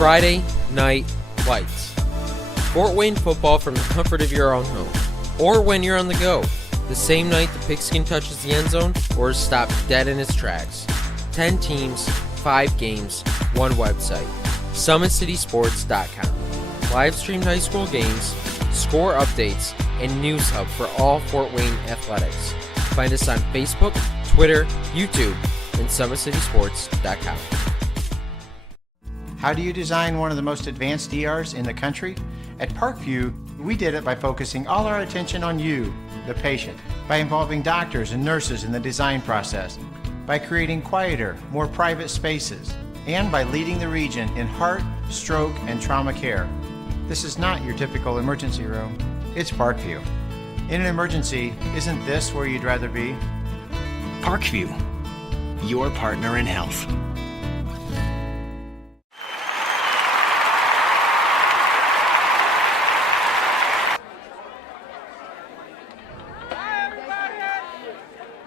Friday Night Lights. Fort Wayne football from the comfort of your own home, or when you're on the go. The same night the pigskin touches the end zone, or is stopped dead in its tracks. 10 teams, 5 games, 1 website. SummitCitySports.com. Live streamed high school games, score updates, and news hub for all Fort Wayne athletics. Find us on Facebook, Twitter, YouTube, and SummitCitySports.com. How do you design one of the most advanced ERs in the country? At Parkview, we did it by focusing all our attention on you, the patient, by involving doctors and nurses in the design process, by creating quieter, more private spaces, and by leading the region in heart, stroke, and trauma care. This is not your typical emergency room. It's Parkview. In an emergency, isn't this where you'd rather be? Parkview, your partner in health.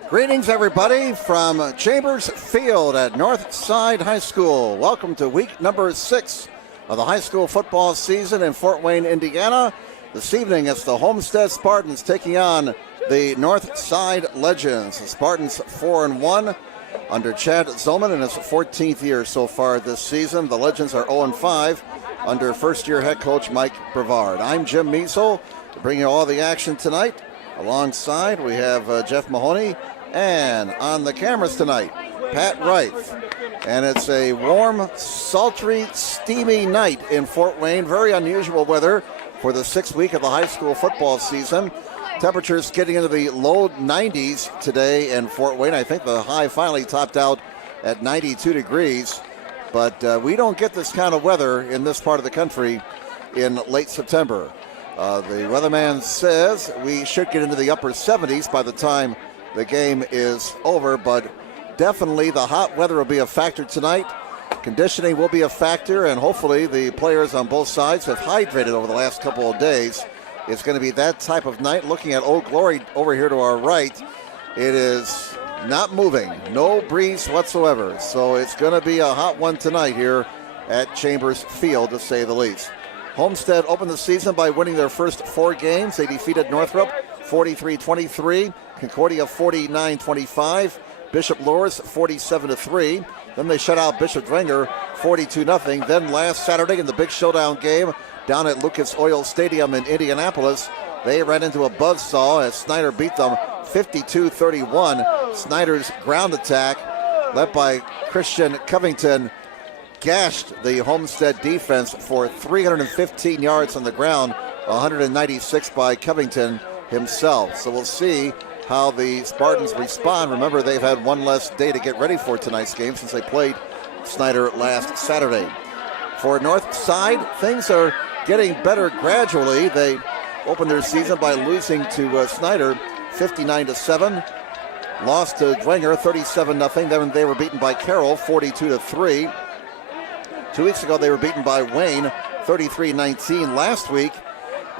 Greetings, everybody, from Chambers Field at Northside High School. Welcome to week number 6 of the high school football season in Fort Wayne, Indiana. This evening, it's the Homestead Spartans taking on the Northside Legends. The Spartans 4-1 under Chad Zolman in his 14th year so far this season. The Legends are 0-5 under first-year head coach Mike Brevard. I'm Jim Measel, bringing you all the action tonight. Alongside, we have Jeff Mahoney. And on the cameras tonight, Pat Wright. And it's a warm, sultry, steamy night in Fort Wayne. Very unusual weather for the 6th week of the high school football season. Temperatures getting into the low 90s today in Fort Wayne. I think the high finally topped out at 92 degrees. But we don't get this kind of weather in this part of the country in late September. The weatherman says we should get into the upper 70s by the time the game is over, but definitely the hot weather will be a factor tonight. Conditioning will be a factor, and hopefully the players on both sides have hydrated over the last couple of days. It's going to be that type of night. Looking at Old Glory over here to our right, it is not moving. No breeze whatsoever. So it's going to be a hot one tonight here at Chambers Field, to say the least. Homestead opened the season by winning their first 4 games. They defeated Northrop 43-23. Concordia 49-25, Bishop Loras 47-3. Then they shut out Bishop Dwenger 42-0. Then last Saturday in the big showdown game down at Lucas Oil Stadium in Indianapolis, they ran into a buzzsaw as Snyder beat them 52-31. Snyder's ground attack, led by Christian Covington, gashed the Homestead defense for 315 yards on the ground, 196 by Covington himself. So we'll see how the Spartans respond. Remember, they've had one less day to get ready for tonight's game since they played Snyder last Saturday. For Northside, things are getting better gradually. They opened their season by losing to Snyder 59-7. Lost to Dwenger 37-0. Then they were beaten by Carroll 42-3. 2 weeks ago, they were beaten by Wayne 33-19. Last week,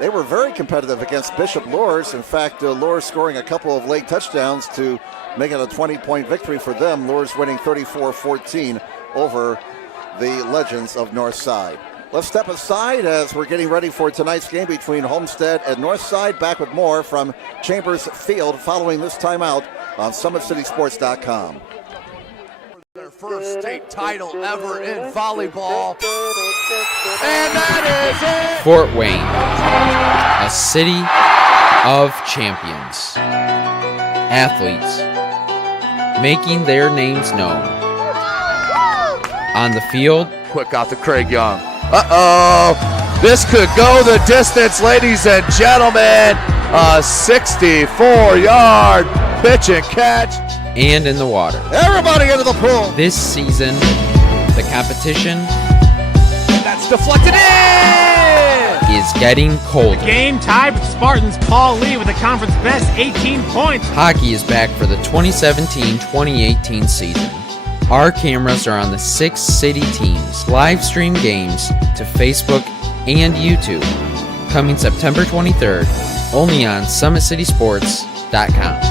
they were very competitive against Bishop Loras. In fact, Loras scoring a couple of late touchdowns to make it a 20-point victory for them. Loras winning 34-14 over the Legends of Northside. Let's step aside as we're getting ready for tonight's game between Homestead and Northside. Back with more from Chambers Field following this timeout on SummitCitySports.com. Their first state title ever in volleyball. And that is it! Fort Wayne, a city of champions. Athletes making their names known. On the field, Quick out to Craig Young. Uh-oh! This could go the distance, ladies and gentlemen. A 64-yard pitch and catch. and in the water. Everybody into the pool. This season, the competition That's deflected in! is getting colder. Game tied with Spartans Paul Lee with the conference best 18 points. Hockey is back for the 2017-2018 season. Our cameras are on the 6 city teams. Live stream games to Facebook and YouTube. Coming September 23rd, only on SummitCitySports.com.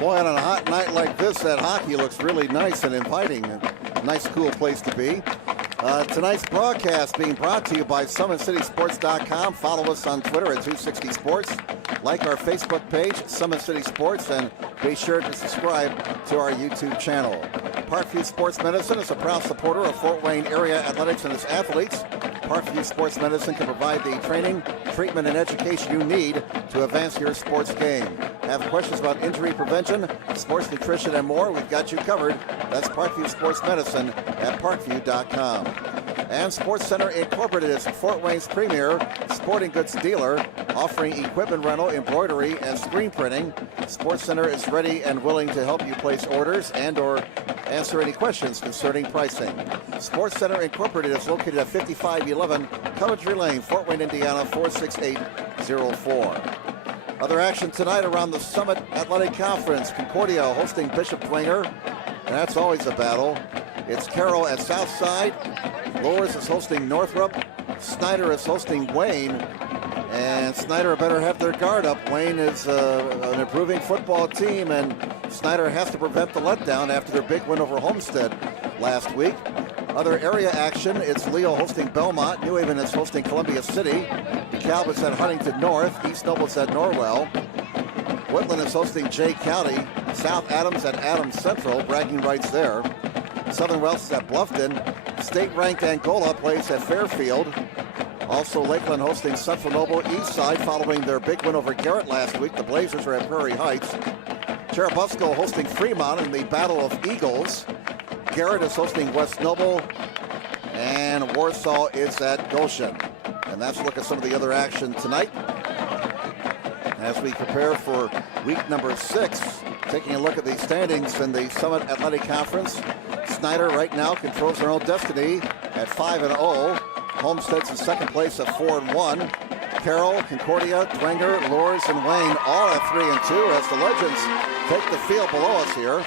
Boy, on a hot night like this, that hockey looks really nice and inviting. A nice, cool place to be. Tonight's broadcast being brought to you by SummitCitySports.com. Follow us on Twitter at 260Sports. Like our Facebook page, Summit City Sports, and be sure to subscribe to our YouTube channel. Parkview Sports Medicine is a proud supporter of Fort Wayne area athletics and its athletes. Parkview Sports Medicine can provide the training, treatment, and education you need to advance your sports game. Have questions about injury prevention, sports nutrition, and more? We've got you covered. That's Parkview Sports Medicine at parkview.com. And Sports Center Incorporated is Fort Wayne's premier sporting goods dealer, offering equipment rental, embroidery, and screen printing. Sports Center is ready and willing to help you place orders and or answer any questions concerning pricing. Sports Center Incorporated is located at 5511 Coventry Lane, Fort Wayne, Indiana, 46804. Other action tonight around the Summit Athletic Conference. Concordia hosting Bishop Dwenger, and that's always a battle. It's Carroll at Southside. Loras is hosting Northrop. Snyder is hosting Wayne. And Snyder better have their guard up. Wayne is an improving football team, and Snyder has to prevent the letdown after their big win over Homestead last week. Other area action, it's Leo hosting Belmont. New Haven is hosting Columbia City. DeKalb is at Huntington North. East Noble's at Norwell. Woodland is hosting Jay County. South Adams at Adams Central, bragging rights there. Southern Wells is at Bluffton. State-ranked Angola plays at Fairfield. Also, Lakeland hosting Central Noble. Eastside following their big win over Garrett last week. The Blazers are at Prairie Heights. Cherubusco hosting Fremont in the Battle of Eagles. Garrett is hosting West Noble. And Warsaw is at Goshen. And that's a look at some of the other action tonight. As we prepare for week number 6, taking a look at the standings in the Summit Athletic Conference. Snyder right now controls their own destiny at 5-0. Homestead's in second place at 4-1. Carroll, Concordia, Dwenger, Loras, and Wayne all at 3-2 as the Legends take the field below us here.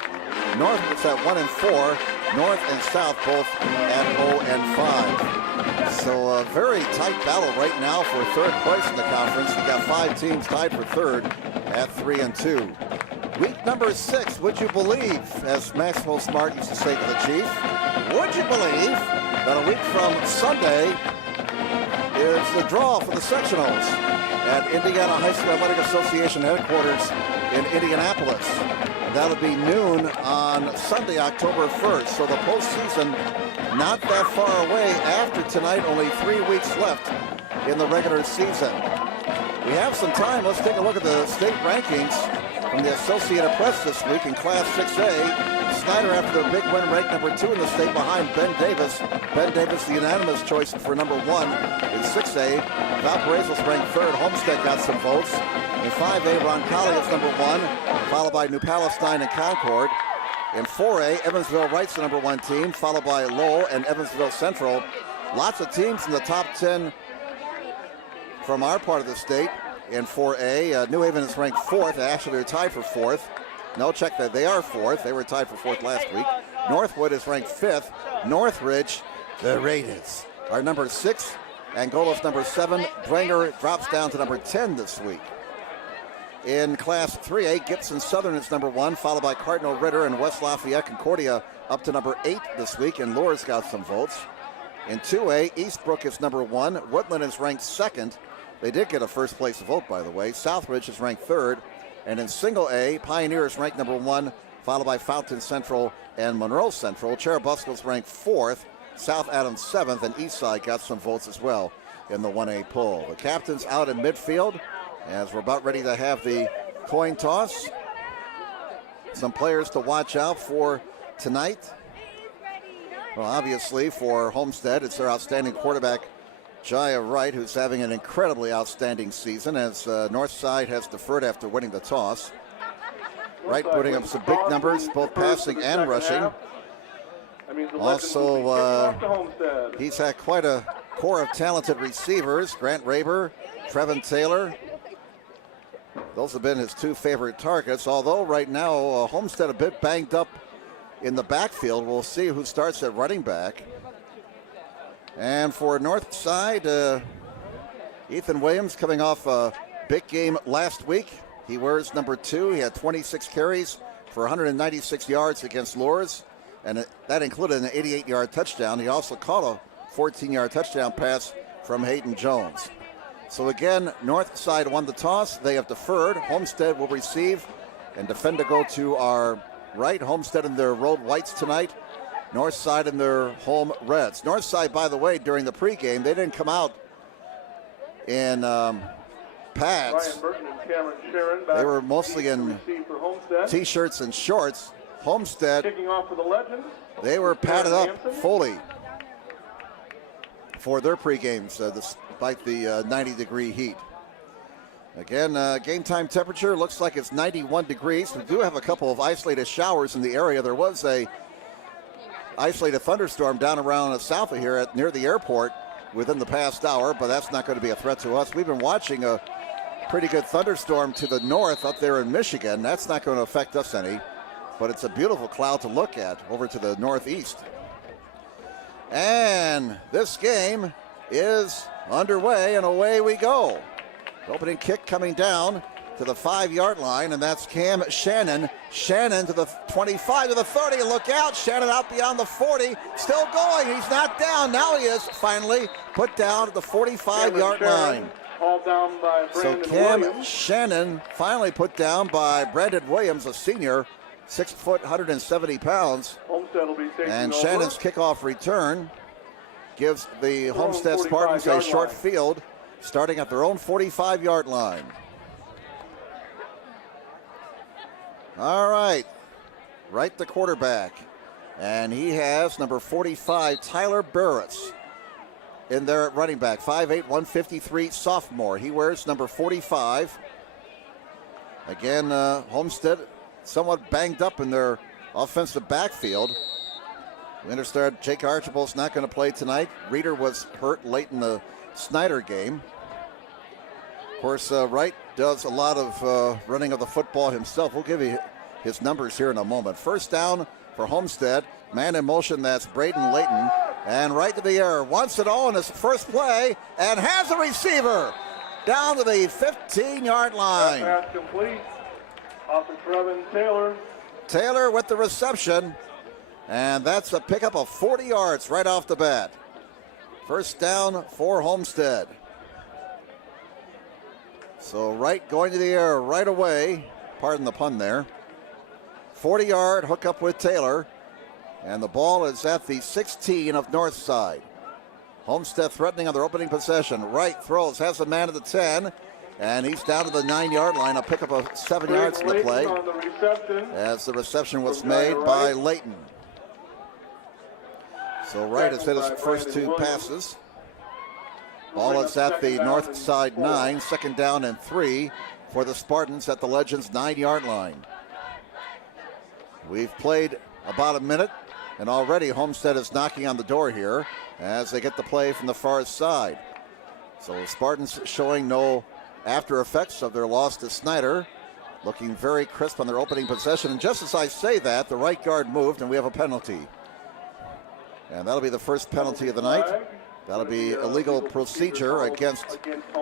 North is at 1-4. North and South both at 0-5. So a very tight battle right now for third place in the conference. We've got 5 teams tied for third at 3-2. Week number 6, would you believe, as Maxwell Smart used to say to the Chief, would you believe that a week from Sunday is the draw for the sectionals at Indiana High School Athletic Association headquarters in Indianapolis. That'll be noon on Sunday, October 1st. So the postseason not that far away after tonight, only 3 weeks left in the regular season. We have some time. Let's take a look at the state rankings from the Associated Press this week in Class 6A. Snyder, after their big win, ranked number 2 in the state behind Ben Davis. Ben Davis, the unanimous choice for number 1 in 6A. Valparaiso's ranked 3rd. Homestead got some votes. In 5A, Roncalli is number 1, followed by New Palestine and Concord. In 4A, Evansville Wright's the number 1 team, followed by Lowell and Evansville Central. Lots of teams in the top 10 from our part of the state. In 4A, New Haven is ranked 4th. Actually, they're tied for 4th. No, check that. They are 4th. They were tied for 4th last week. Northwood is ranked 5th. Northridge, the Raiders, are number 6. Angola's number 7. Dwenger drops down to number 10 this week. In Class 3A, Gibson Southern is number 1, followed by Cardinal Ritter and West Lafayette. Concordia up to number 8 this week, and Loras got some votes. In 2A, Eastbrook is number 1. Woodland is ranked 2nd. They did get a first place vote, by the way. Southridge is ranked 3rd. And in single A, Pioneer is ranked number 1, followed by Fountain Central and Monroe Central. Cherubusco is ranked 4th. South Adams 7th, and Eastside got some votes as well in the 1A poll. The captain's out in midfield as we're about ready to have the coin toss. Some players to watch out for tonight. Well, obviously for Homestead, it's their outstanding quarterback, Jaya Wright, who's having an incredibly outstanding season as Northside has deferred after winning the toss. Wright putting up some big numbers, both passing and rushing. Also, he's had quite a core of talented receivers. Grant Raber, Trevin Taylor. Those have been his 2 favorite targets, although right now Homestead a bit banged up in the backfield. We'll see who starts at running back. And for Northside, Ethan Williams coming off a big game last week He wears number 2. He had 26 carries for 196 yards against Lourdes, and that included an 88-yard touchdown. He also caught a 14-yard touchdown pass from Hayden Jones. So again, Northside won the toss. They have deferred. Homestead will receive and defend to go to our right. Homestead in their road whites tonight. Northside in their home reds. Northside, by the way, during the pregame, they didn't come out in pads. They were mostly in T-shirts and shorts. Homestead, they were padded up fully for their pregames, despite the 90-degree heat. Again, game time temperature looks like it's 91 degrees. We do have a couple of isolated showers in the area. There was a isolated thunderstorm down around south of here near the airport within the past hour, but that's not going to be a threat to us. We've been watching a pretty good thunderstorm to the north up there in Michigan. That's not going to affect us any, but it's a beautiful cloud to look at over to the northeast. And this game is underway, and away we go. Opening kick coming down to the 5-yard line, and that's Cam Shannon. Shannon to the 25, to the 30. Look out, Shannon out beyond the 40. Still going, he's not down. Now he is finally put down at the 45-yard line. Down by so Cam Shannon finally put down by Brandon Williams, a senior, 6 foot, 170 pounds. Homestead will be taking and over. Shannon's kickoff return gives the Homestead Spartans a short field, starting at their own 45-yard line. All right, right the quarterback. And he has number 45, Tyler Barretts, in there at running back. 5'8", 153, sophomore. He wears number 45. Again, Homestead somewhat banged up in their offensive backfield. We understand Jake Archibald's not going to play tonight. Reeder was hurt late in the Snyder game. Of course, Wright does a lot of running of the football himself. We'll give you his numbers here in a moment. First down for Homestead. Man in motion, that's Braden Layton. And right to the air. Wants it all in his first play and has a receiver down to the 15-yard line. Pass complete. Off of Trevin Taylor. Taylor with the reception. And that's a pickup of 40 yards right off the bat. First down for Homestead. So Wright going to the air right away. Pardon the pun there. 40-yard hookup with Taylor. And the ball is at the 16 of Northside. Homestead threatening on their opening possession. Wright throws, has a man at the 10. And he's down to the 9-yard line. A pickup of 7 yards in the play. As the reception was made by Layton. So Wright has hit his first 2 passes. Ball is at the north side 9. Second down and 3 for the Spartans at the Legends 9-yard line. We've played about a minute, and already Homestead is knocking on the door here as they get the play from the far side. So the Spartans showing no after effects of their loss to Snyder. Looking very crisp on their opening possession. And just as I say that, the right guard moved, and we have a penalty. And that'll be the first penalty of the night. That'll be illegal procedure against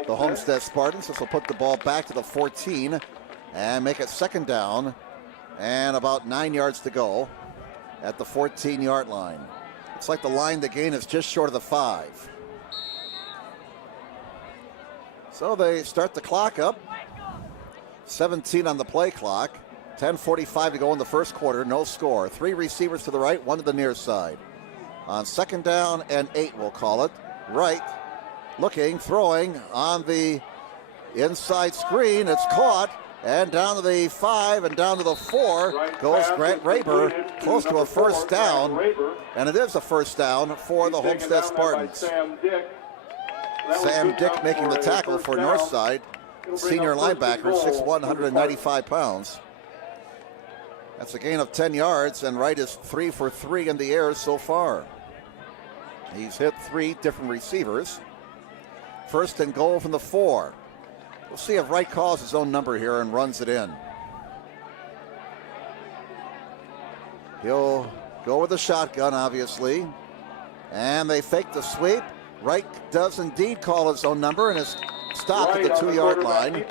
the Homestead Spartans. This will put the ball back to the 14 and make it second down and about 9 yards to go at the 14-yard line. It's like the line to gain is just short of the 5. So they start the clock up. 17 on the play clock. 10:45 to go in the first quarter. No score. 3 receivers to the right, 1 to the near side. On second down and 8, we'll call it. Wright looking, throwing on the inside screen. It's caught, and down to the 5 and down to the 4 goes Grant Raber, close to a first down, and it is a first down for the Homestead Spartans. Sam Dick making the tackle for Northside, senior linebacker, 6'1", 195 pounds. That's a gain of 10 yards, and Wright is 3 for 3 in the air so far. He's hit 3 different receivers. First and goal from the 4. We'll see if Wright calls his own number here and runs it in. He'll go with the shotgun, obviously. And they fake the sweep. Wright does indeed call his own number and is stopped at the 2-yard line.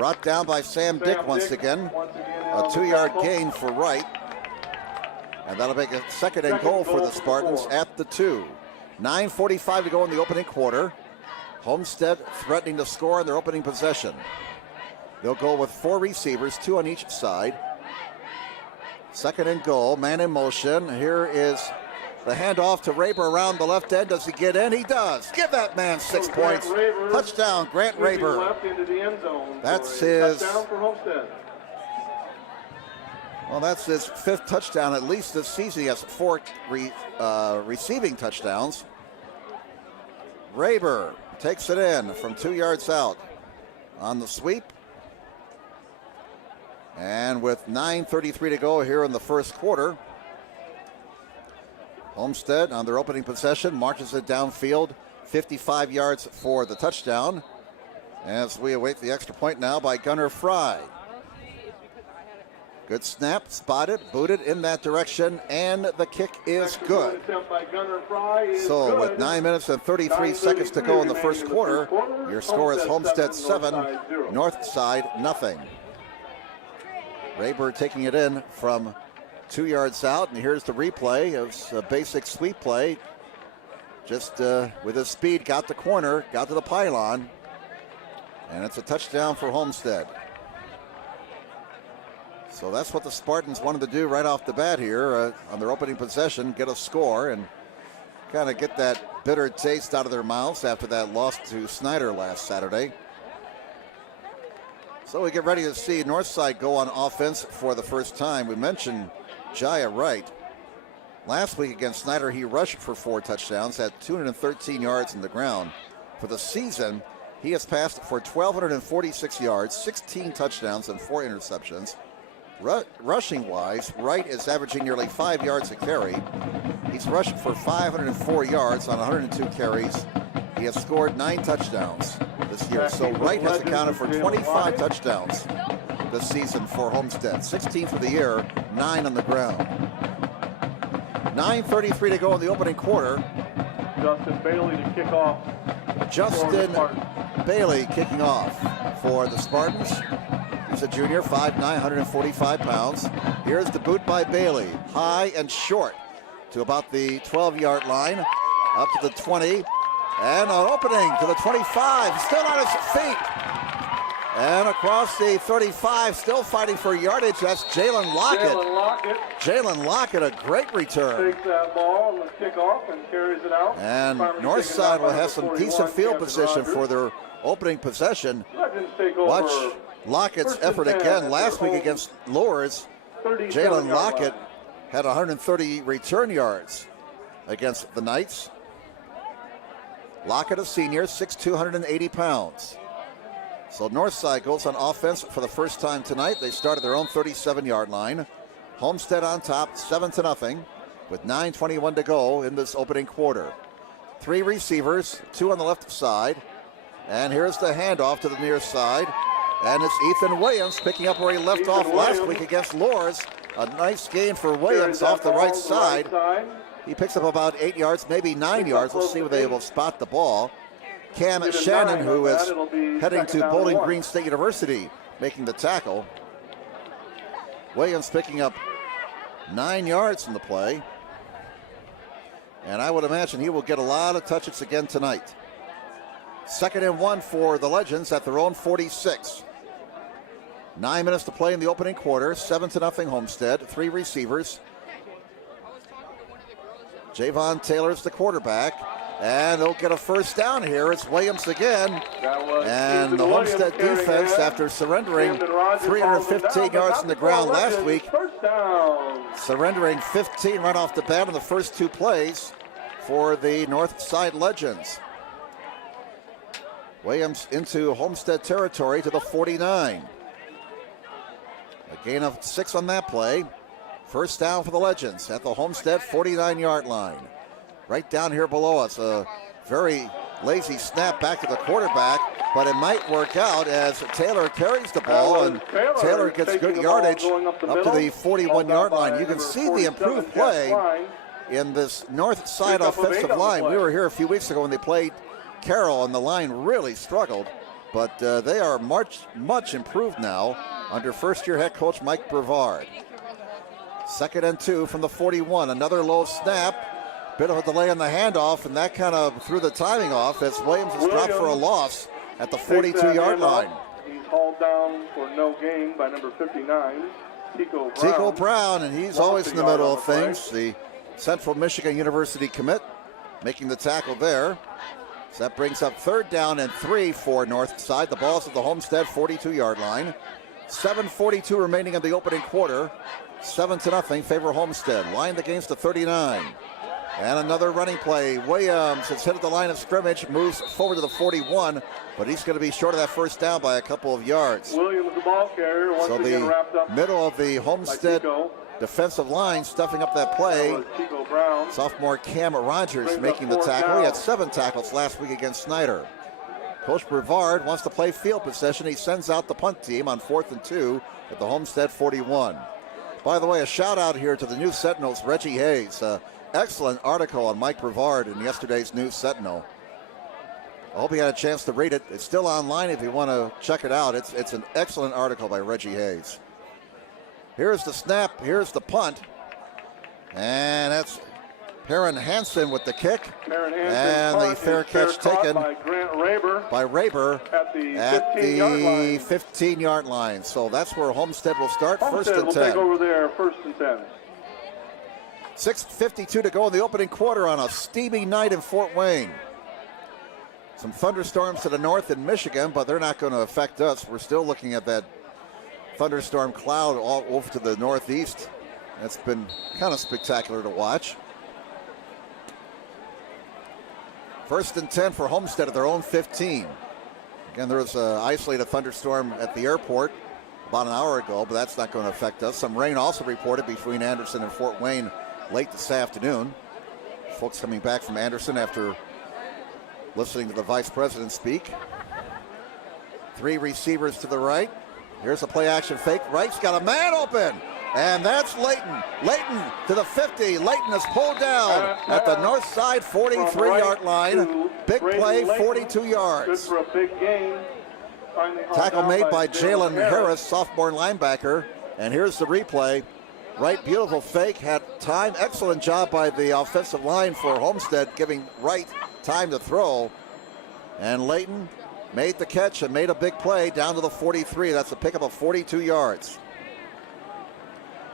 Brought down by Sam Dick once again. A 2-yard gain for Wright. And that'll make a second and goal for the Spartans at the 2. 9:45 to go in the opening quarter. Homestead threatening to score on their opening possession. They'll go with 4 receivers, 2 on each side. Second and goal, man in motion. Here is the handoff to Raber around the left end. Does he get in? He does. Give that man 6 points. Touchdown, Grant Raber. That's his. Well, that's his 5th touchdown at least this season. He has 4 receiving touchdowns. Raber takes it in from 2 yards out on the sweep. And with 9:33 to go here in the first quarter, Homestead on their opening possession marches it downfield, 55 yards for the touchdown, as we await the extra point now by Gunnar Fry. Good snap, spotted, booted in that direction, and the kick is good. So with 9 minutes and 33 seconds to go in the first quarter, your score is Homestead 7, Northside nothing. Raber taking it in from 2 yards out, and here's the replay. It was a basic sweep play. Just with his speed, got the corner, got to the pylon, and it's a touchdown for Homestead. So that's what the Spartans wanted to do right off the bat here on their opening possession, get a score and kind of get that bitter taste out of their mouths after that loss to Snyder last Saturday. So we get ready to see Northside go on offense for the first time. We mentioned Jaya Wright. Last week against Snyder, he rushed for 4 touchdowns, had 213 yards in the ground. For the season, he has passed for 1,246 yards, 16 touchdowns, and 4 interceptions. Rushing-wise, Wright is averaging nearly 5 yards a carry. He's rushed for 504 yards on 102 carries. He has scored 9 touchdowns this year. So Wright has accounted for 25 touchdowns this season for Homestead. 16 for the year, 9 on the ground. 9:33 to go in the opening quarter. Justin Bailey to kick off. Justin Bailey kicking off for the Spartans. He's a junior, 5'9", 145 pounds. Here's the boot by Bailey. High and short to about the 12-yard line. Up to the 20. And an opening to the 25. Still on his feet. And across the 35, still fighting for yardage. That's Jalen Lockett. Jalen Lockett, a great return. Takes that ball on the kickoff and carries it out. And Northside will have some decent field position for their opening possession. Watch Lockett's effort again. Last week against Lourdes, Jalen Lockett had 130 return yards against the Knights. Lockett, a senior, 6'2", 180 pounds. So Northside goes on offense for the first time tonight. They started their own 37-yard line. Homestead on top, 7-0, with 9:21 to go in this opening quarter. 3 receivers, 2 on the left side. And here's the handoff to the near side. And it's Ethan Williams picking up where he left off last week against Lourdes. A nice gain for Williams off the right side. He picks up about 8 yards, maybe 9 yards. We'll see whether they will spot the ball. Cam Shannon, who is heading to Bowling Green State University, making the tackle. Williams picking up 9 yards in the play. And I would imagine he will get a lot of touches again tonight. 2nd and 1 for the Legends at their own 46. 9 minutes to play in the opening quarter. 7-0 Homestead. 3 receivers. Javon Taylor's the quarterback. And they'll get a first down here. It's Williams again. And the Homestead defense, after surrendering 315 yards on the ground last week, surrendering 15 right off the bat in the first 2 plays for the Northside Legends. Williams into Homestead territory to the 49. A gain of 6 on that play. First down for the Legends at the Homestead 49-yard line. Right down here below us, a very lazy snap back to the quarterback, but it might work out as Taylor carries the ball, and Taylor gets good yardage up to the 41-yard line. You can see the improved play in this north side offensive line. We were here a few weeks ago when they played Carroll, and the line really struggled. but they are much improved now under first-year head coach Mike Brevard. 2nd and 2 from the 41. Another low snap. Bit of a delay on the handoff, and that kind of threw the timing off as Williams is dropped for a loss at the 42-yard line. He's hauled down for no gain by number 59, Tico Brown, and he's always in the middle of things. The Central Michigan University commit making the tackle there. So that brings up 3rd down and 3 for Northside. The ball's at the Homestead 42-yard line. 7:42 remaining in the opening quarter. 7-0 favor Homestead. Lined against the 39. And another running play. Williams has hit at the line of scrimmage, moves forward to the 41, but he's going to be short of that first down by a couple of yards. Williams, the ball carrier, once again wrapped up. Middle of the Homestead defensive line stuffing up that play. Brown. Sophomore Cam Rogers making the tackle. He had 7 tackles last week against Snyder. Coach Brevard wants to play field possession. He sends out the punt team on 4th and 2 at the Homestead 41. By the way, a shout out here to the News Sentinel's Reggie Hayes. Excellent article on Mike Brevard in yesterday's News Sentinel. I hope you had a chance to read it. It's still online if you want to check it out. It's an excellent article by Reggie Hayes. Here's the snap. Here's the punt. And that's Perrin Hansen with the kick. And the fair catch taken by Grant Raber at the 15-yard line. So that's where Homestead will start. Homestead 1st and 10. Will take over there, 1st and 10. 6:52 to go in the opening quarter on a steamy night in Fort Wayne. Some thunderstorms to the north in Michigan, but they're not going to affect us. We're still looking at that thunderstorm cloud all over to the northeast. That's been kind of spectacular to watch. 1st and 10 for Homestead at their own 15. Again, there was an isolated thunderstorm at the airport about an hour ago, but that's not going to affect us. Some rain also reported between Anderson and Fort Wayne late this afternoon. Folks coming back from Anderson after listening to the vice president speak. 3 receivers to the right. Here's a play action fake. Wright's got a man open. And that's Layton. Layton to the 50. Layton is pulled down at the north side 43-yard line. Big play, 42 yards. Good for a big gain. Tackle made by Jalen Harris, sophomore linebacker. And here's the replay. Wright, beautiful fake, had time. Excellent job by the offensive line for Homestead, giving Wright time to throw. And Layton made the catch and made a big play down to the 43. That's a pickup of 42 yards.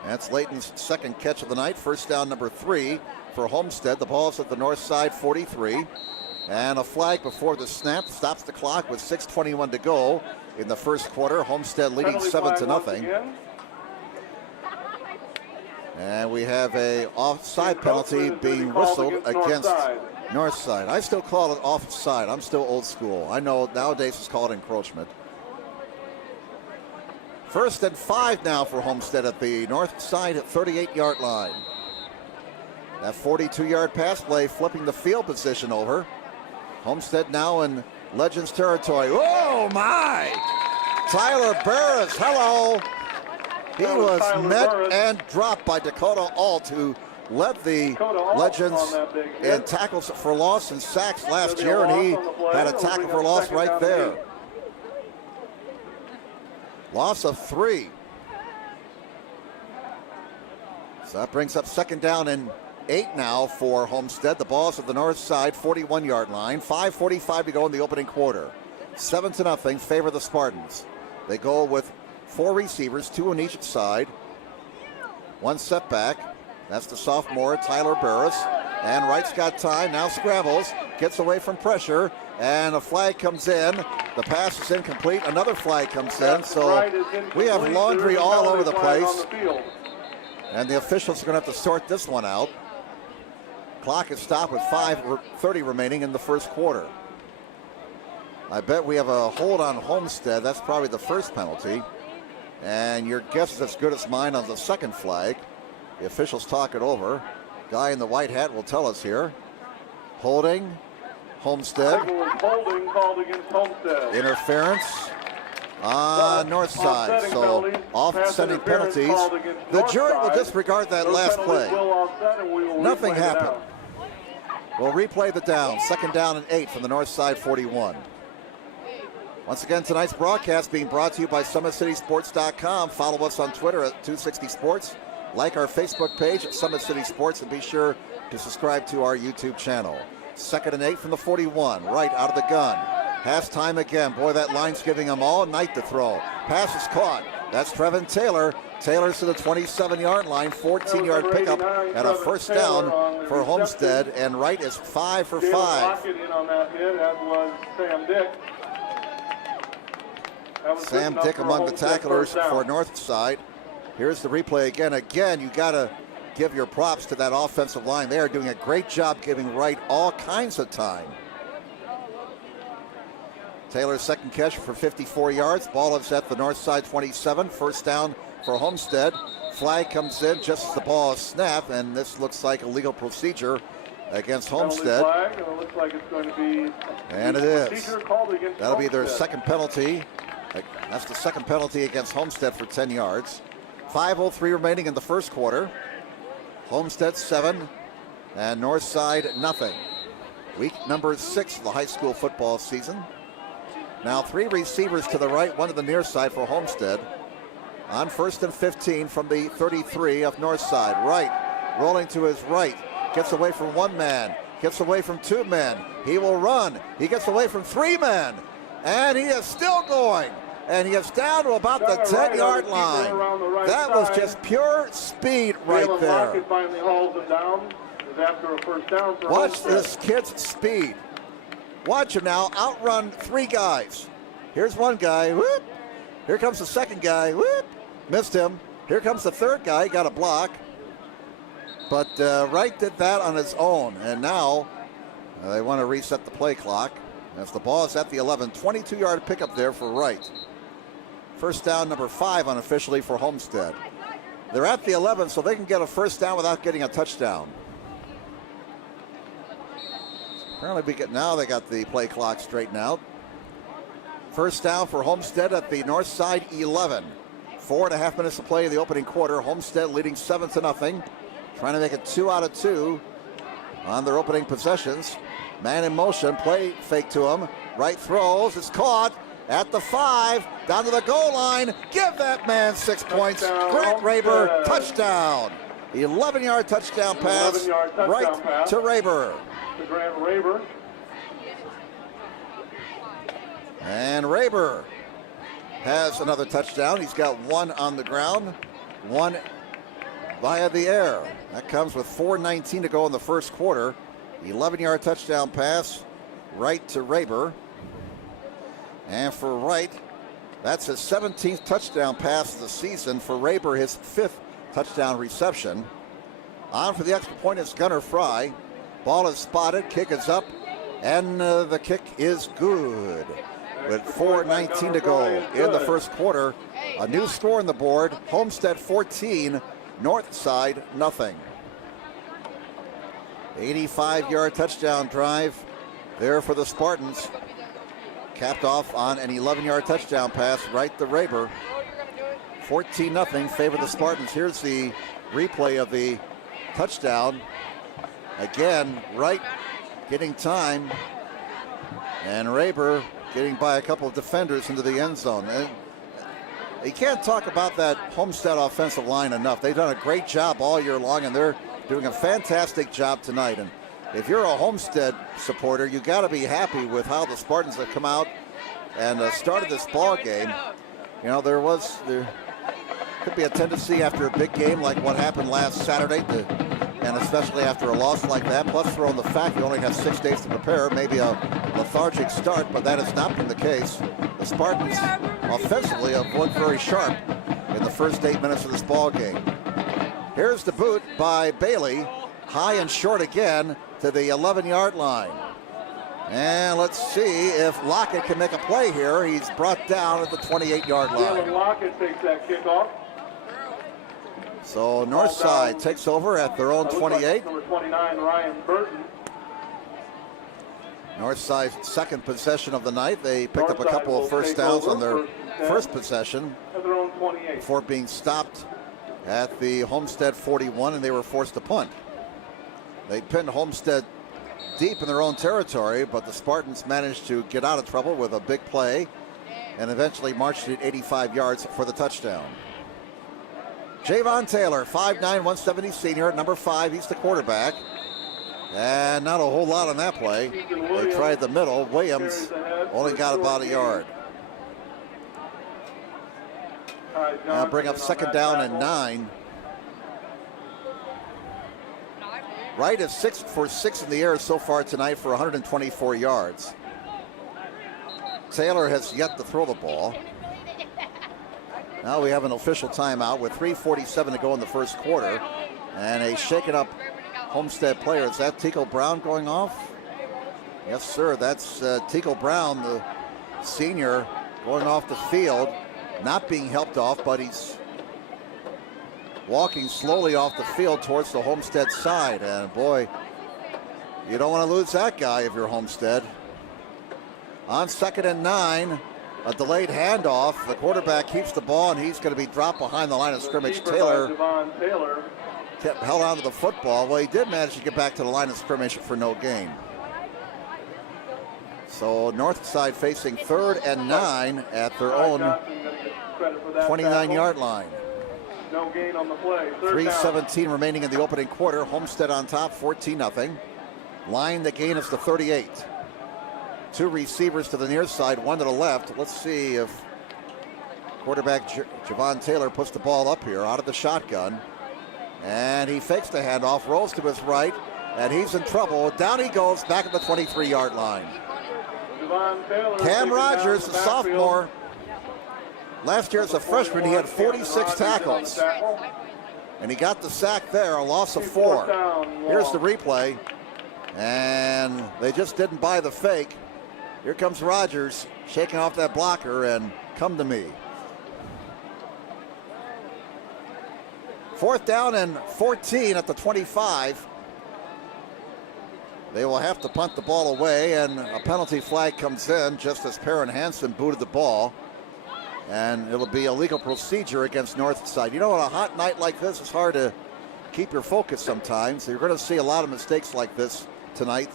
That's Layton's 2nd catch of the night. 1st down number 3 for Homestead. The ball's at the north side 43. And a flag before the snap stops the clock with 6:21 to go in the first quarter. Homestead leading 7-0. And we have a offside penalty being whistled against Northside. I still call it offside. I'm still old school. I know nowadays it's called encroachment. 1st and 5 now for Homestead at the north side at 38-yard line. That 42-yard pass play flipping the field position over. Homestead now in Legends territory. Oh my! Tyler Barris, hello! He was met and dropped by Dakota Alt, who led the Legends in tackles for loss and sacks last year, and he had a tackle for loss right there. Loss of 3. So that brings up 2nd down and 8 now for Homestead. The ball's at the north side, 41-yard line. 5:45 to go in the opening quarter. 7-0, favor the Spartans. They go with 4 receivers, 2 on each side. 1 setback. That's the sophomore, Tyler Barris. And Wright's got time, now scrambles, gets away from pressure, and a flag comes in. The pass is incomplete. Another flag comes in. So we have laundry all over the place. And the officials are going to have to sort this one out. Clock is stopped with 5:30 remaining in the first quarter. I bet we have a hold on Homestead. That's probably the first penalty. And your guess is as good as mine on the second flag. The officials talk it over. Guy in the white hat will tell us here. Holding, Homestead. Holding called against Homestead. Interference on north side. So offsetting penalties. The jury will disregard that last play. Nothing happened. We'll replay the down. 2nd down and 8 from the north side 41. Once again, tonight's broadcast being brought to you by SummitCitySports.com. Follow us on Twitter at 260 Sports. Like our Facebook page at Summit City Sports, and be sure to subscribe to our YouTube channel. 2nd and 8 from the 41, right out of the gun. Pass time again. Boy, that line's giving them all night to throw. Pass is caught. That's Trevin Taylor. Taylor's to the 27-yard line, 14-yard pickup, and a first down for Homestead, and Wright is 5 for 5. In on that hit, as was Sam Dick. Sam Dick among the tacklers for Northside. Here's the replay again. Again, you got to give your props to that offensive line. They are doing a great job giving Wright all kinds of time. Taylor's second catch for 54 yards. Ball is at the Northside 27. First down for Homestead. Flag comes in just as the ball is snapped, and this looks like a legal procedure against Homestead. Flag, and it looks like it's going to be, and it is. That'll be their Homestead. second penalty. That's the second penalty against Homestead for 10 yards. 5:03 remaining in the first quarter. Homestead 7 and Northside nothing. Week number 6 of the high school football season. Now 3 receivers to the right, 1 to the near side for Homestead. On 1st and 15 from the 33 of Northside. Wright rolling to his right. Gets away from 1 man. Gets away from 2 men. He will run. He gets away from 3 men. And he is still going. And he is down to about the 10-yard line. That was just pure speed right there. Lockett finally hauls him down. Is after a first down for Watch Homestead. this kid's speed. Watch him now outrun 3 guys. Here's 1 guy. Whoop. Here comes the second guy. Whoop. Missed him. Here comes the third guy. Got a block. But Wright did that on his own. And now they want to reset the play clock. As the ball is at the 11. 22-yard pickup there for Wright. First down number 5 unofficially for Homestead. They're at the 11, so they can get a first down without getting a touchdown. Apparently now they got the play clock straightened out. First down for Homestead at the Northside 11. 4.5 minutes to play in the opening quarter. Homestead leading 7-0. Trying to make it 2 out of 2 on their opening possessions. Man in motion, play fake to him. Right throws, it's caught at the 5, down to the goal line. Give that man 6 points. Grant Raber, touchdown. 11-yard touchdown pass, right to Raber. To Grant Raber. And Raber has another touchdown. He's got 1 on the ground, 1 via the air. That comes with 4:19 to go in the first quarter. 11-yard touchdown pass, right to Raber. And for Wright, that's his 17th touchdown pass of the season. For Raber, his 5th touchdown reception. On for the extra point is Gunnar Fry. Ball is spotted, kick is up, and the kick is good. With 4:19 to go in the first quarter, a new score on the board. Homestead 14, Northside nothing. 85-yard touchdown drive there for the Spartans. Capped off on an 11-yard touchdown pass right to Raber. 14-0 favor the Spartans. Here's the replay of the touchdown. Again, Wright getting time, and Raber getting by a couple of defenders into the end zone. And you can't talk about that Homestead offensive line enough. They've done a great job all year long, and they're doing a fantastic job tonight. And if you're a Homestead supporter, you got to be happy with how the Spartans have come out and started this ball game. You know, there could be a tendency after a big game like what happened last Saturday, and especially after a loss like that, plus throw in the fact you only have 6 days to prepare, maybe a lethargic start, but that has not been the case. The Spartans offensively have looked very sharp in the first 8 minutes of this ball game. Here's the boot by Bailey, high and short again to the 11-yard line. And let's see if Lockett can make a play here. He's brought down at the 28-yard line. Lockett takes that kickoff. So Northside takes over at their own 28. Number 29, Ryan Burton. Northside's second possession of the night. They picked up a couple of first downs on their first possession before being stopped at the Homestead 41, and they were forced to punt. They pinned Homestead deep in their own territory, but the Spartans managed to get out of trouble with a big play and eventually marched it 85 yards for the touchdown. Javon Taylor, 5'9", 170 senior, number 5. He's the quarterback. And not a whole lot on that play. They tried the middle. Williams only got about a yard. Now bring up 2nd down and 9. Wright is 6 for 6 in the air so far tonight for 124 yards. Taylor has yet to throw the ball. Now we have an official timeout with 3:47 to go in the first quarter. And a shaken up Homestead player. Is that Tickle Brown going off? Yes, sir. That's Tickle Brown, the senior, going off the field. Not being helped off, but he's walking slowly off the field towards the Homestead side. And boy, you don't want to lose that guy if you're Homestead. On 2nd and 9, a delayed handoff. The quarterback keeps the ball, and he's going to be dropped behind the line of scrimmage. Taylor kept held on to the football. Well, he did manage to get back to the line of scrimmage for no gain. So north side facing 3rd and 9 at their own 29-yard line. No gain on the play. 3:17 remaining in the opening quarter. Homestead on top, 14-0. Line the gain is to 38. 2 receivers to the near side, 1 to the left. Let's see if quarterback Javon Taylor puts the ball up here out of the shotgun. And he fakes the handoff, rolls to his right, and he's in trouble. Down he goes, back at the 23-yard line. Cam Rogers, the sophomore. Last year as a freshman, he had 46 tackles. And he got the sack there, a loss of 4. Here's the replay. And they just didn't buy the fake. Here comes Rogers, shaking off that blocker, and come to me. 4th down and 14 at the 25. They will have to punt the ball away, and a penalty flag comes in just as Perrin Hansen booted the ball. And it'll be a legal procedure against Northside. You know, on a hot night like this, it's hard to keep your focus sometimes. You're going to see a lot of mistakes like this tonight.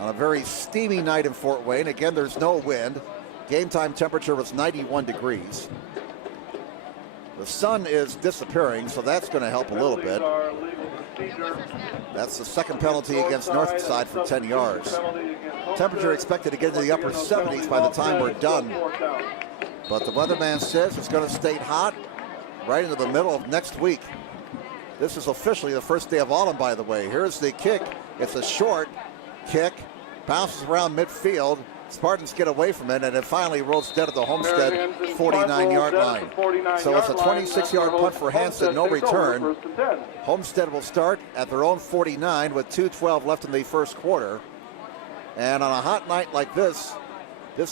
On a very steamy night in Fort Wayne. Again, there's no wind. Game time temperature was 91 degrees. The sun is disappearing, so that's going to help a little bit. That's the 2nd penalty against Northside for 10 yards. Temperature expected to get into the upper 70s by the time we're done. But the weatherman says it's going to stay hot right into the middle of next week. This is officially the first day of autumn, by the way. Here's the kick. It's a short kick. Bounces around midfield. Spartans get away from it, and it finally rolls dead at the Homestead 49-yard line. So it's a 26-yard punt for Hansen, no return. Homestead will start at their own 49 with 2:12 left in the first quarter. And on a hot night like this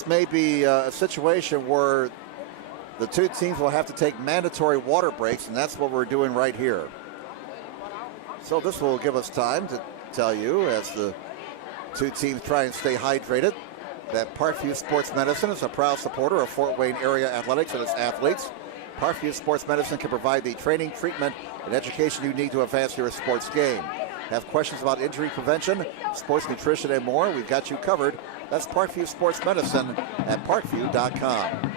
may be a situation where the 2 teams will have to take mandatory water breaks, and that's what we're doing right here. So this will give us time to tell you, as the 2 teams try and stay hydrated, that Parkview Sports Medicine is a proud supporter of Fort Wayne area athletics and its athletes. Parkview Sports Medicine can provide the training, treatment, and education you need to advance your sports game. Have questions about injury prevention, sports nutrition, and more? We've got you covered. That's Parkview Sports Medicine at parkview.com.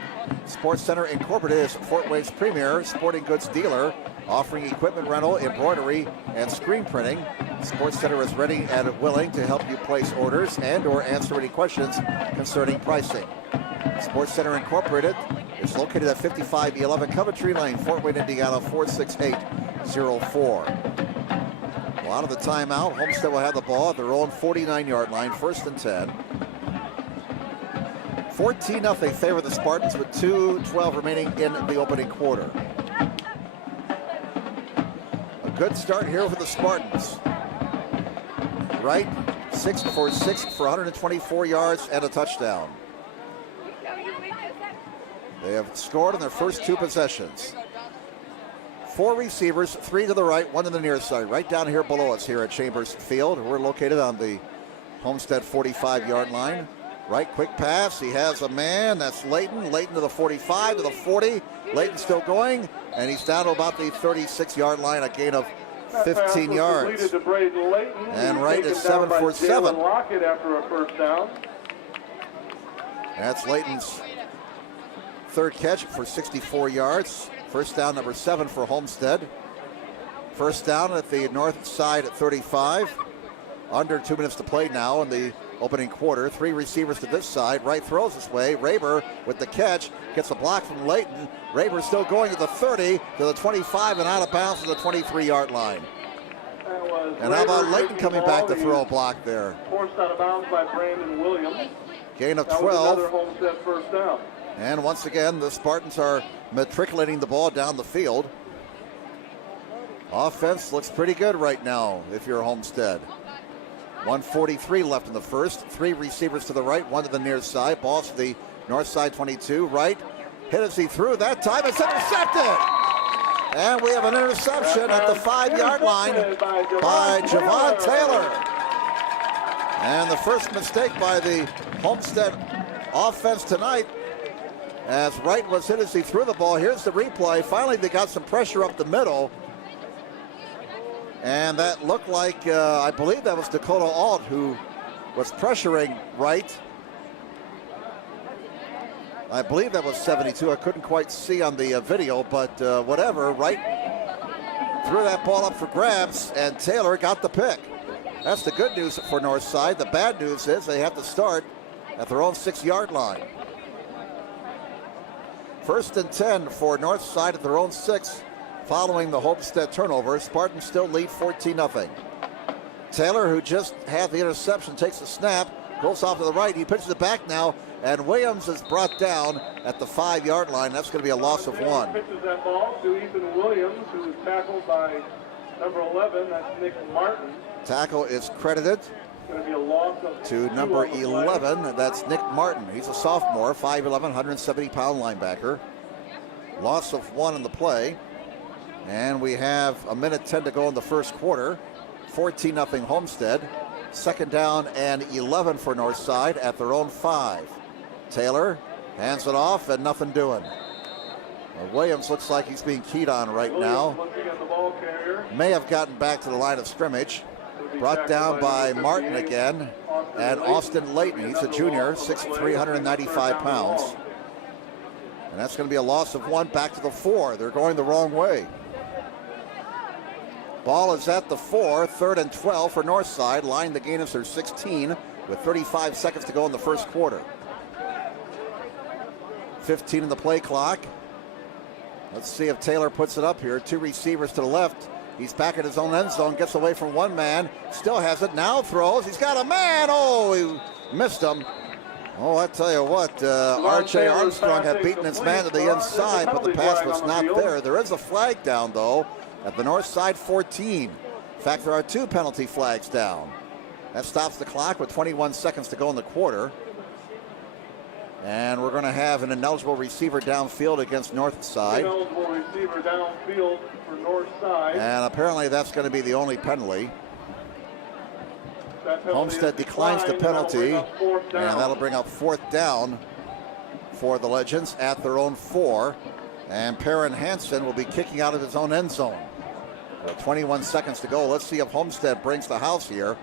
Sports Center Incorporated is Fort Wayne's premier sporting goods dealer, offering equipment rental, embroidery, and screen printing. Sports Center is ready and willing to help you place orders and or answer any questions concerning pricing. Sports Center Incorporated is located at 5511 Coventry Lane, Fort Wayne, Indiana, 46804. Well, out of the timeout, Homestead will have the ball at their own 49-yard line, 1st and 10. 14-0 favor the Spartans with 2:12 remaining in the opening quarter. A good start here for the Spartans. Wright, 6 for 6 for 124 yards and a touchdown. They have scored on their first 2 possessions. 4 receivers, 3 to the right, 1 to the near side, right down here below us here at Chambers Field. We're located on the Homestead 45-yard line. Right, quick pass. He has a man. That's Layton. Layton to the 45, to the 40. Layton still going, and he's down to about the 36-yard line, a gain of 15 yards. And Wright is 7 for 7. After a first down. That's Layton's Third catch for 64 yards. First down, number 7 for Homestead. First down at the north side at 35. Under 2 minutes to play now in the opening quarter. 3 receivers to this side. Wright throws this way. Raber with the catch. Gets a block from Layton. Raber still going to the 30, to the 25, and out of bounds to the 23-yard line. And how about Layton coming back to throw a block there? Forced out of bounds by Brandon Williams. Gain of That was 12. another Homestead first down. And once again, the Spartans are matriculating the ball down the field. Offense looks pretty good right now if you're Homestead. 1:43 left in the first. 3 receivers to the right, 1 to the near side. Ball to the north side 22. Right. Hit as he threw. That time it's intercepted. And we have an interception at the 5-yard line by Javon Taylor. And the first mistake by the Homestead offense tonight, as Wright was hit as he threw the ball. Here's the replay. Finally, they got some pressure up the middle. And that looked like, I believe that was Dakota Alt who was pressuring Wright. I believe that was 72. I couldn't quite see on the video, but whatever. Wright threw that ball up for grabs, and Taylor got the pick. That's the good news for Northside. The bad news is they have to start at their own 6-yard line. First and 10 for Northside at their own 6 following the Homestead turnover. Spartans still lead 14-0. Taylor, who just had the interception, takes the snap, goes off to the right. He pitches it back now, and Williams is brought down at the 5-yard line. That's going to be a loss of 1. Pitches that ball to Ethan Williams, who was tackled by number 11. That's Nick Martin. Tackle is credited Going to be a loss of to number 11. That's Nick Martin. He's a sophomore, 5'11", 170-pound linebacker. Loss of 1 in the play. And we have 1:10 to go in the first quarter. 14-0 Homestead. Second down and 11 for Northside at their own 5. Taylor hands it off and nothing doing. Williams looks like he's being keyed on right now. May have gotten back to the line of scrimmage. Brought down by Martin again. And Austin Layton, he's a junior, 6'3", 195 pounds. And that's going to be a loss of 1 back to the 4. They're going the wrong way. Ball is at the 4, 3rd and 12 for Northside. Line the gain is their 16 with 35 seconds to go in the first quarter. 15 in the play clock. Let's see if Taylor puts it up here. 2 receivers to the left. He's back at his own end zone, gets away from 1 man. Still has it, now throws. He's got a man. Oh, he missed him. Oh, I tell you what, R.J. Armstrong had beaten his man to the inside, but the pass was not there. There is a flag down, though, at the north side 14. In fact, there are 2 penalty flags down. That stops the clock with 21 seconds to go in the quarter. And we're going to have an ineligible receiver downfield against Northside. Ineligible receiver downfield for Northside. And apparently that's going to be the only penalty. Homestead declines the penalty, and that'll bring up 4th down for the Legends at their own 4. And Perrin Hansen will be kicking out of his own end zone. 21 seconds to go. Let's see if Homestead brings the house here.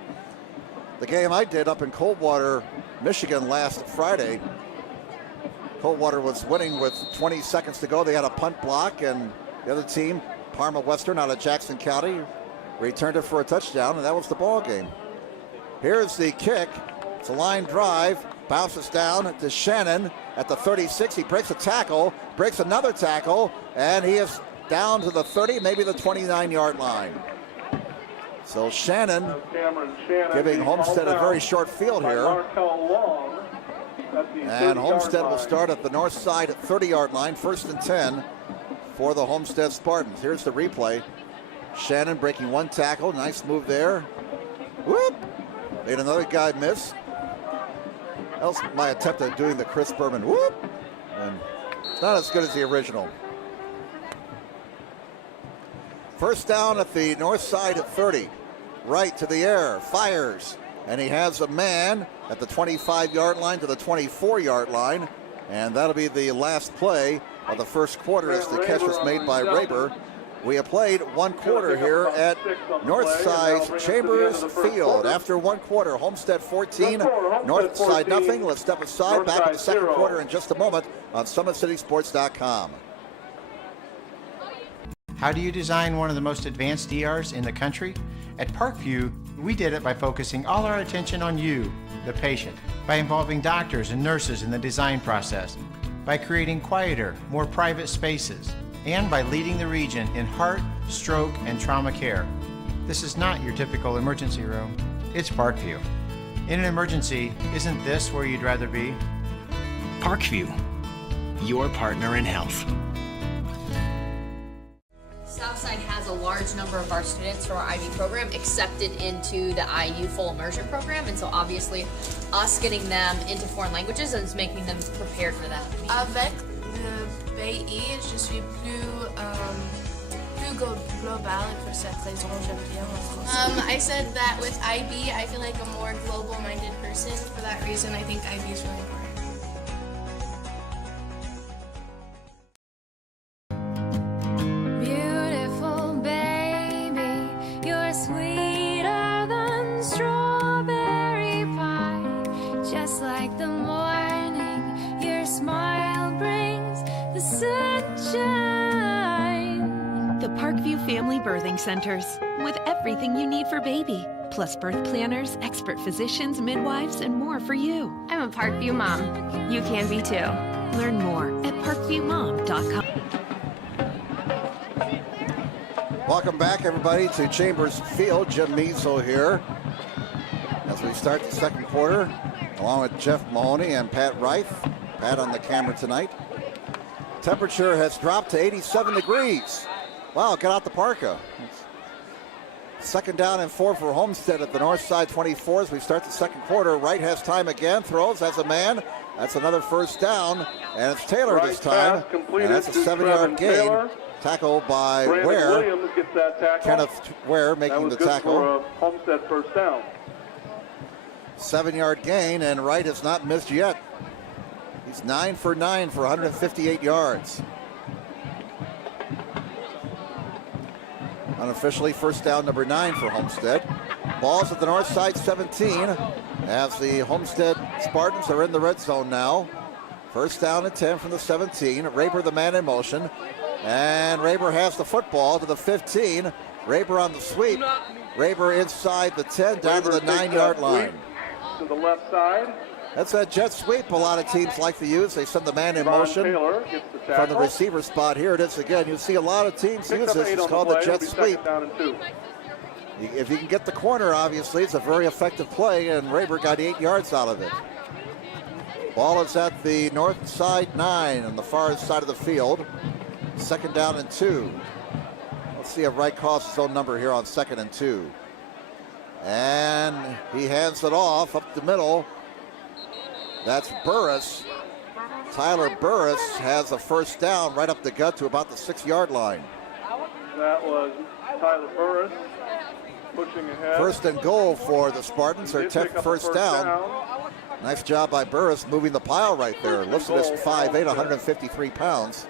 The game I did up in Coldwater, Michigan last Friday, Coldwater was winning with 20 seconds to go. They had a punt block, and the other team, Parma Western out of Jackson County, returned it for a touchdown, and that was the ball game. Here's the kick. It's a line drive. Bounces down to Shannon at the 36. He breaks a tackle, breaks another tackle, and he is down to the 30, maybe the 29-yard line. So Shannon giving Homestead a very short field here. And Homestead will start at the north side at 30-yard line, 1st and 10 for the Homestead Spartans. Here's the replay. Shannon breaking 1 tackle. Nice move there. Whoop! Made another guy miss. That was my attempt at doing the Chris Berman whoop. And it's not as good as the original. First down at the north side at 30. Right to the air, fires. And he has a man at the 25-yard line to the 24-yard line. And that'll be the last play of the first quarter as the catch was made by Raber. We have played one quarter here at Northside Chambers Field. After one quarter, Homestead 14, Northside nothing. Let's step aside. Back in the second quarter in just a moment on SummitCitySports.com. How do you design one of the most advanced ERs in the country? At Parkview, we did it by focusing all our attention on you, the patient, by involving doctors and nurses in the design process, by creating quieter, more private spaces, and by leading the region in heart, stroke, and trauma care. This is not your typical emergency room. It's Parkview. In an emergency, isn't this where you'd rather be? Parkview, your partner in health. Southside has a large number of our students from our IB program accepted into the IU full immersion program, and so obviously us getting them into foreign languages is making them prepared for that. Avec le pays, je suis plus global, et pour cette raison, j'aime bien en français. I said that with IB, I feel like a more global-minded person. For that reason, I think IB is really important. Family Birthing Centers, with everything you need for baby, plus birth planners, expert physicians, midwives, and more for you. I'm a Parkview mom. You can be too. Learn more at parkviewmom.com. Welcome back, everybody, to Chambers Field. Jim Measle here as we start the second quarter, along with Jeff Mahoney and Pat Reif. Pat on the camera tonight. Temperature has dropped to 87 degrees. Wow, get out the parka. Second down and 4 for Homestead at the north side 24 as we start the second quarter. Wright has time again, throws, has a man. That's another first down, and it's Taylor this time. And that's a 7-yard gain. Tackle by Ware. Kenneth Ware making the tackle. Homestead first down. 7-yard gain, and Wright has not missed yet. He's 9 for 9 for 158 yards. Unofficially, first down number 9 for Homestead. Ball's at the north side 17 as the Homestead Spartans are in the red zone now. First down and 10 from the 17. Raber the man in motion. And Raber has the football to the 15. Raber on the sweep. Raber inside the 10 down to the 9-yard line. To the left side. That's a jet sweep a lot of teams like to use. They send the man in motion from the receiver spot. Here it is again. You see a lot of teams use this. It's called the jet sweep. If you can get the corner, obviously, it's a very effective play, and Raber got 8 yards out of it. Ball is at the north side 9 on the far side of the field. Second down and 2. Let's see if Wright calls his own number here on 2nd and 2. And he hands it off up the middle. That's Burris. Tyler Burris has a first down right up the gut to about the 6-yard line. That was Tyler Burris pushing ahead. First and goal for the Spartans, their 10th first down. Nice job by Burris moving the pile right there. Listed as 5'8", 153 pounds.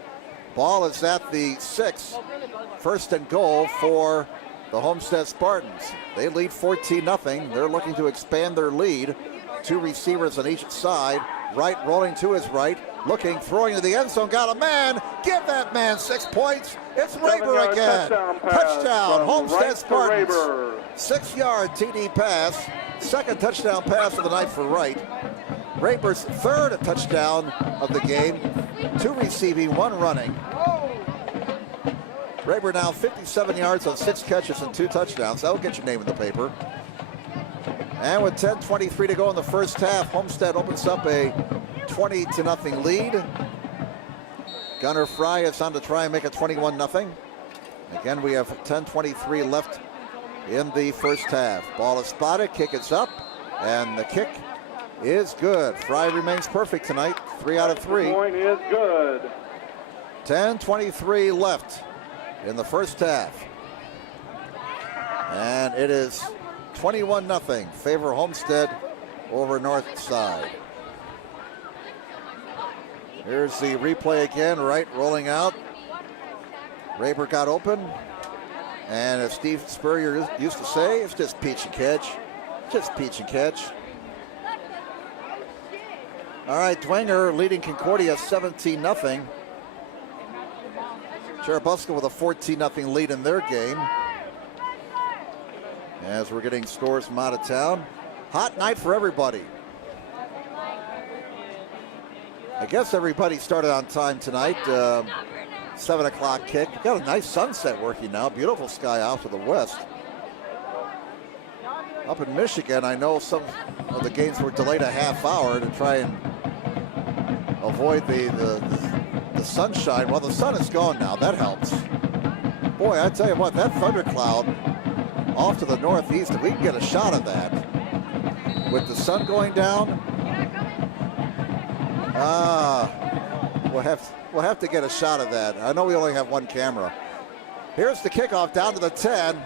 Ball is at the 6. First and goal for the Homestead Spartans. They lead 14-0. They're looking to expand their lead. 2 receivers on each side. Wright rolling to his right. Looking, throwing to the end zone. Got a man. Give that man 6 points. It's Raber again. Touchdown, Homestead Spartans. 6-yard TD pass. Second touchdown pass of the night for Wright. Raber's third touchdown of the game. 2 receiving, 1 running. Raber now 57 yards on 6 catches and 2 touchdowns. That'll get your name in the paper. And with 10:23 to go in the first half, Homestead opens up a 20-0 lead. Gunnar Fry is on to try and make it 21-0. Again, we have 10:23 left in the first half. Ball is spotted, kick is up, and the kick is good. Fry remains perfect tonight, 3 out of 3. Point is good. 10:23 left in the first half. And it is 21-0 favor Homestead over North Side. Here's the replay again. Wright rolling out. Raber got open. And as Steve Spurrier used to say, it's just peach and catch. Just peach and catch. All right, Dwenger leading Concordia 17-0. Cherubusco with a 14-0 lead in their game. As we're getting scores from out of town. Hot night for everybody. I guess everybody started on time tonight. 7 o'clock kick. We've got a nice sunset working now. Beautiful sky out to the west. Up in Michigan, I know some of the games were delayed a half hour to try and avoid the sunshine. Well, the sun is gone now. That helps. Boy, I tell you what, that thundercloud off to the northeast, if we can get a shot of that with the sun going down, we'll have to get a shot of that. I know we only have one camera. Here's the kickoff down to the 10,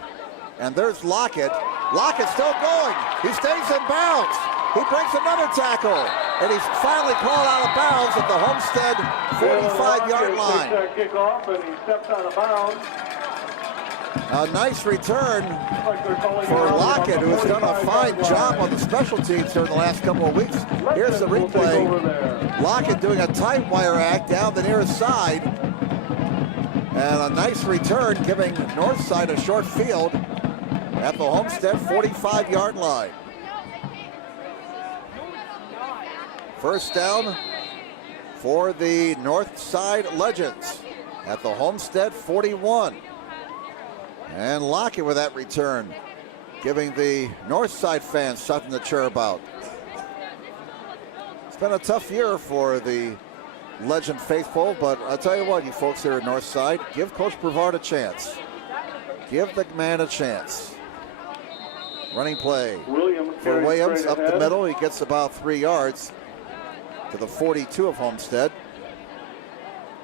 and there's Lockett. Lockett's still going. He stays in bounds. He breaks another tackle, and he's finally called out of bounds at the Homestead 45-yard line. Kickoff, and he steps out of bounds. A nice return for Lockett, who's done a fine job on the special teams during the last couple of weeks. Here's the replay. Lockett doing a tight wire act down the near side. And a nice return, giving Northside a short field at the Homestead 45-yard line. First down for the Northside Legends at the Homestead 41. And Lockett with that return, giving the Northside fans something to cheer about. It's been a tough year for the Legend faithful, but I'll tell you what, you folks here at Northside, give Coach Brevard a chance. Give the man a chance. Running play for Williams up the middle. He gets about 3 yards to the 42 of Homestead.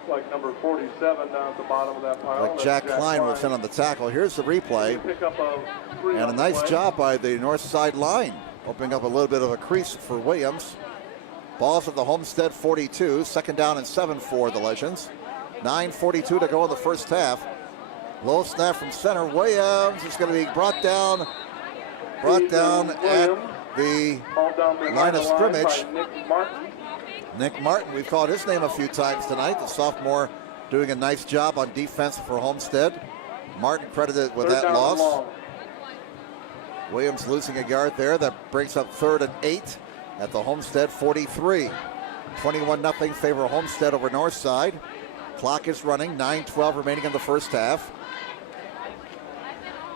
Like number 47 down at the bottom of that pile. Like Jack Klein was in on the tackle. Here's the replay. And a nice job by the north side line, opening up a little bit of a crease for Williams. Ball's at the Homestead 42. Second down and 7 for the Legends. 9:42 to go in the first half. Low snap from center. Williams is going to be brought down at the line of scrimmage. Nick Martin, we've called his name a few times tonight. The sophomore doing a nice job on defense for Homestead. Martin credited with that loss. Williams losing a yard there. That brings up 3rd and 8 at the Homestead 43. 21-0 favor Homestead over Northside. Clock is running, 9:12 remaining in the first half.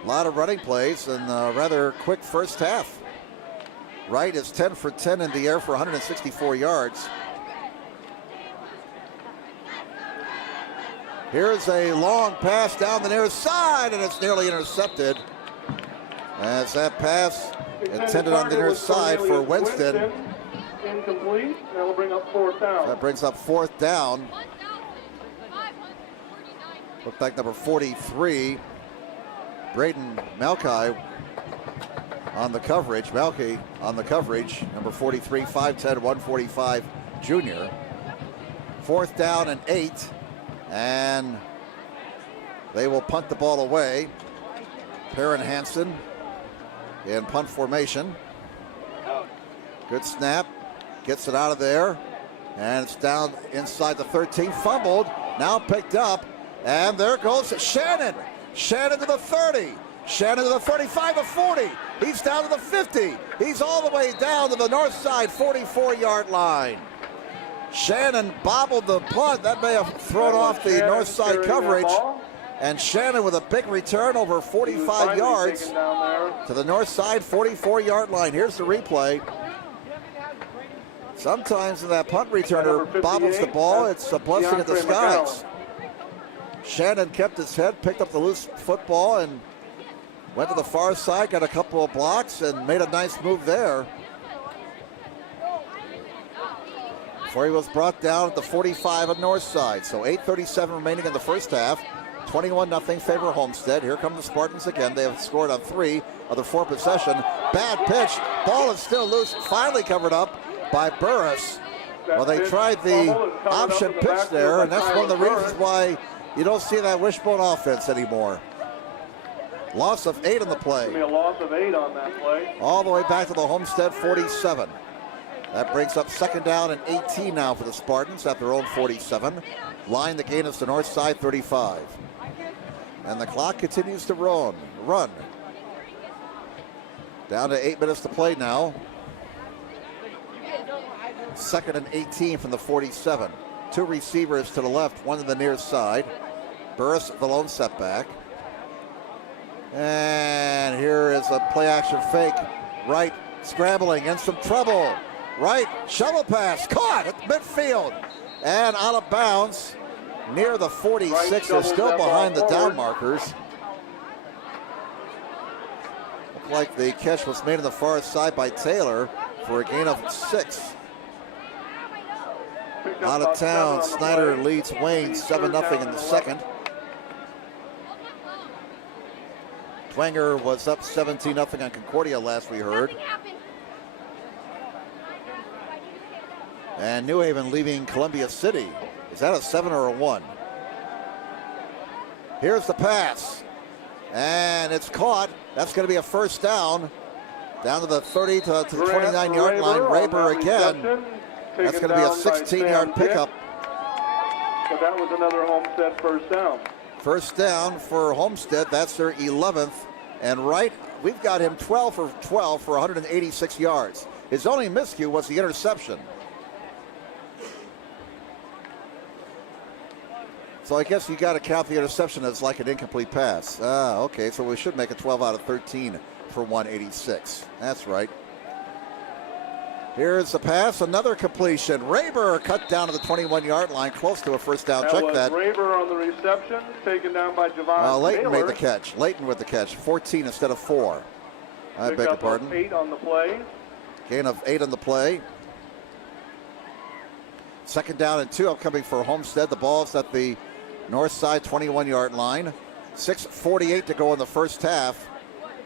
A lot of running plays and a rather quick first half. Wright is 10 for 10 in the air for 164 yards. Here's a long pass down the near side, and it's nearly intercepted. As that pass intended on the near side for Winston. Incomplete. That'll bring up 4th down. That brings up 4th down. Looked like number 43, Braden Malki on the coverage. Malki on the coverage. Number 43, 5'10", 145 junior. 4th down and 8. And they will punt the ball away. Perrin Hansen in punt formation. Good snap. Gets it out of there. And it's down inside the 13. Fumbled. Now picked up. And there goes Shannon. Shannon to the 30. Shannon to the 35, the 40. He's down to the 50. He's all the way down to the north side 44-yard line. Shannon bobbled the punt. That may have thrown off the north side coverage. And Shannon with a big return over 45 yards to the north side 44-yard line. Here's the replay. Sometimes when that punt returner bobbles the ball, it's a blessing in disguise. Shannon kept his head, picked up the loose football, and went to the far side, got a couple of blocks, and made a nice move there. Before he was brought down at the 45 on north side. So 8:37 remaining in the first half. 21-0 favor Homestead. Here come the Spartans again. They have scored on 3 of the 4 possession. Bad pitch. Ball is still loose. Finally covered up by Burris. Well, they tried the option pitch there, and that's one of the reasons why you don't see that wishbone offense anymore. Loss of 8 on the play. It's going to be a loss of 8 on that play. All the way back to the Homestead 47. That brings up second down and 18 now for the Spartans at their own 47. Line the gain is to north side 35. And the clock continues to run. Down to 8 minutes to play now. Second and 18 from the 47. 2 receivers to the left, 1 to the near side. Burris, the lone setback. And here is a play action fake. Wright scrambling in some trouble. Wright, shovel pass, caught at midfield. And out of bounds near the 46. They're still behind the down markers. Looked like the catch was made on the far side by Taylor for a gain of 6. Out of town, Snyder leads Wayne 7-0 in the second. Twanger was up 17-0 on Concordia last we heard. And New Haven leaving Columbia City. Is that a 7 or a 1? Here's the pass. And it's caught. That's going to be a first down. Down to the 30 to the 29-yard line. Raber again. That's going to be a 16-yard pickup. But that was another Homestead first down. First down for Homestead. That's their 11th. And Wright, we've got him 12 for 12 for 186 yards. His only miscue was the interception. So I guess you got to count the interception as like an incomplete pass. Okay, so we should make a 12 out of 13 for 186. That's right. Here's the pass, another completion. Raber cut down to the 21-yard line, close to a first down. Check that. Raber on the reception, taken down by Javon Layton Taylor. made the catch. Layton with the catch. 14 instead of 4. I beg your pardon. 8 on the play. Gain of 8 on the play. Second down and 2 upcoming for Homestead. The ball's at the north side 21-yard line. 6:48 to go in the first half.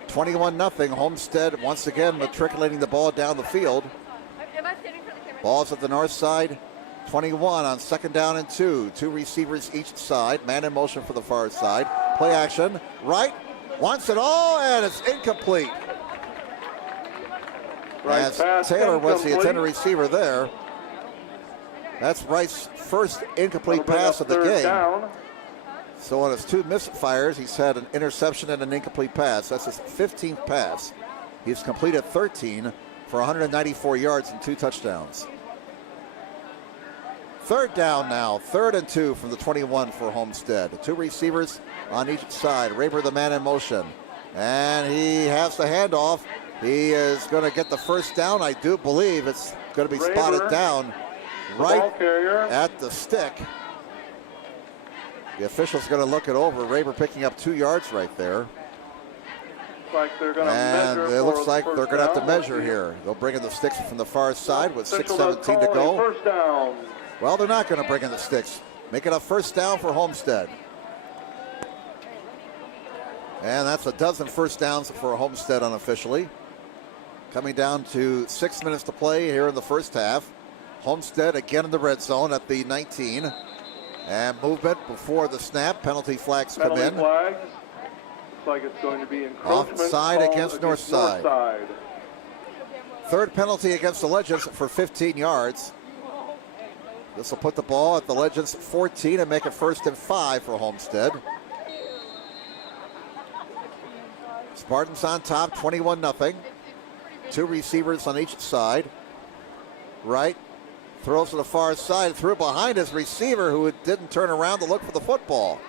21-0. Homestead once again matriculating the ball down the field. Ball's at the north side 21 on second down and 2. 2 receivers each side. Man in motion for the far side. Play action. Wright wants it all, and it's incomplete. As Taylor was the intended receiver there. That's Wright's first incomplete pass of the game. Down. So on his 2 misfires, he's had an interception and an incomplete pass. That's his 15th pass. He's completed 13 for 194 yards and 2 touchdowns. Third down now, 3rd and 2 from the 21 for Homestead. 2 receivers on each side. Raber the man in motion. And he has the handoff. He is going to get the first down. I do believe it's going to be spotted down right at the stick. The official's going to look it over. Raber picking up 2 yards right there. Like they're going to and measure it looks like they're going to have to down. measure here. They'll bring in the sticks from the far side with 6:17 to go. First down. Well, they're not going to bring in the sticks. Make it a first down for Homestead. And that's a dozen first downs for Homestead unofficially. Coming down to 6 minutes to play here in the first half. Homestead again in the red zone at the 19. And movement before the snap. Penalty flags come in. Flags. Looks like it's going to be encroachment. Offside against north side. Third penalty against the Legends for 15 yards. This will put the ball at the Legends 14 and make it 1st and 5 for Homestead. Spartans on top, 21-0. 2 receivers on each side. Wright throws to the far side, threw behind his receiver who didn't turn around to look for the football.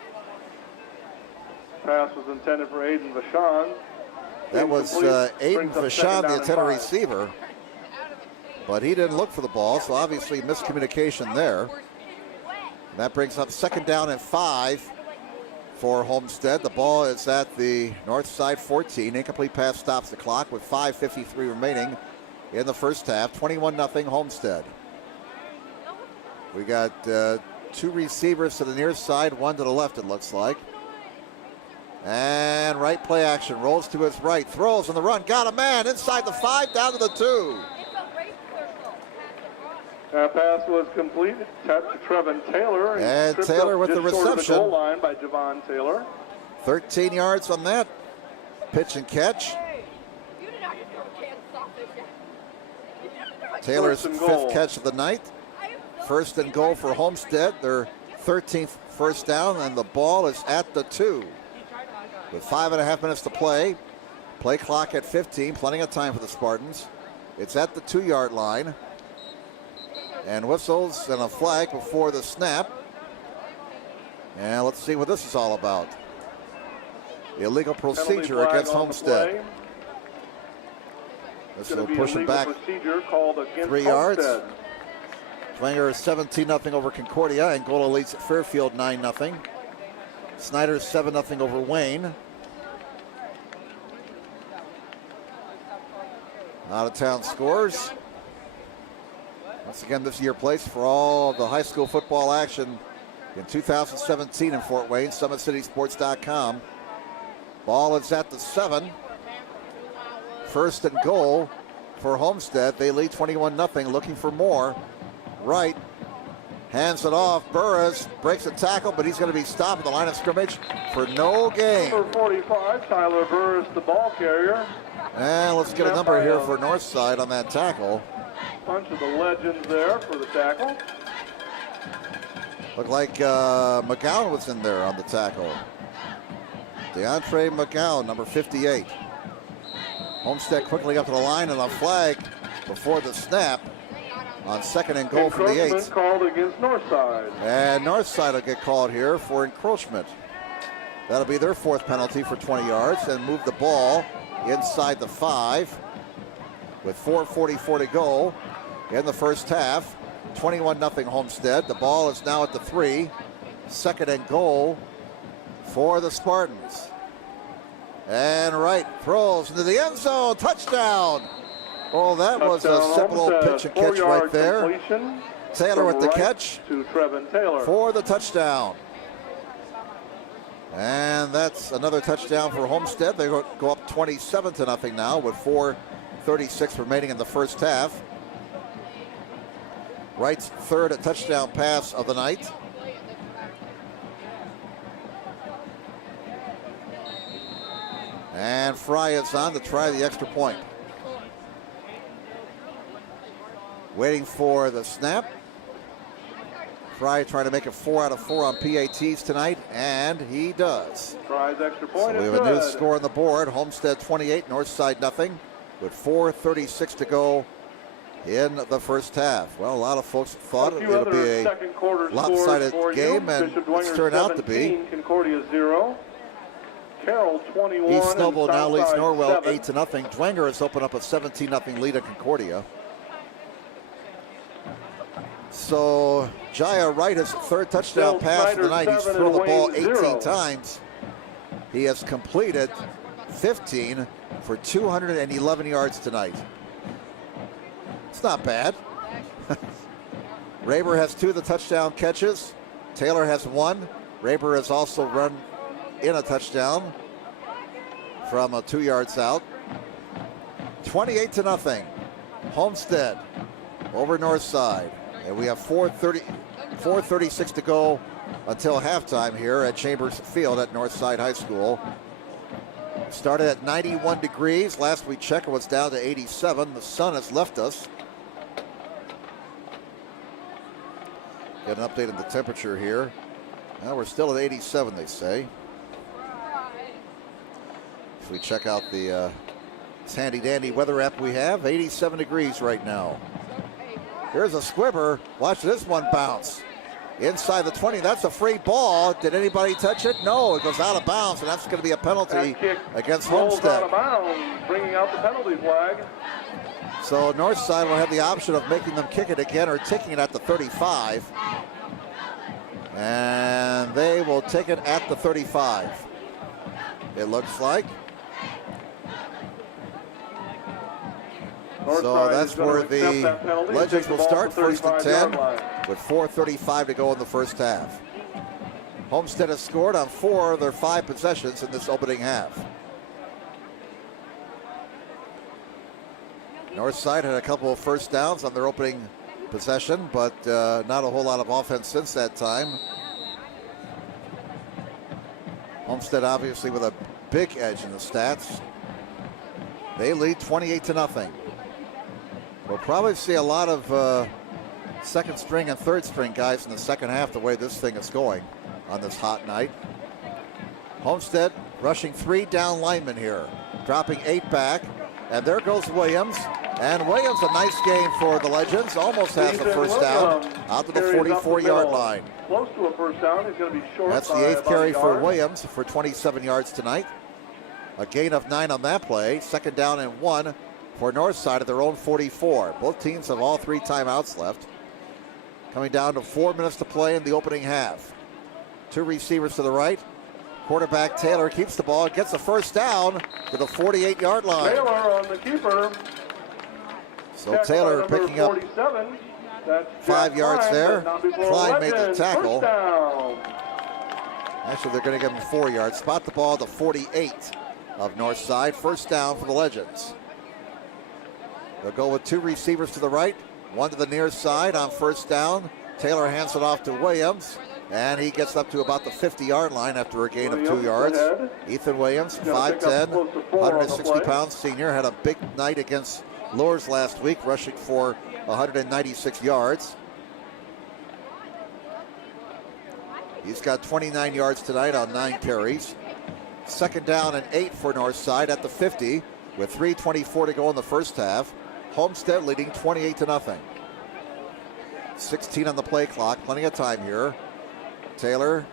Pass was intended for Aiden Vachon. That was Aiden Vachon, the intended receiver. But he didn't look for the ball, so obviously miscommunication there. And that brings up second down and 5 for Homestead. The ball is at the north side 14. Incomplete pass stops the clock with 5:53 remaining in the first half. 21-0 Homestead. We got 2 receivers to the near side, 1 to the left it looks like. And right play action, rolls to his right, throws on the run, got a man inside the 5, down to the 2. That pass was completed to Trevin Taylor. And Taylor with the reception. The goal line by Javon Taylor. 13 yards on that. Pitch and catch. Taylor's fifth catch of the night. First and goal for Homestead, their 13th first down, and the ball is at the 2. With 5.5 minutes to play. Play clock at 15, plenty of time for the Spartans. It's at the 2-yard line. And whistles and a flag before the snap. And let's see what this is all about. Illegal procedure against Homestead. This will push him back 3 yards. Dwenger is 17-0 over Concordia. Angola leads at Fairfield 9-0. Snyder's 7-0 over Wayne. Out of town scores. Once again, this year place for all of the high school football action in 2017 in Fort Wayne. SummitCitySports.com. Ball is at the 7. First and goal for Homestead. They lead 21-0, looking for more. Wright hands it off. Burris breaks a tackle, but he's going to be stopped at the line of scrimmage for no gain. Number 45, Tyler Burris, the ball carrier. And let's get a number here for Northside on that tackle. Bunch of the legends there for the tackle. Looked like McGowan was in there on the tackle. DeAndre McGowan, number 58. Homestead quickly up to the line, and a flag before the snap on second and goal from the 8. Called against Northside. And Northside will get called here for encroachment. That'll be their 4th penalty for 20 yards and move the ball inside the 5 with 4:44 to go in the first half. 21-0 Homestead. The ball is now at the 3. Second and goal for the Spartans. And Wright throws into the end zone. Touchdown. Oh, that was a simple pitch and catch right there. Taylor with the catch to Trevin Taylor for the touchdown. And that's another touchdown for Homestead. They go up 27-0 now with 4:36 remaining in the first half. Wright's third touchdown pass of the night. And Fry is on to try the extra point. Waiting for the snap. Fry trying to make it 4 out of 4 on PATs tonight, and he does. Fry's extra point. So we have a new score on the board. Homestead 28, Northside 0, with 4:36 to go in the first half. Well, a lot of folks thought it'll be a lopsided game, and it's turned out to be. Concordia 0. Carroll 21. East Noble now leads Norwell 8-0. Dwenger has opened up a 17-0 lead at Concordia. So Jaya Wright, his third touchdown pass of the night. He's thrown the ball 18 times. He has completed 15 for 211 yards tonight. It's not bad. Raber has 2 of the touchdown catches. Taylor has 1. Raber has also run in a touchdown from 2 yards out. 28-0. Homestead over Northside. And we have 4:36 to go until halftime here at Chambers Field at Northside High School. Started at 91 degrees. Last we checked, it was down to 87. The sun has left us. Get an update on the temperature here. Now we're still at 87, they say. If we check out the handy-dandy weather app we have, 87 degrees right now. Here's a squibber. Watch this one bounce. Inside the 20, that's a free ball. Did anybody touch it? No, it goes out of bounds, and that's going to be a penalty against Homestead. Out of bounds, bringing out the penalty flag. So Northside will have the option of making them kick it again or taking it at the 35. And they will take it at the 35. It looks like. So that's where the Legends will start, first and 10, with 4:35 to go in the first half. Homestead has scored on 4 of their 5 possessions in this opening half. Northside had a couple of first downs on their opening possession, but not a whole lot of offense since that time. Homestead obviously with a big edge in the stats. They lead 28-0. We'll probably see a lot of second string and third string guys in the second half the way this thing is going on this hot night. Homestead rushing 3 down linemen here, dropping 8 back. And there goes Williams. And Williams, a nice game for the Legends. Almost has the first down out to the 44-yard line. Close to a first down. He's going to be short. That's the 8th carry for Williams for 27 yards tonight. A gain of 9 on that play. Second down and 1 for Northside at their own 44. Both teams have all 3 timeouts left. Coming down to 4 minutes to play in the opening half. 2 receivers to the right. Quarterback Taylor keeps the ball, gets a first down to the 48-yard line. Taylor on the keeper. So Taylor picking up 5 yards there. Klein made the tackle. Actually, they're going to give him 4 yards. Spot the ball at the 48 of Northside. First down for the Legends. They'll go with 2 receivers to the right, 1 to the near side on first down. Taylor hands it off to Williams, and he gets up to about the 50-yard line after a gain of 2 yards. Ethan Williams, 5'10", 160 pounds senior, had a big night against Lourdes last week, rushing for 196 yards. He's got 29 yards tonight on 9 carries. Second down and 8 for Northside at the 50 with 3:24 to go in the first half. Homestead leading 28-0. 16 on the play clock, plenty of time here. Taylor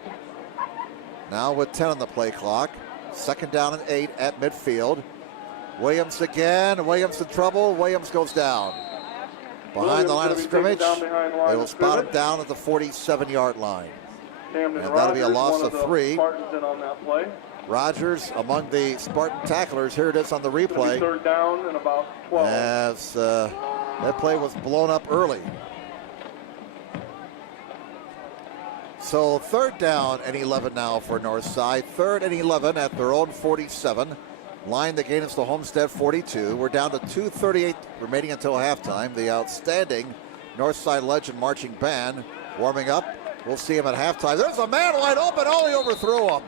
now with 10 on the play clock. Second down and 8 at midfield. Williams again. Williams in trouble. Williams goes down. Behind the line of scrimmage. They will spot him down at the 47-yard line. And that'll be a loss of 3. Rogers among the Spartan tacklers. Here it is on the replay. Third down and about 12. As that play was blown up early. So third down and 11 now for Northside. 3rd and 11 at their own 47. Line the gain is to Homestead 42. We're down to 2:38 remaining until halftime. The outstanding Northside Legend marching band warming up. We'll see him at halftime. There's a man wide open. Oh, he overthrew him.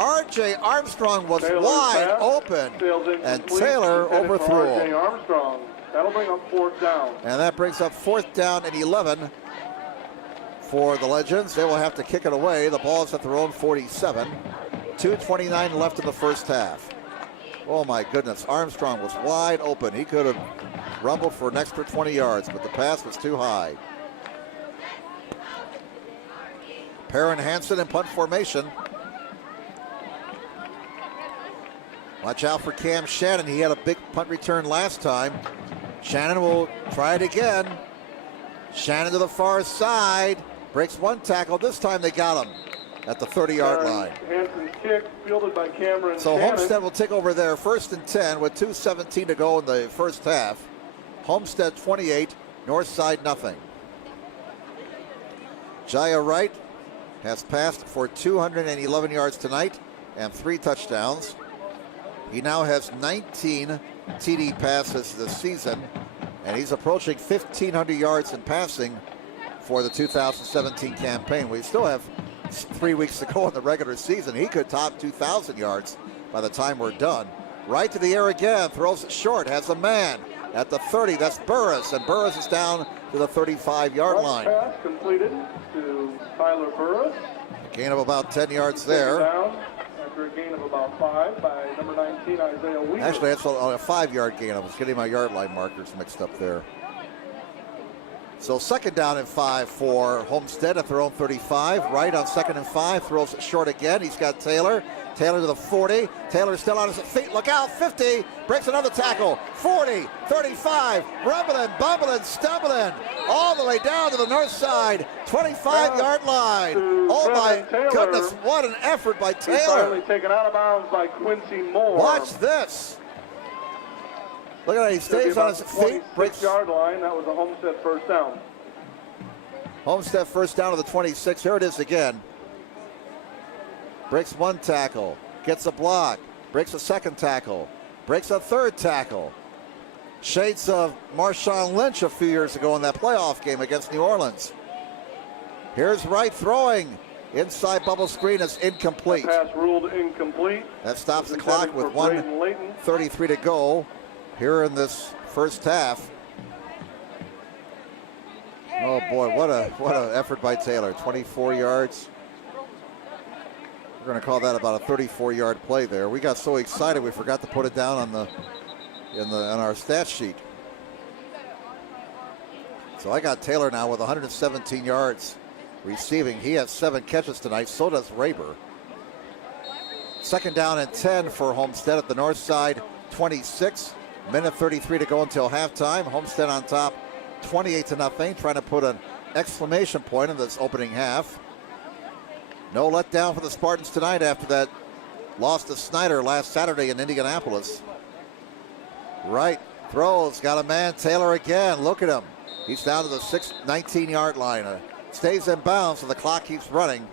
R.J. Armstrong was wide open, and Taylor overthrew him. Armstrong. That'll bring up 4th down. And that brings up 4th down and 11 for the Legends. They will have to kick it away. The ball is at their own 47. 2:29 left in the first half. Oh my goodness, Armstrong was wide open. He could have rumbled for an extra 20 yards, but the pass was too high. Perrin Hansen in punt formation. Watch out for Cam Shannon. He had a big punt return last time. Shannon will try it again. Shannon to the far side. Breaks 1 tackle. This time they got him at the 30-yard line. Hansen's kick fielded by Cameron So Shannon. Homestead will take over there 1st and 10 with 2:17 to go in the first half. Homestead 28, Northside nothing. Jaya Wright has passed for 211 yards tonight and 3 touchdowns. He now has 19 TD passes this season, and he's approaching 1,500 yards in passing for the 2017 campaign. We still have 3 weeks to go in the regular season. He could top 2,000 yards by the time we're done. Right to the air again, throws it short, has a man at the 30. That's Burris, and Burris is down to the 35-yard line. Pass completed to Tyler Burris. A gain of about 10 yards there. Down after a gain of about 5 by number 19, Isaiah Weaver. Actually, that's a 5-yard gain. I was getting my yard line markers mixed up there. So second down and 5 for Homestead at their own 35. Right on 2nd and 5, throws it short again. He's got Taylor. Taylor to the 40. Taylor still on his feet. Look out, 50. Breaks another tackle. 40, 35. Rumbling, bumbling, stumbling. All the way down to the north side. 25-yard line. Oh my goodness, what an effort by He's Taylor. finally taken out of bounds by Quincy Moore. Watch this. Look at that, he stays on his feet. Breaks 26-yard line. That was a Homestead first down. Homestead first down to the 26. Here it is again. Breaks 1 tackle, gets a block, breaks a 2nd tackle, breaks a 3rd tackle. Shades of Marshawn Lynch a few years ago in that playoff game against New Orleans. Here's Wright throwing. Inside bubble screen is incomplete. Pass ruled incomplete. That stops the clock with 1:33 to go here in this first half. Oh boy, what a effort by Taylor. 24 yards. We're going to call that about a 34-yard play there. We got so excited we forgot to put it down on our stat sheet. So I got Taylor now with 117 yards receiving. He has 7 catches tonight. So does Raber. Second down and 10 for Homestead at the north side. 26. Minute 33 to go until halftime. Homestead on top, 28-0. Trying to put an exclamation point in this opening half. No letdown for the Spartans tonight after that loss to Snyder last Saturday in Indianapolis. Right throws, got a man, Taylor again. Look at him. He's down to the 19-yard line. Stays in bounds, so the clock keeps running.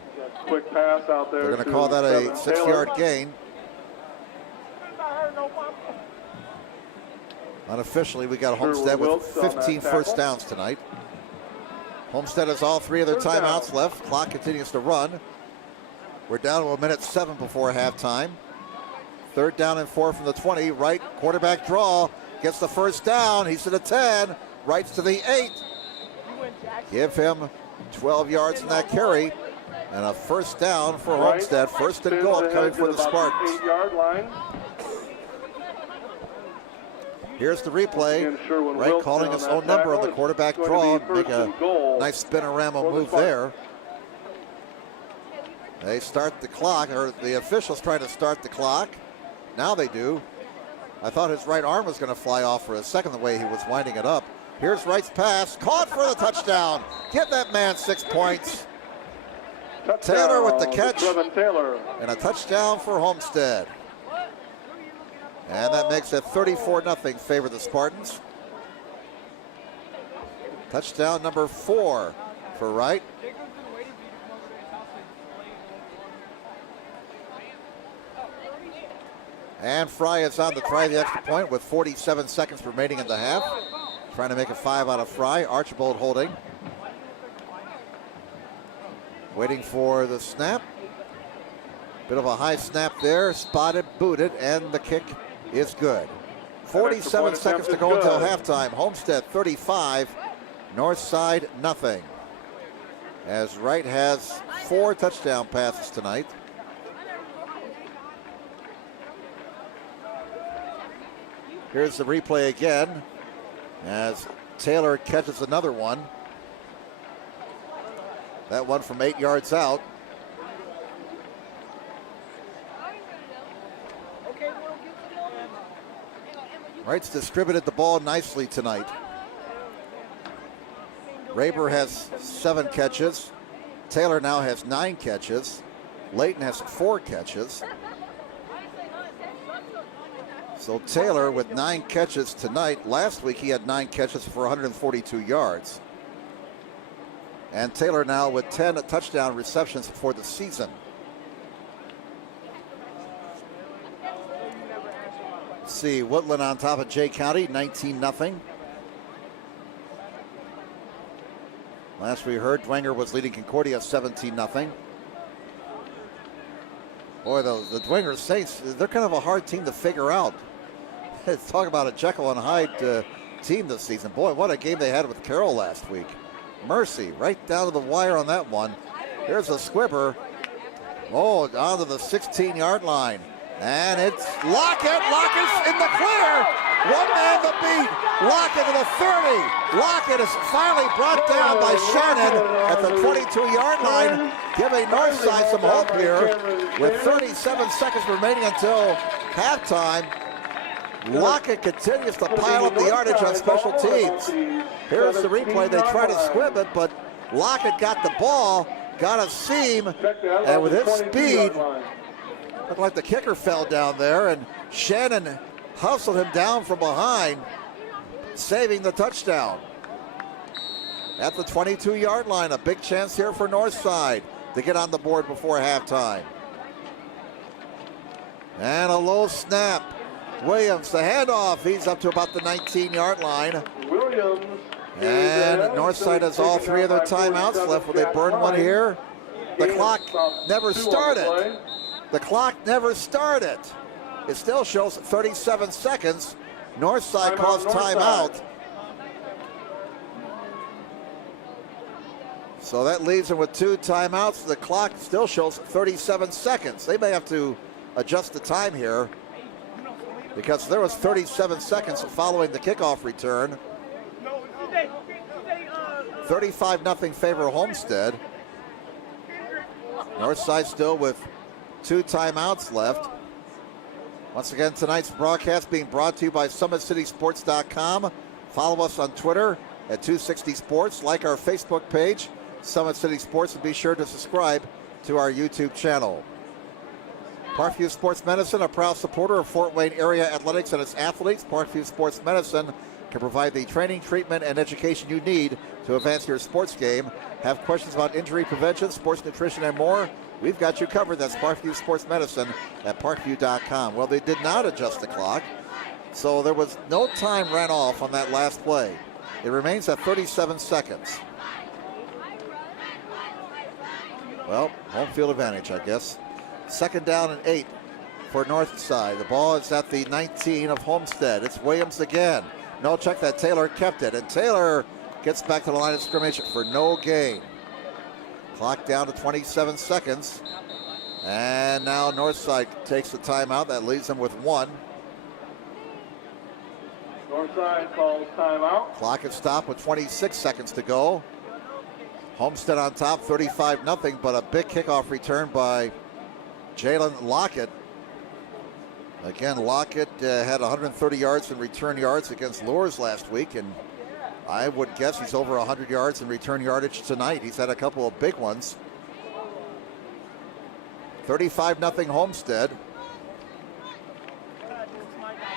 Quick pass out there. They're going to call that a 6-yard gain. Unofficially, we got Homestead with 15 first downs tonight. Homestead has all 3 of their timeouts left. Clock continues to run. We're down to a minute 7 before halftime. Third down and 4 from the 20. Wright, quarterback draw, gets the first down. He's to the 10, Wright's to the 8. Give him 12 yards in that carry. And a first down for Homestead. First and goal coming for the Spartans. 8-yard line. Here's the replay. Wright calling his own number on the quarterback draw. Make a nice spinorama move there. They start the clock, or the officials trying to start the clock. Now they do. I thought his right arm was going to fly off for a second the way he was winding it up. Here's Wright's pass, caught for the touchdown. Give that man 6 points. Taylor with the catch, and a touchdown for Homestead. And that makes it 34-0 favor the Spartans. Touchdown number 4 for Wright. And Fry is on to try the extra point with 47 seconds remaining in the half. Trying to make a 5 out of Fry. Archibald holding. Waiting for the snap. Bit of a high snap there. Spotted, booted, and the kick is good. 47 seconds to go until halftime. Homestead 35, Northside nothing. As Wright has 4 touchdown passes tonight. Here's the replay again as Taylor catches another one. That one from 8 yards out. Wright's distributed the ball nicely tonight. Raber has 7 catches. Taylor now has 9 catches. Layton has 4 catches. So Taylor with 9 catches tonight. Last week he had 9 catches for 142 yards. And Taylor now with 10 touchdown receptions for the season. Let's see, Woodland on top of Jay County, 19-0. Last we heard, Dwenger was leading Concordia 17-0. Boy, the Dwenger Saints, they're kind of a hard team to figure out. Talk about a Jekyll and Hyde team this season. Boy, what a game they had with Carroll last week. Mercy, right down to the wire on that one. Here's a squibber. Oh, down to the 16-yard line. And it's Lockett. Lockett's in the clear. One man the beat. Lockett to the 30. Lockett is finally brought down by Shannon at the 22-yard line, giving Northside some hope here with 37 seconds remaining until halftime. Lockett continues to pile up the yardage on special teams. Here's the replay. They try to squib it, but Lockett got the ball, got a seam, and with his speed, looked like the kicker fell down there, and Shannon hustled him down from behind, saving the touchdown. At the 22-yard line, a big chance here for Northside to get on the board before halftime. And a low snap. Williams, the handoff. He's up to about the 19-yard line. Williams. And Northside has all 3 of their timeouts left. Will they burn one here? The clock never started. The clock never started. It still shows 37 seconds. Northside calls timeout. So that leaves them with 2 timeouts. The clock still shows 37 seconds. They may have to adjust the time here because there was 37 seconds following the kickoff return. 35-0 favor Homestead. Northside still with 2 timeouts left. Once again, tonight's broadcast being brought to you by SummitCitySports.com. Follow us on Twitter at 260 Sports. Like our Facebook page, Summit City Sports, and be sure to subscribe to our YouTube channel. Parkview Sports Medicine, a proud supporter of Fort Wayne area athletics and its athletes. Parkview Sports Medicine can provide the training, treatment, and education you need to advance your sports game. Have questions about injury prevention, sports nutrition, and more? We've got you covered. That's Parkview Sports Medicine at parkview.com. Well, they did not adjust the clock, so there was no time ran off on that last play. It remains at 37 seconds. Well, home field advantage, I guess. 2nd down and 8 for Northside. The ball is at the 19 of Homestead. It's Williams again. No, check that. Taylor kept it, and Taylor gets back to the line of scrimmage for no gain. Clock down to 27 seconds. And now Northside takes the timeout. That leaves them with 1. Northside calls timeout. Clock is stopped with 26 seconds to go. Homestead on top, 35-0, but a big kickoff return by Jalen Lockett. Again, Lockett had 130 yards in return yards against Lourdes last week, and I would guess he's over 100 yards in return yardage tonight. He's had a couple of big ones. 35-0 Homestead.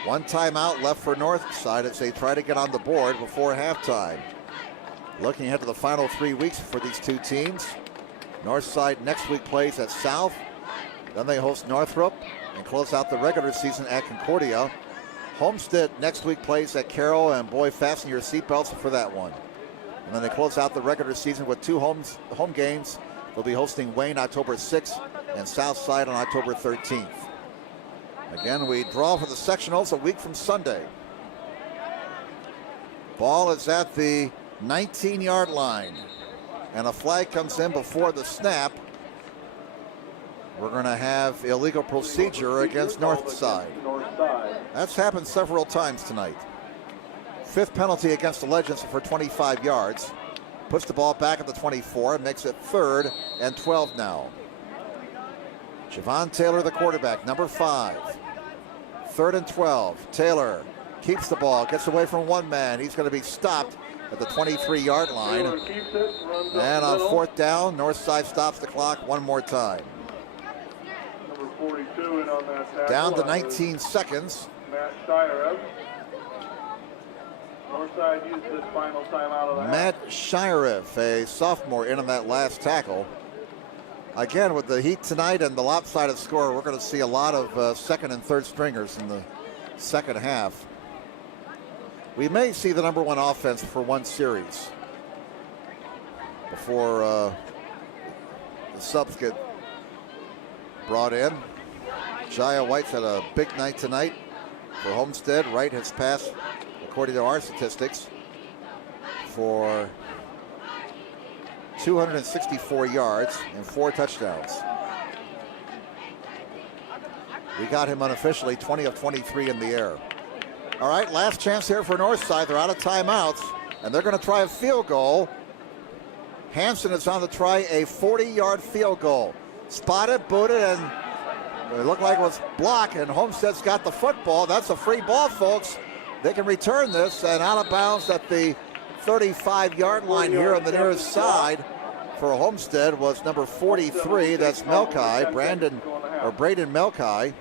1 timeout left for Northside as they try to get on the board before halftime. Looking ahead to the final 3 weeks for these two teams. Northside next week plays at South. Then they host Northrop and close out the regular season at Concordia. Homestead next week plays at Carroll, and boy, fasten your seatbelts for that one. And then they close out the regular season with 2 home games. They'll be hosting Wayne October 6th and Southside on October 13th. Again, we draw for the sectionals a week from Sunday. Ball is at the 19-yard line, and a flag comes in before the snap. We're going to have illegal procedure against Northside. That's happened several times tonight. 5th penalty against the Legends for 25 yards. Puts the ball back at the 24 and makes it 3rd and 12 now. Javon Taylor, the quarterback, number 5. 3rd and 12. Taylor keeps the ball, gets away from one man. He's going to be stopped at the 23-yard line. And on 4th down, Northside stops the clock one more time. Number 42 in on that tackle. Down to 19 seconds. Matt Shirev. Northside used his final timeout of the half. Matt Shirev, a sophomore, in on that last tackle. Again, with the heat tonight and the lopsided score, we're going to see a lot of 2nd and 3rd stringers in the second half. We may see the number 1 offense for one series before the subs get brought in. Jaya White's had a big night tonight for Homestead. Wright has passed, according to our statistics, for 264 yards and 4 touchdowns. We got him unofficially 20 of 23 in the air. All right, last chance here for Northside. They're out of timeouts, and they're going to try a field goal. Hanson is on to try a 40-yard field goal. Spotted, booted, and it looked like it was blocked, and Homestead's got the football. That's a free ball, folks. They can return this, and out of bounds at the 35-yard line here on the nearest side for Homestead was number 43. That's Melkai, Braden Melkai.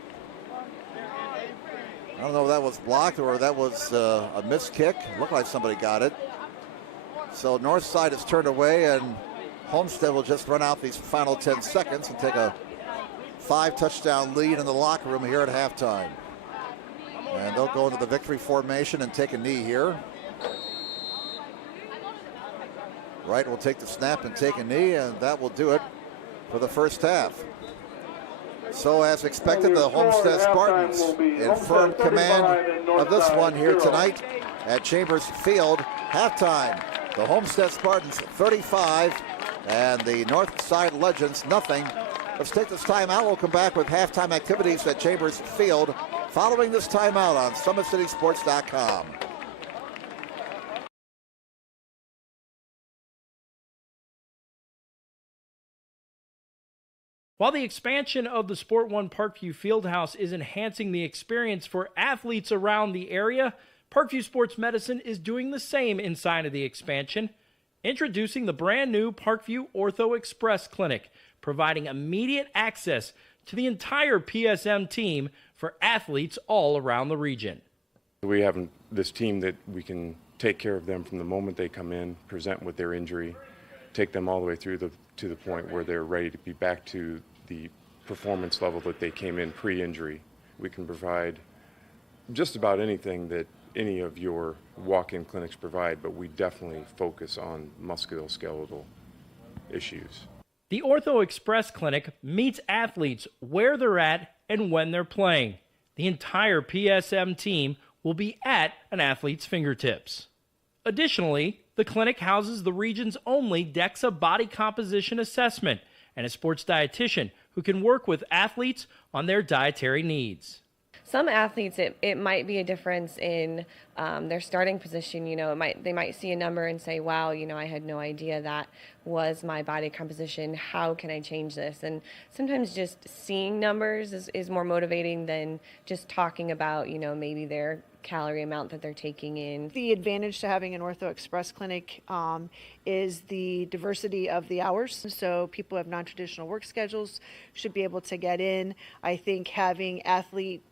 I don't know if that was blocked or that was a missed kick. It looked like somebody got it. So Northside is turned away, and Homestead will just run out these final 10 seconds and take a 5-touchdown lead in the locker room here at halftime. And they'll go into the victory formation and take a knee here. Wright will take the snap and take a knee, and that will do it for the first half. So as expected, the Homestead Spartans in firm command of this one here tonight at Chambers Field. Halftime, the Homestead Spartans 35 and the Northside Legends nothing. Let's take this timeout. We'll come back with halftime activities at Chambers Field following this timeout on SummitCitySports.com. While the expansion of the Sport One Parkview Fieldhouse is enhancing the experience for athletes around the area, Parkview Sports Medicine is doing the same inside of the expansion, introducing the brand new Parkview Ortho Express Clinic, providing immediate access to the entire PSM team for athletes all around the region. We have this team that we can take care of them from the moment they come in, present with their injury, take them all the way through to the point where they're ready to be back to the performance level that they came in pre-injury. We can provide just about anything that any of your walk-in clinics provide, but we definitely focus on musculoskeletal issues. The Ortho Express Clinic meets athletes where they're at and when they're playing. The entire PSM team will be at an athlete's fingertips. Additionally, the clinic houses the region's only DEXA body composition assessment and a sports dietitian who can work with athletes on their dietary needs. Some athletes, it might be a difference in their starting position. You know, they might see a number and say, wow, you know, I had no idea that was my body composition. How can I change this? And sometimes just seeing numbers is more motivating than just talking about, you know, maybe their calorie amount that they're taking in. The advantage to having an Ortho Express clinic is the diversity of the hours. So people who have non-traditional work schedules should be able to get in. I think having athlete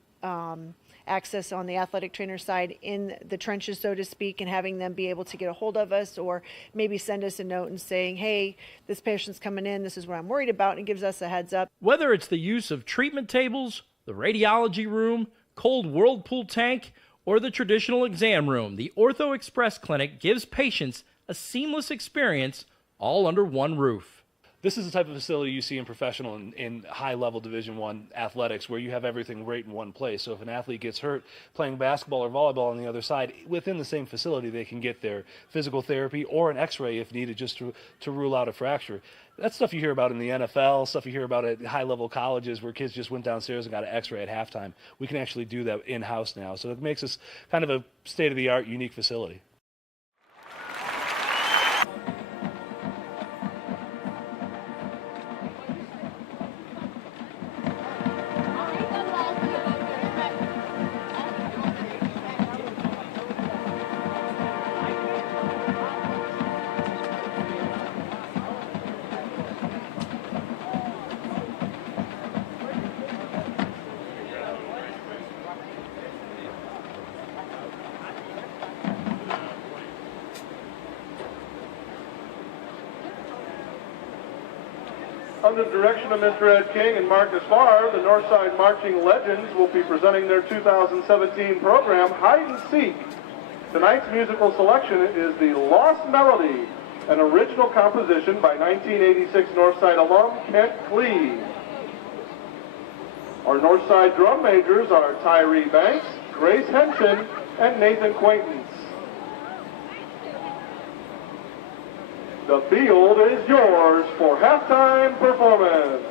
access on the athletic trainer side in the trenches, so to speak, and having them be able to get a hold of us or maybe send us a note and saying, hey, this patient's coming in, this is what I'm worried about, and it gives us a heads up. Whether it's the use of treatment tables, the radiology room, cold whirlpool tank, or the traditional exam room, the Ortho Express Clinic gives patients a seamless experience all under one roof. This is the type of facility you see in professional and high-level Division I athletics where you have everything right in one place. So if an athlete gets hurt playing basketball or volleyball on the other side, within the same facility they can get their physical therapy or an x-ray if needed just to rule out a fracture. That's stuff you hear about in the NFL, stuff you hear about at high-level colleges where kids just went downstairs and got an x-ray at halftime. We can actually do that in-house now. So it makes us kind of a state-of-the-art, unique facility. Under the direction of Mr. Ed King and Marcus Farr, the Northside Marching Legends will be presenting their 2017 program, Hide and Seek. Tonight's musical selection is The Lost Melody, an original composition by 1986 Northside alum Kent Cleve. Our Northside drum majors are Tyree Banks, Grace Henshin, and Nathan Quaintance. The field is yours for halftime performance.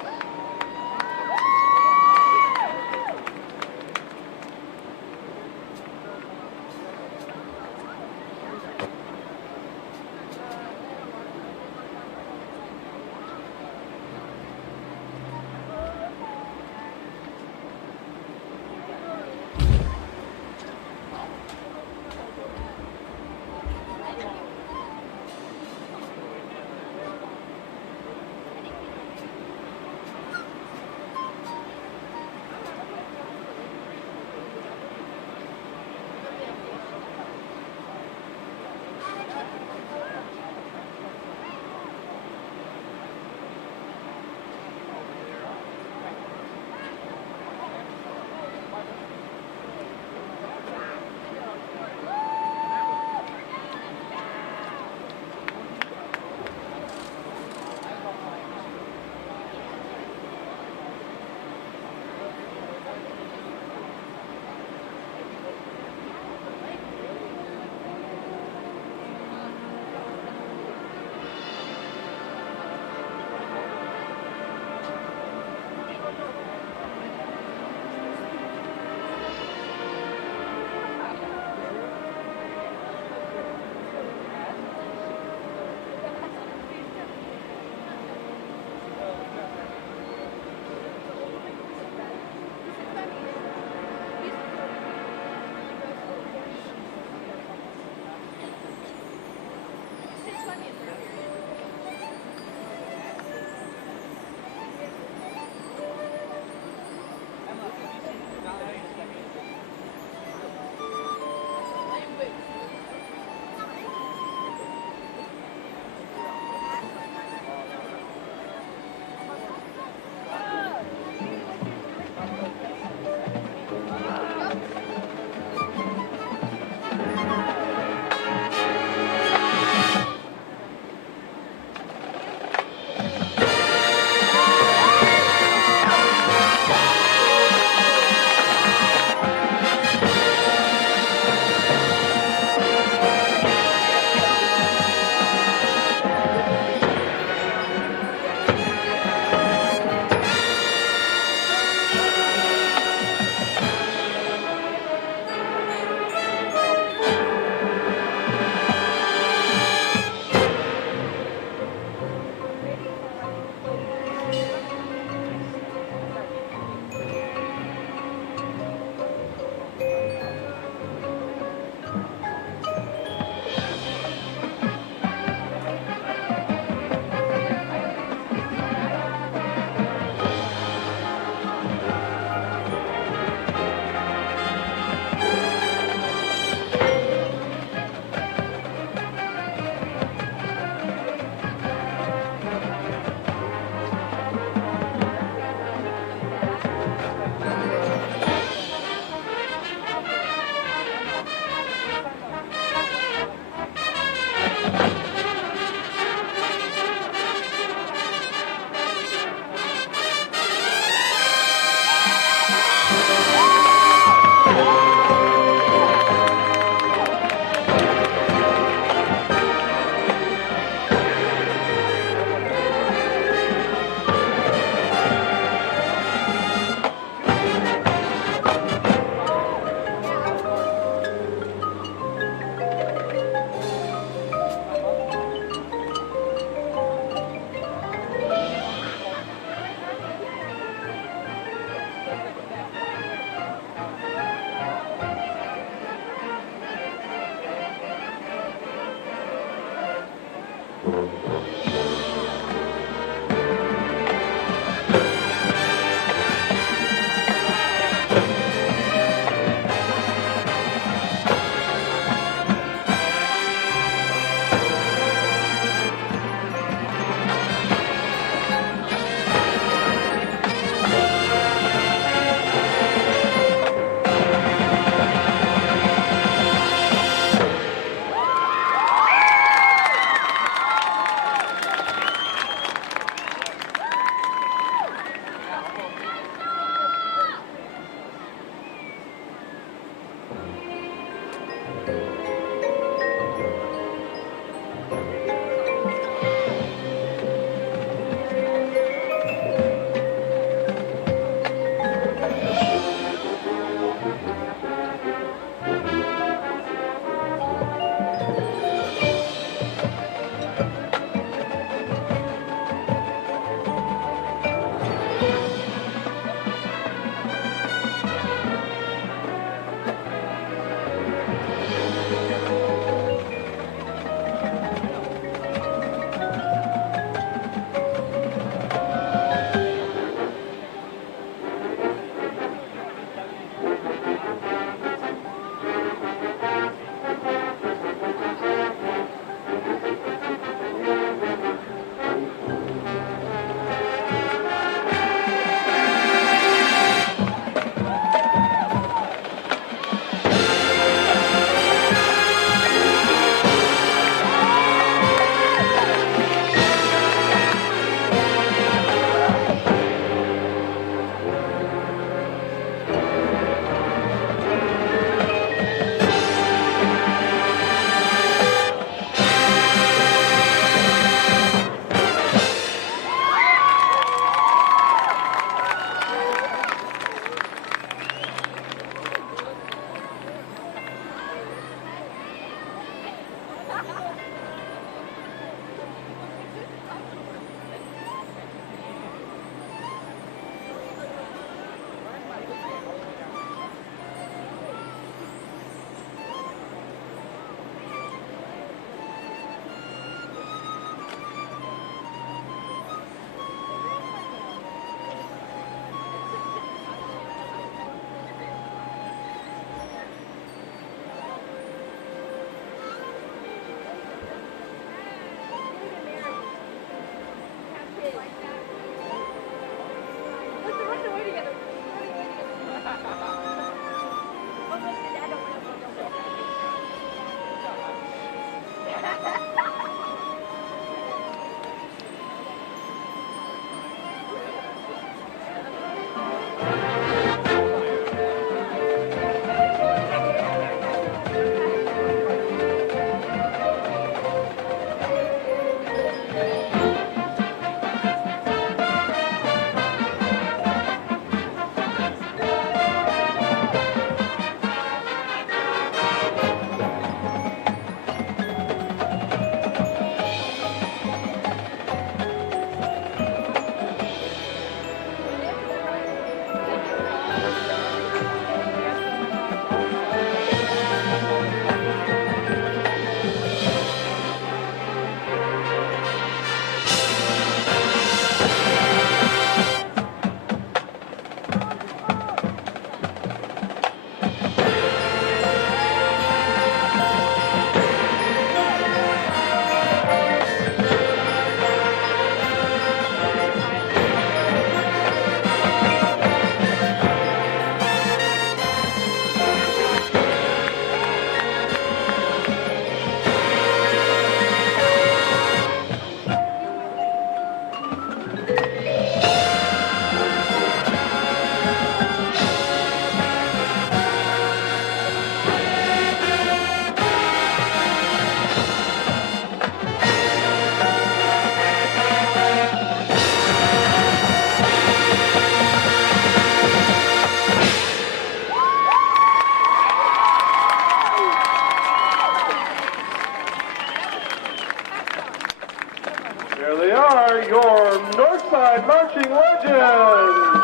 your Northside Marching Legends.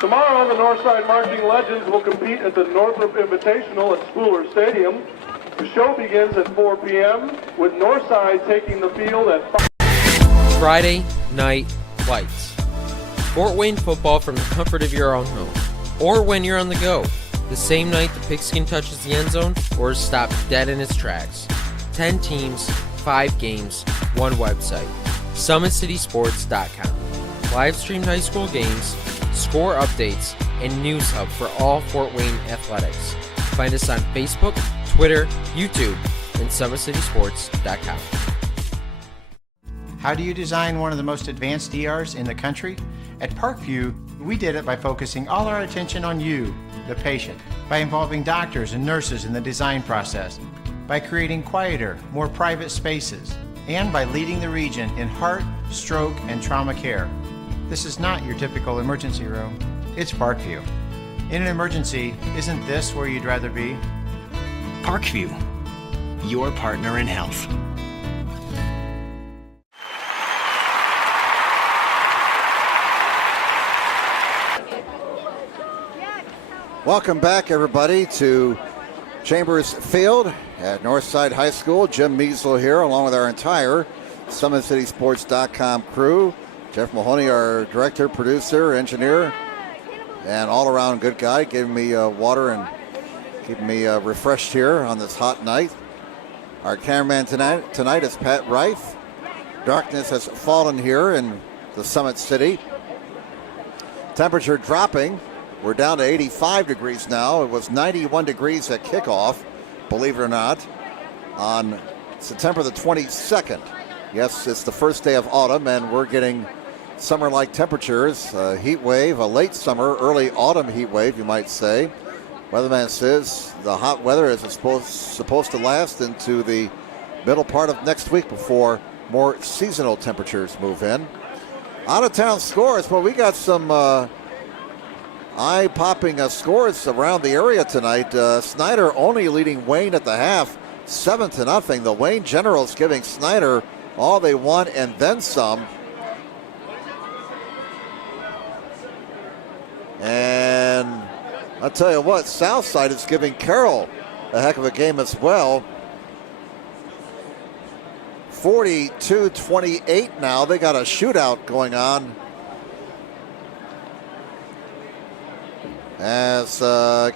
Tomorrow, the Northside Marching Legends will compete at the Northrop Invitational at Spooler Stadium. The show begins at 4 p.m. with Northside taking the field at 5. Friday Night Lights. Fort Wayne football from the comfort of your own home, or when you're on the go, the same night the pigskin touches the end zone or is stopped dead in its tracks. 10 teams, 5 games, 1 website. SummitCitySports.com. Live streamed high school games, score updates, and news hub for all Fort Wayne athletics. Find us on Facebook, Twitter, YouTube, and SummitCitySports.com. How do you design one of the most advanced ERs in the country? At Parkview, we did it by focusing all our attention on you, the patient, by involving doctors and nurses in the design process, by creating quieter, more private spaces, and by leading the region in heart, stroke, and trauma care. This is not your typical emergency room. It's Parkview. In an emergency, isn't this where you'd rather be? Parkview, your partner in health. Welcome back, everybody, to Chambers Field at Northside High School. Jim Measle here, along with our entire SummitCitySports.com crew. Jeff Mahoney, our director, producer, engineer, and all-around good guy, giving me water and keeping me refreshed here on this hot night. Our cameraman tonight is Pat Reif. Darkness has fallen here in the Summit City. Temperature dropping. We're down to 85 degrees now. It was 91 degrees at kickoff, believe it or not, on September the 22nd. Yes, it's the first day of autumn, and we're getting summer-like temperatures, a heat wave, a late summer, early autumn heat wave, you might say. Weatherman says the hot weather is supposed to last into the middle part of next week before more seasonal temperatures move in. Out-of-town scores, well, we got some eye-popping scores around the area tonight. Snyder only leading Wayne at the half, 7-0. The Wayne Generals giving Snyder all they want and then some. And I'll tell you what, Southside is giving Carroll a heck of a game as well. 42-28 now. They got a shootout going on as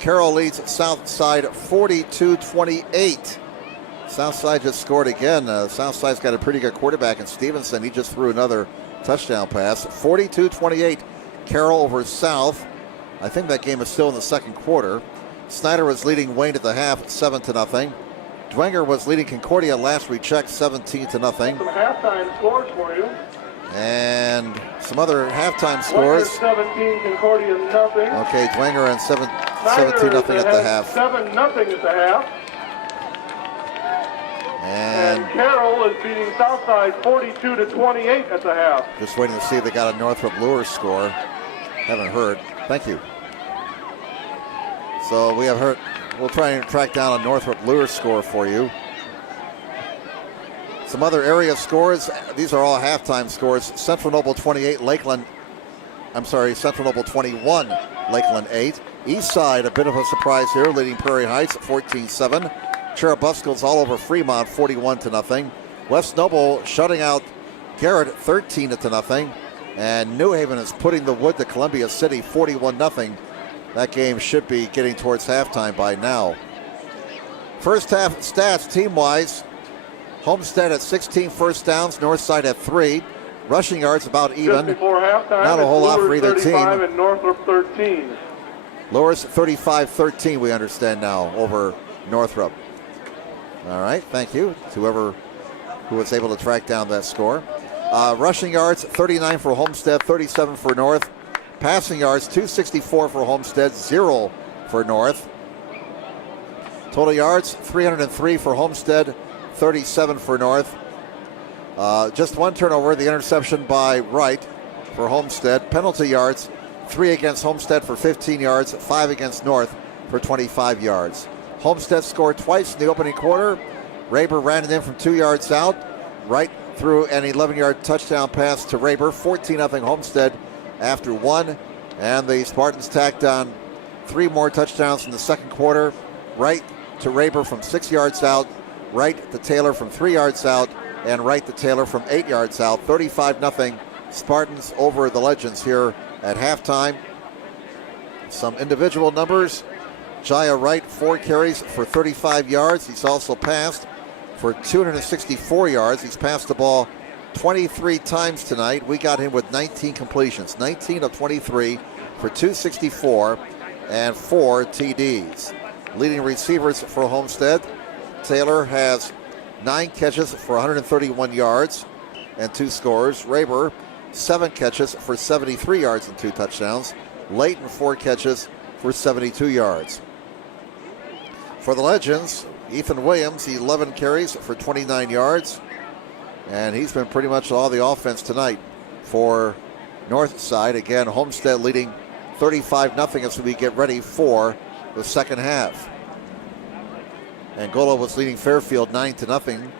Carroll leads Southside 42-28. Southside just scored again. Southside's got a pretty good quarterback in Stevenson. He just threw another touchdown pass. 42-28, Carroll over South. I think that game is still in the second quarter. Snyder was leading Wayne at the half, 7-0. Dwenger was leading Concordia last we checked, 17-0. Some halftime scores for you. And some other halftime scores. Dwenger 17, Concordia nothing. Okay, Dwenger and 17-0 at the half. 7-0 at the half. And Carroll is beating Southside 42-28 at the half. Just waiting to see if they got a Northrop Lures score. Haven't heard. Thank you. So we have heard. We'll try and track down a Northrop Lures score for you. Some other area scores. These are all halftime scores. Central Noble 28, Central Noble 21, Lakeland 8. East Side, a bit of a surprise here, leading Prairie Heights at 14-7. Cherubusco's all over Fremont, 41-0. West Noble shutting out Garrett, 13-0. And New Haven is putting the wood to Columbia City, 41-0. That game should be getting towards halftime by now. First half stats team-wise. Homestead at 16 first downs, Northside at 3. Rushing yards about even. Just before halftime, not a whole lot for either 35 team. And Northrop 13. Lures 35-13, we understand now, over Northrop. All right, thank you to whoever who was able to track down that score. Rushing yards, 39 for Homestead, 37 for North. Passing yards, 264 for Homestead, 0 for North. Total yards, 303 for Homestead, 37 for North. Just one turnover, the interception by Wright for Homestead. Penalty yards, 3 against Homestead for 15 yards, 5 against North for 25 yards. Homestead scored twice in the opening quarter. Raber ran it in from 2 yards out. Wright threw an 11-yard touchdown pass to Raber. 14-0 Homestead after 1. And the Spartans tacked on 3 more touchdowns in the second quarter. Wright to Raber from 6 yards out, right to Taylor from 3 yards out, and right to Taylor from 8 yards out. 35-0 Spartans over the Legends here at halftime. Some individual numbers. Jaya Wright, 4 carries for 35 yards. He's also passed for 264 yards. He's passed the ball 23 times tonight. We got him with 19 completions, 19 of 23 for 264 and 4 TDs. Leading receivers for Homestead, Taylor has 9 catches for 131 yards and 2 scores. Raber, 7 catches for 73 yards and 2 touchdowns. Layton, 4 catches for 72 yards. For the Legends, Ethan Williams, 11 carries for 29 yards. And he's been pretty much all the offense tonight for Northside. Again, Homestead leading 35-0 as we get ready for the second half. Angola was leading Fairfield 9-0.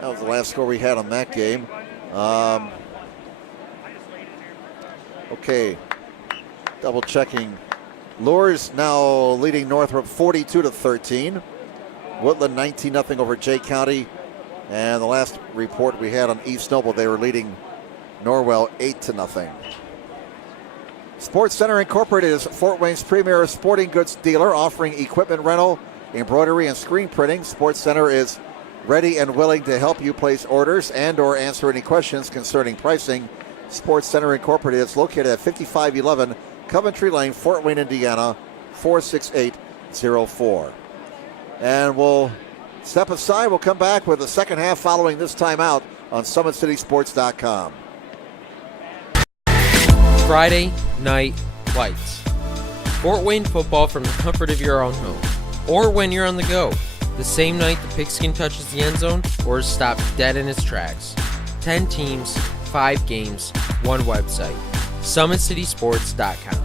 That was the last score we had on that game. Okay, double checking. Lures now leading Northrop 42-13. Woodland 19-0 over Jay County. And the last report we had on East Noble, they were leading Norwell 8-0. Sports Center Incorporated is Fort Wayne's premier sporting goods dealer, offering equipment rental, embroidery, and screen printing. Sports Center is ready and willing to help you place orders and or answer any questions concerning pricing. Sports Center Incorporated is located at 5511 Coventry Lane, Fort Wayne, Indiana, 46804. And we'll step aside. We'll come back with the second half following this timeout on SummitCitySports.com. Friday Night Lights. Fort Wayne football from the comfort of your own home. Or when you're on the go. The same night the pigskin touches the end zone or is stopped dead in its tracks. 10 teams, 5 games, 1 website. SummitCitySports.com.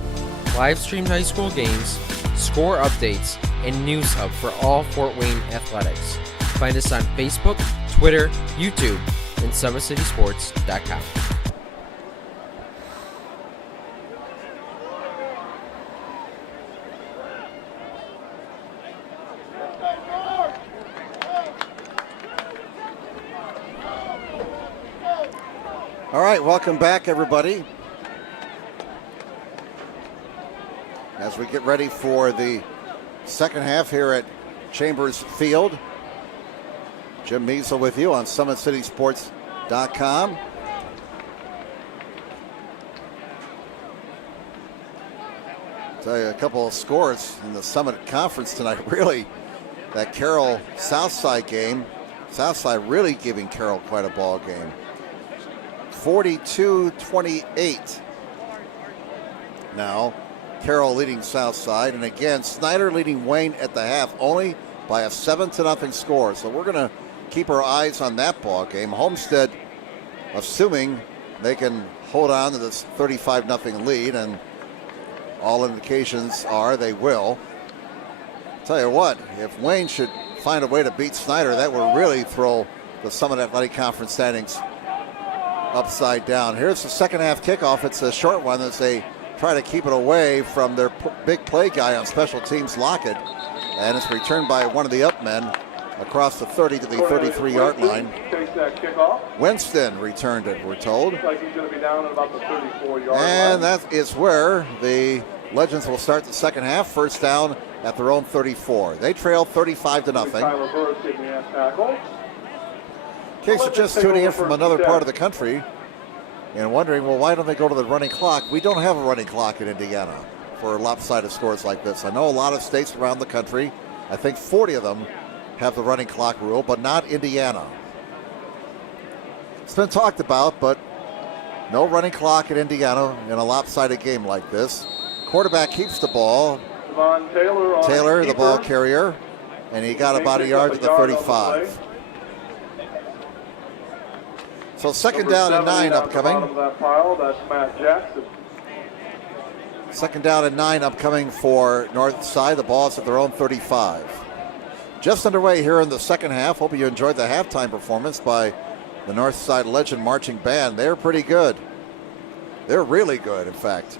Live streamed high school games, score updates, and news hub for all Fort Wayne athletics. Find us on Facebook, Twitter, YouTube, and SummitCitySports.com. All right, welcome back, everybody. As we get ready for the second half here at Chambers Field. Jim Measle with you on SummitCitySports.com. Tell you a couple of scores in the Summit Conference tonight. Really, that Carroll Southside game, Southside really giving Carroll quite a ball game. 42-28. Now, Carroll leading Southside, and again, Snyder leading Wayne at the half, only by a 7-0 score. So we're going to keep our eyes on that ball game. Homestead, assuming they can hold on to this 35-0 lead, and all indications are they will. Tell you what, if Wayne should find a way to beat Snyder, that would really throw the Summit Athletic Conference standings upside down. Here's the second half kickoff. It's a short one as they try to keep it away from their big play guy on special teams, Lockett. And it's returned by one of the up men across the 30 to the 33-yard line. Takes that kickoff. Winston returned it, we're told. Looks like he's going to be down at about the 34-yard line. And that is where the Legends will start the second half. First down at their own 34. They trail 35-0. Tyler Burris taking the tackle. In case you're just tuning in from another part of the country and wondering, well, why don't they go to the running clock? We don't have a running clock in Indiana for lopsided scores like this. I know a lot of states around the country, I think 40 of them have the running clock rule, but not Indiana. It's been talked about, but no running clock in Indiana in a lopsided game like this. Quarterback keeps the ball. Taylor, the ball carrier, and he got about a yard to the 35. So second down and 9 upcoming. That's Matt Jackson. Second down and 9 upcoming for Northside. The ball's at their own 35. Just underway here in the second half. Hope you enjoyed the halftime performance by the Northside Legend Marching Band. They're pretty good. They're really good, in fact.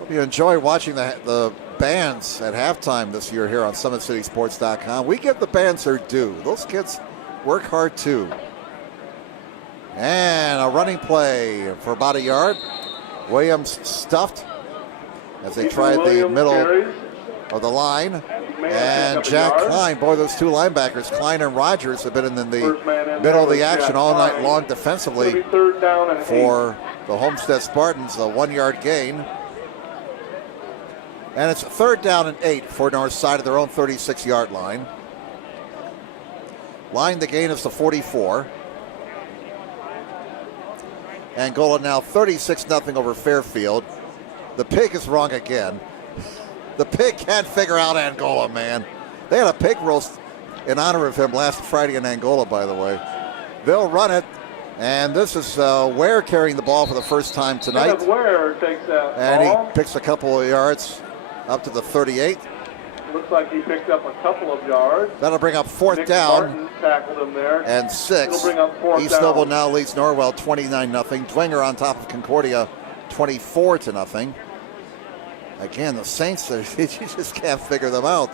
Hope You enjoy watching the bands at halftime this year here on SummitCitySports.com. We give the bands their due. Those kids work hard too. And a running play for about a yard. Williams stuffed as they tried the middle of the line. And Jack Klein, boy, those two linebackers, Klein and Rogers, have been in the middle of the action all night long defensively for the Homestead Spartans. A 1-yard gain. And it's 3rd down and 8 for Northside at their own 36-yard line. Line the gain is to 44. Angola now 36-0 over Fairfield. The pig is wrong again. The pig can't figure out Angola, man. They had a pig roast in honor of him last Friday in Angola, by the way. They'll run it, and this is Ware carrying the ball for the first time tonight. Ware takes that and ball. He picks a couple of yards up to the 38. Looks like he picked up a couple of yards. That'll bring up 4th Nick down. Martin tackled him there. And 6. It'll bring up 4th East Noble down. now leads Norwell 29-0. Dwenger on top of Concordia 24-0. Again, the Saints, you just can't figure them out.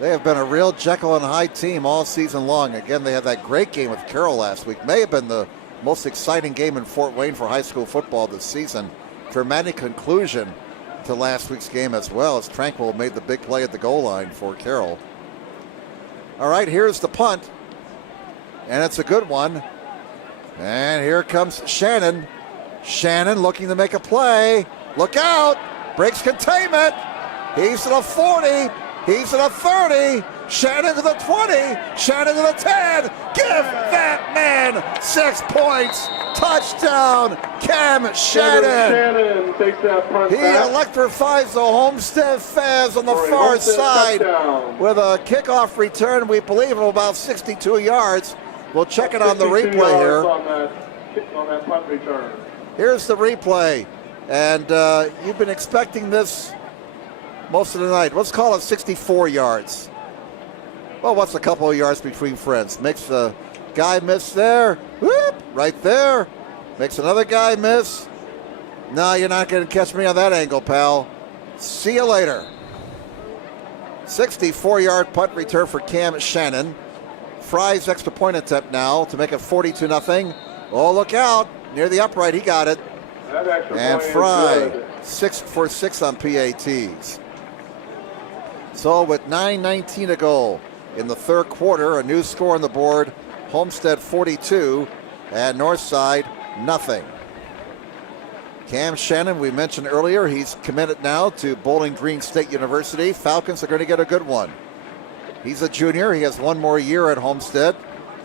They have been a real Jekyll and Hyde team all season long. Again, they had that great game with Carroll last week. May have been the most exciting game in Fort Wayne for high school football this season. Dramatic conclusion to last week's game as well, as Tranquil made the big play at the goal line for Carroll. All right, here's the punt. And it's a good one. And here comes Shannon. Shannon looking to make a play. Look out. Breaks containment. He's to the 40. He's to the 30. Shannon to the 20. Shannon to the 10. Give that man 6 points. Touchdown, Cam Shannon. Shannon takes that punt He back. electrifies the Homestead fans on the For a far Homestead side touchdown. with a kickoff return, we believe, of about 62 yards. We'll check it on the 62 replay here. yards on that punt return. Here's the replay. And you've been expecting this most of the night. Let's call it 64 yards. Well, what's a couple of yards between friends? Makes the guy miss there. Whoop, right there. Makes another guy miss. No, you're not going to catch me on that angle, pal. See you later. 64-yard punt return for Cam Shannon. Fry's extra point attempt now to make it 42-0. Oh, look out. Near the upright, he got it. That extra And point Fry, is good. 6 for 6 on PATs. So with 9:19 to go in the third quarter, a new score on the board. Homestead 42 and Northside nothing. Cam Shannon, we mentioned earlier, he's committed now to Bowling Green State University. Falcons are going to get a good one. He's a junior. He has one more year at Homestead.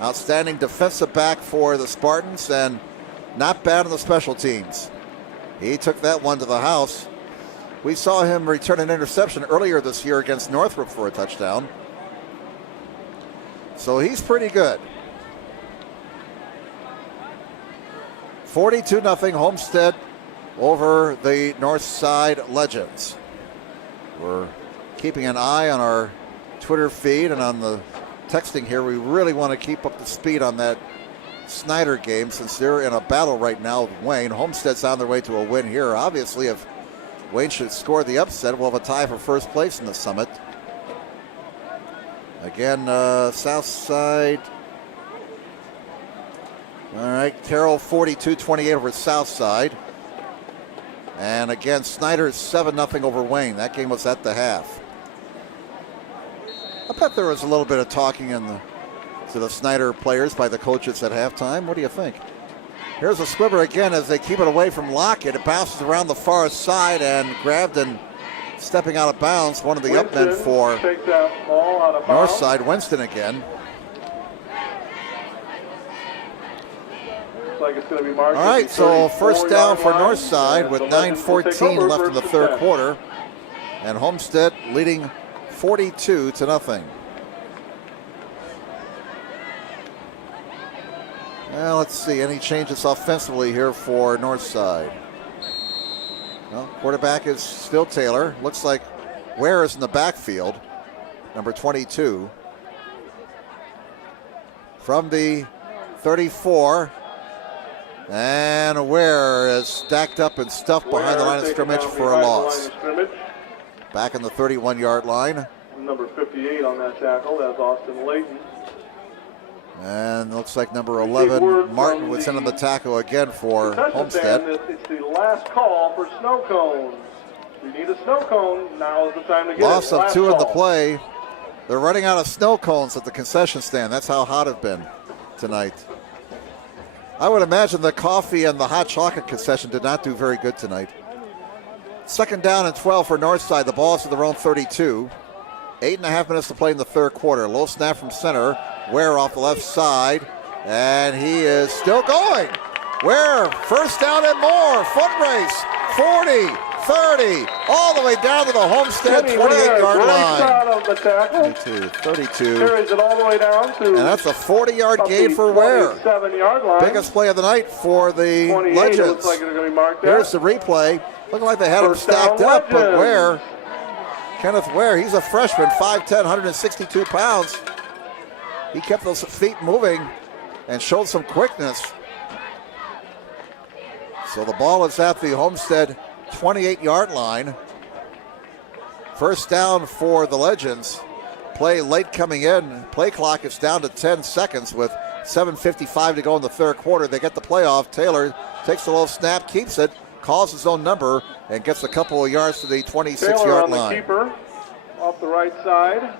Outstanding defensive back for the Spartans and not bad on the special teams. He took that one to the house. We saw him return an interception earlier this year against Northrop for a touchdown. So he's pretty good. 42-0 Homestead over the Northside Legends. We're keeping an eye on our Twitter feed and on the texting here. We really want to keep up the speed on that Snyder game since they're in a battle right now with Wayne. Homestead's on their way to a win here. Obviously, if Wayne should score the upset, we'll have a tie for first place in the Summit. Again, Southside. All right, Carroll 42-28 over Southside. And again, Snyder's 7-0 over Wayne. That game was at the half. I bet there was a little bit of talking to the Snyder players by the coaches at halftime. What do you think? Here's a squibber again as they keep it away from Lockett. It bounces around the far side and grabbed and stepping out of bounds. One of the upmen for takes that ball out of bounds. Northside. Winston again. Looks like it's going to be marked. All right, so first down for line, Northside with and the Legends will take 9:14 over left in the first third and 10. quarter. And Homestead leading 42-0. Well, let's see, any changes offensively here for Northside? Well, quarterback is still Taylor. Looks like Ware is in the backfield, number 22. From the 34, And Ware is stacked up and stuffed behind the line of scrimmage for a loss. Back in the 31-yard line. Number 58 on that tackle, that's Austin Layton. And looks like number 11, Martin, would send him the tackle again for Homestead. It's the last call for snow cones. If you need a snow cone, now is the time to get it. Loss of 2 in the play. They're running out of snow cones at the concession stand. That's how hot it's been tonight. I would imagine the coffee and the hot chocolate concession did not do very good tonight. 2nd down and 12 for Northside. The ball is to their own 32. 8.5 minutes to play in the third quarter. Low snap from center. Ware off the left side. And he is still going. Ware, first down and more. Foot race. 40, 30, all the way down to the Homestead 28-yard line. Out of the tackle. 32. Carries it all the way down to. And that's a 40-yard gain for Ware. 27-yard line. Biggest play of the night for the Legends. Looks like it's going to be marked Here's the replay. Looking like they had him stacked up, but Ware, Kenneth Ware, he's a freshman, 5'10", 162 pounds. He kept those feet moving and showed some quickness. So the ball is at the Homestead 28-yard line. First down for the Legends. Play late coming in. Play clock is down to 10 seconds with 7:55 to go in the third quarter. They get the playoff. Taylor takes a little snap, keeps it, calls his own number, and gets a couple of yards to the 26-yard line. Keeper off the right side.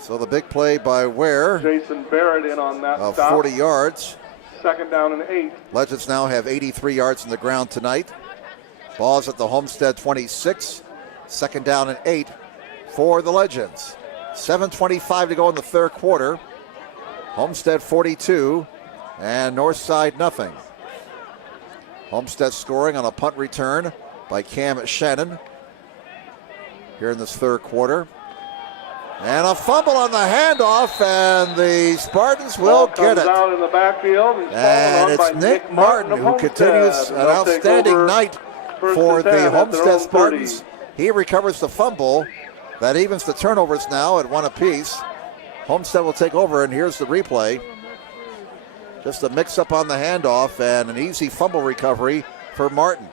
So the big play by Ware. Jason Barrett in on that of stop. 40 yards. 2nd down and 8. Legends now have 83 yards in the ground tonight. Ball's at the Homestead 26. 2nd down and 8 for the Legends. 7:25 to go in the third quarter. Homestead 42 and Northside nothing. Homestead scoring on a punt return by Cam Shannon here in this third quarter. And a fumble on the handoff, and the Spartans will get it. Out in the backfield and it's Nick Martin who continues an outstanding night for the Homestead Spartans. He recovers the fumble. That evens the turnovers now at 1 apiece. Homestead will take over, and here's the replay. Just a mix-up on the handoff and an easy fumble recovery for Martin.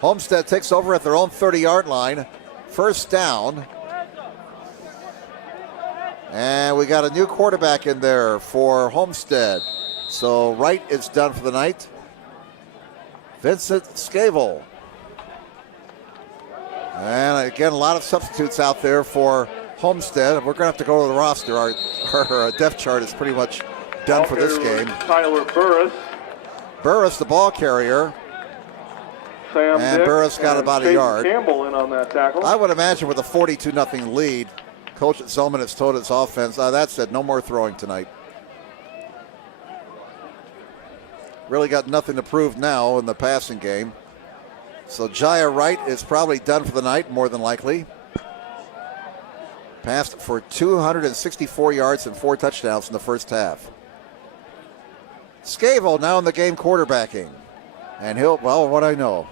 Homestead takes over at their own 30-yard line. First down. And we got a new quarterback in there for Homestead. So Wright is done for the night. Vincent Scavell. And again, a lot of substitutes out there for Homestead. We're going to have to go to the roster. Our depth chart is pretty much done for this game. Tyler Burris. Burris, the ball carrier. Sam and Dick Burris got and about a Chase yard. Campbell in on that tackle. I would imagine with a 42-0 lead, Coach Zellman has told his offense, that said, no more throwing tonight. Really got nothing to prove now in the passing game. So Jaya Wright is probably done for the night, more than likely. Passed for 264 yards and 4 touchdowns in the first half. Scavell now in the game quarterbacking. And he'll, well, what I know.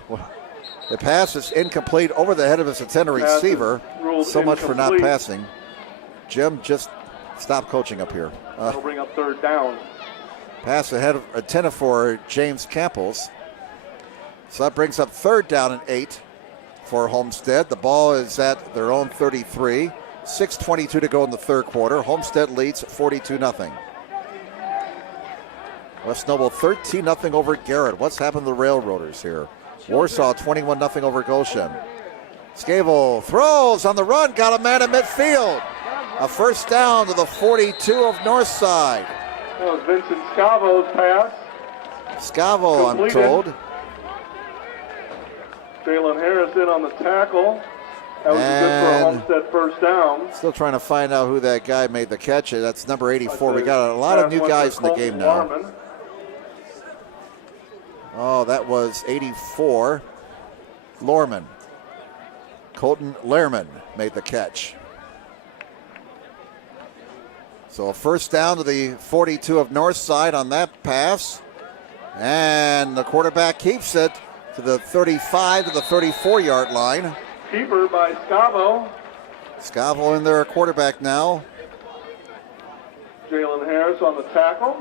The pass is incomplete over the head of his intended receiver. So much for not passing. Jim, just stop coaching up here. That'll bring up 3rd down. Pass ahead of intended for James Campbell's. So that brings up 3rd down and 8 for Homestead. The ball is at their own 33. 6:22 to go in the third quarter. Homestead leads 42-0. West Noble 13-0 over Garrett. What's happened to the Railroaders here? Warsaw 21-0 over Goshen. Scavell throws on the run, got a man in midfield. A first down to the 42 of Northside. That was Vincent Scavo's pass. Scavo, I'm told. Jalen Harris in on the tackle. That was good for a Homestead first down. Still trying to find out who that guy made the catch. That's number 84. We got a lot of new guys in the game now. Larman. Oh, that was 84. Lorman. Colton Lehrman made the catch. So a first down to the 42 of Northside on that pass. And the quarterback keeps it to the 35 to the 34-yard line. Keeper by Scavo. Scavo in there, quarterback now. Jalen Harris on the tackle.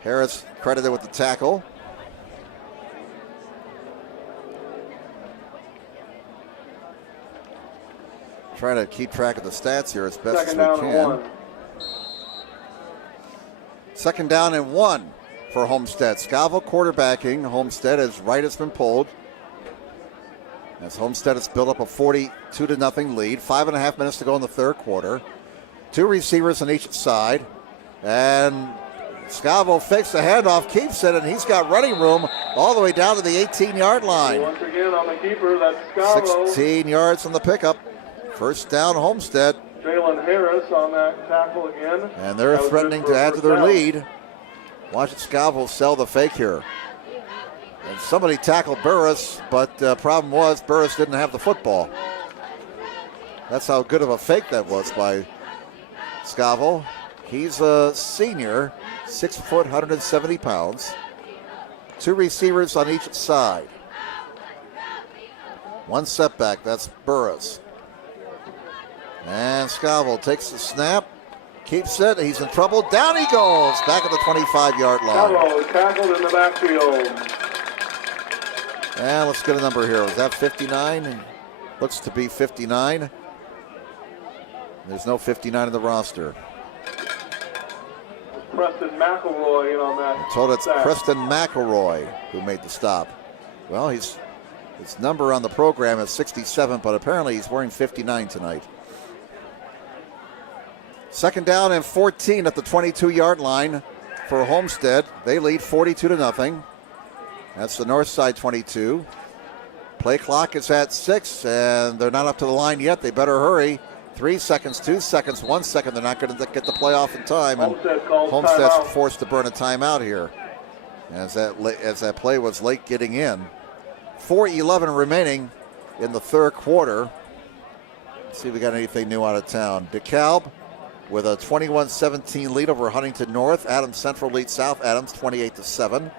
Harris credited with the tackle. Trying to keep track of the stats here as best as we can. Second down and 1 for Homestead. Scavo quarterbacking. Homestead as right has been pulled. As Homestead has built up a 42-0 lead. 5.5 minutes to go in the third quarter. 2 receivers on each side. And Scavo fakes the handoff, keeps it, and he's got running room all the way down to the 18-yard line. Once again on the keeper, that's Scavo. 16 yards from the pickup. First down, Homestead. Jalen Harris on that tackle again. And they're threatening to add to their lead. Watch Scavo sell the fake here. And somebody tackled Burris, but the problem was Burris didn't have the football. That's how good of a fake that was by Scavo. He's a senior, 6 foot, 170 pounds. 2 receivers on each side. 1 setback, that's Burris. And Scavo takes the snap, keeps it, he's in trouble, down he goes, back at the 25-yard line. Scavo tackled in the backfield. And let's get a number here, was that 59? Looks to be 59. There's no 59 in the roster. Preston McElroy in on that. I'm told it's sack. Preston McElroy who made the stop. Well, his number on the program is 67, but apparently he's wearing 59 tonight. Second down and 14 at the 22-yard line for Homestead. They lead 42-0. That's the north side 22. Play clock is at 6, and they're not up to the line yet. They better hurry. 3 seconds, 2 seconds, 1 second. They're not going to get the play off in time. And Homestead's forced to burn a timeout here as that play was late getting in. 4:11 remaining in the third quarter. Let's see if we got anything new out of town. DeKalb with a 21-17 lead over Huntington North. Adams Central leads South Adams 28-7.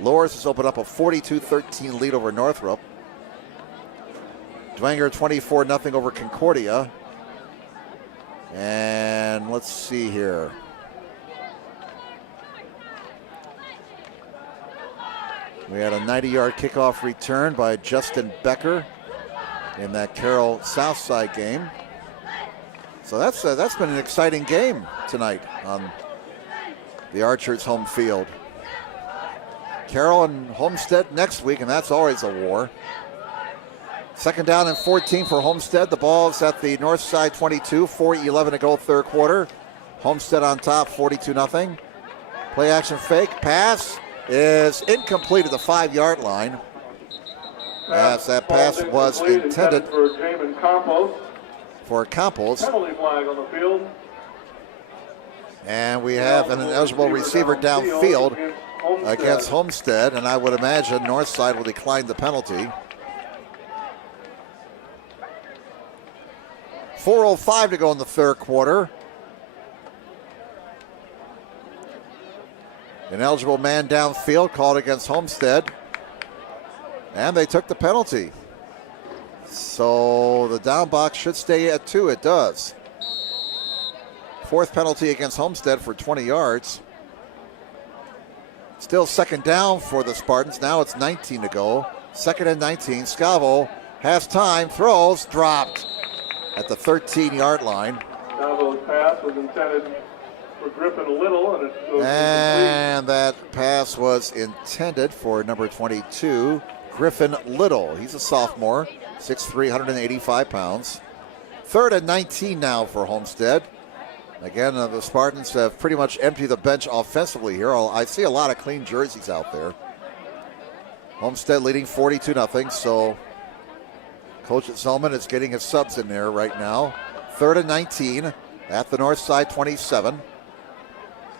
Loras has opened up a 42-13 lead over Northrop. Dwenger 24-0 over Concordia. And let's see here. We had a 90-yard kickoff return by Justin Becker in that Carroll Southside game. So that's been an exciting game tonight on the Archers' home field. Carroll and Homestead next week, and that's always a war. Second down and 14 for Homestead. The ball's at the north side 22, 4:11 to go third quarter. Homestead on top, 42-0. Play action fake, pass is incomplete at the 5-yard line. As that pass was intended for Jamin Campos. For Campos. Penalty flag on the field. And we have an ineligible receiver downfield against Homestead, and I would imagine Northside will decline the penalty. 4:05 to go in the third quarter. Ineligible man downfield called against Homestead. And they took the penalty. So the down box should stay at 2. It does. 4th penalty against Homestead for 20 yards. Still second down for the Spartans. Now it's 19 to go. 2nd and 19. Scavo has time, throws, dropped at the 13-yard line. Scavo's pass was intended for Griffin Little, and it goes and that pass was intended for number 22, Griffin Little. He's a sophomore, 6'3", 185 pounds. 3rd and 19 now for Homestead. Again, the Spartans have pretty much emptied the bench offensively here. I see a lot of clean jerseys out there. Homestead leading 42-0, so Coach Zellman is getting his subs in there right now. 3rd and 19 at the north side 27.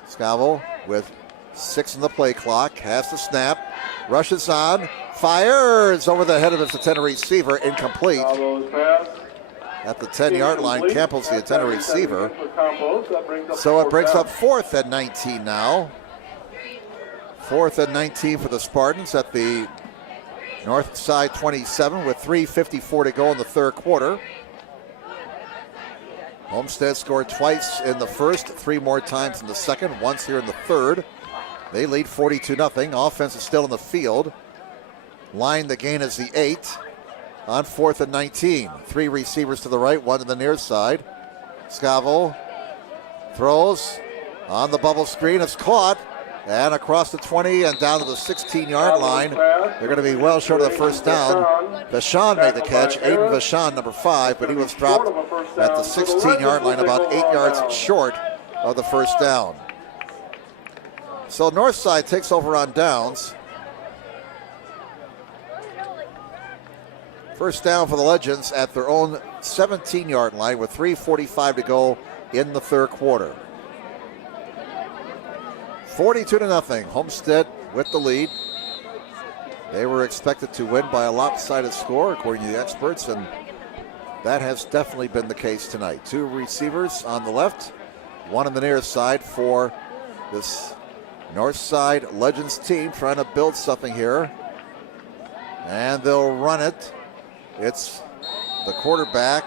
Scavo with 6 in the play clock, has the snap, rushes on, fires over the head of his intended receiver, incomplete. At the 10-yard line, Campbell's the intended receiver. So it brings up 4th and 19 now. 4th and 19 for the Spartans at the north side 27 with 3:54 to go in the third quarter. Homestead scored twice in the first, 3 more times in the second, once here in the third. They lead 42-0. Offense is still in the field. Line, the gain is the 8 on 4th and 19. 3 receivers to the right, 1 to the near side. Scavo throws on the bubble screen. It's caught. And across the 20 and down to the 16-yard line. They're going to be well short of the first down. Vachon made the catch. Aiden Vachon, number 5, but he was dropped at the 16-yard line, about 8 yards short of the first down. So Northside takes over on downs. First down for the Legends at their own 17-yard line with 3:45 to go in the third quarter. 42-0. Homestead with the lead. They were expected to win by a lopsided score, according to the experts, and that has definitely been the case tonight. 2 receivers on the left, 1 on the near side for this Northside Legends team trying to build something here. And they'll run it. It's the quarterback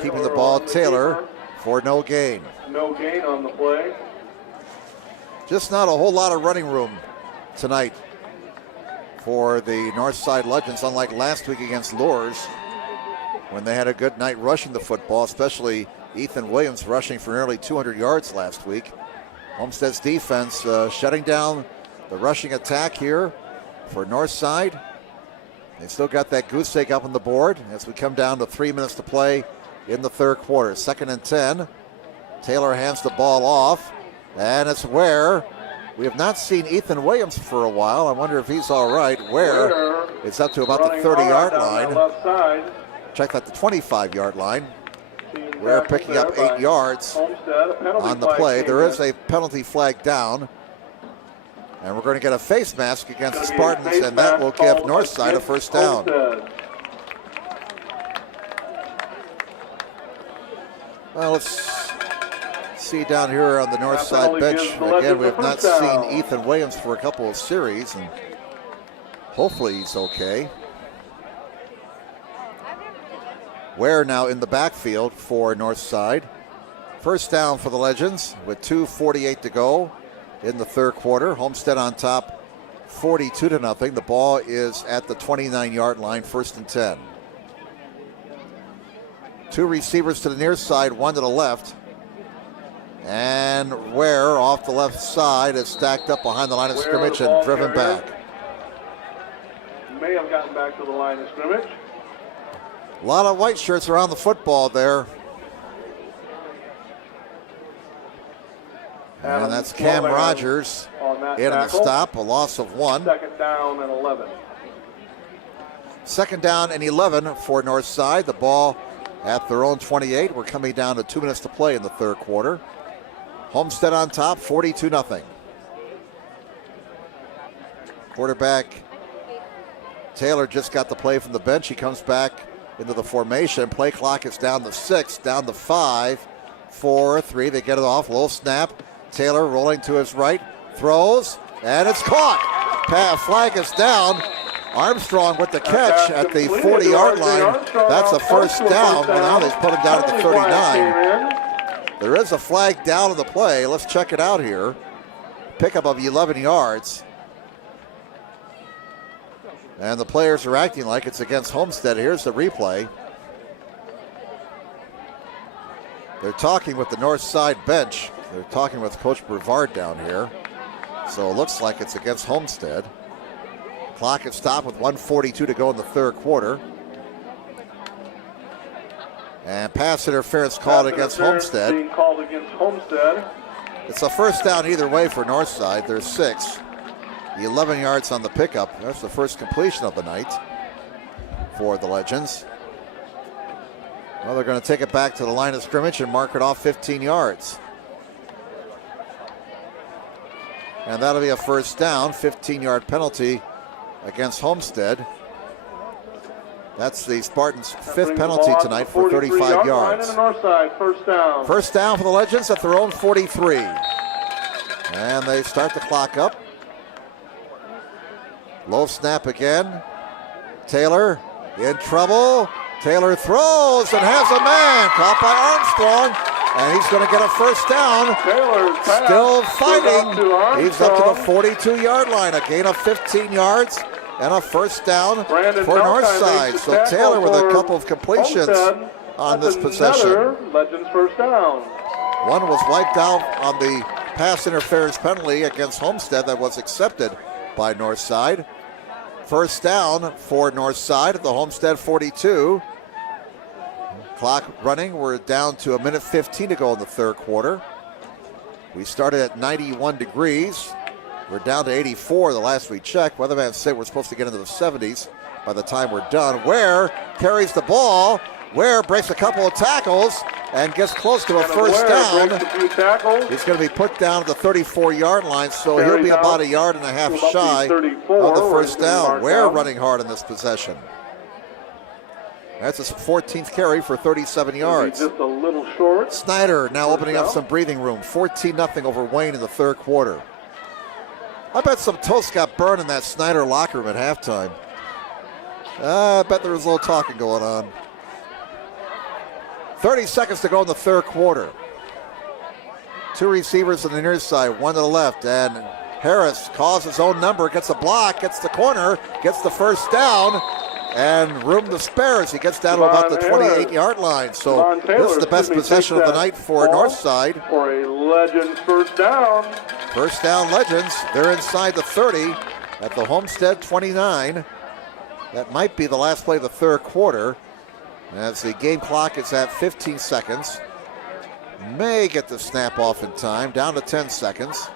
keeping the ball, Taylor, for no gain. No gain on the play. Just not a whole lot of running room tonight for the Northside Legends, unlike last week against Lures, when they had a good night rushing the football, especially Ethan Williams rushing for nearly 200 yards last week. Homestead's defense shutting down the rushing attack here for Northside. They still got that goose egg up on the board as we come down to 3 minutes to play in the third quarter. 2nd and 10. Taylor hands the ball off. And it's Ware. We have not seen Ethan Williams for a while. I wonder if he's all right. Ware is up to about the 30-yard line. Check out the 25-yard line. Ware picking up 8 yards on the play. There is a penalty flag down. And we're going to get a face mask against the Spartans, and that will give Northside a first down. Well, let's see down here on the Northside bench. Again, we have not seen Ethan Williams for a couple of series, and hopefully he's okay. Ware now in the backfield for Northside. First down for the Legends with 2:48 to go in the third quarter. Homestead on top, 42-0. The ball is at the 29-yard line, 1st and 10. 2 receivers to the near side, 1 to the left. And Ware off the left side is stacked up behind the line of scrimmage and driven back. May have gotten back to the line of scrimmage. A lot of white shirts around the football there. And that's Cam Rogers in on the stop, a loss of 1. 2nd down and 11. 2nd down and 11 for Northside. The ball at their own 28. We're coming down to 2 minutes to play in the third quarter. Homestead on top, 42-0. Quarterback Taylor just got the play from the bench. He comes back into the formation. Play clock is down to 6, down to 5, 4, 3. They get it off. Low snap. Taylor rolling to his right, throws, and it's caught. Flag is down. Armstrong with the catch at the 40-yard line. That's a first down. Well, now they've put him down at the 39. There is a flag down on the play. Let's check it out here. Pickup of 11 yards. And the players are acting like it's against Homestead. Here's the replay. They're talking with the north side bench. They're talking with Coach Brevard down here. So it looks like it's against Homestead. Clock is stopped with 1:42 to go in the third quarter. And pass interference called against Homestead. Being called against Homestead. It's a first down either way for Northside. There's 6. The 11 yards on the pickup. That's the first completion of the night for the Legends. Well, they're going to take it back to the line of scrimmage and mark it off 15 yards. And that'll be a first down, 15-yard penalty against Homestead. That's the Spartans' 5th penalty tonight for 35 yards. First down for the Legends at their own 43. And they start the clock up. Low snap again. Taylor in trouble. Taylor throws and has a man caught by Armstrong and he's going to get a first down. Still fighting. He's up to the 42-yard line. A gain of 15 yards and a first down for Northside. So Taylor with a couple of completions on this possession. Legends first down. One was wiped out on the pass interference penalty against Homestead that was accepted by Northside. First down for Northside at the Homestead 42. Clock running. We're down to 1:15 to go in the third quarter. We started at 91 degrees. We're down to 84 the last we checked. Weatherman said we're supposed to get into the 70s by the time we're done. Ware carries the ball. Ware breaks a couple of tackles and gets close to a first down. He's going to be put down at the 34-yard line, so he'll be about a yard and a half shy of the first down. Ware running hard in this possession. That's his 14th carry for 37 yards. Just a little short. Snyder now opening up some breathing room. 14-0 over Wayne in the third quarter. I bet some toast got burned in that Snyder locker room at halftime. I bet there was a little talking going on. 30 seconds to go in the third quarter. Two receivers on the near side, one to the left, and Harris calls his own number, gets a block, gets the corner, gets the first down, and room to spare as he gets down to about the 28-yard line. So this is the best possession of the night for Northside. For a Legends first down. First down Legends. They're inside the 30 at the Homestead 29. That might be the last play of the third quarter, as the game clock is at 15 seconds. May get the snap off in time, down to 10 seconds.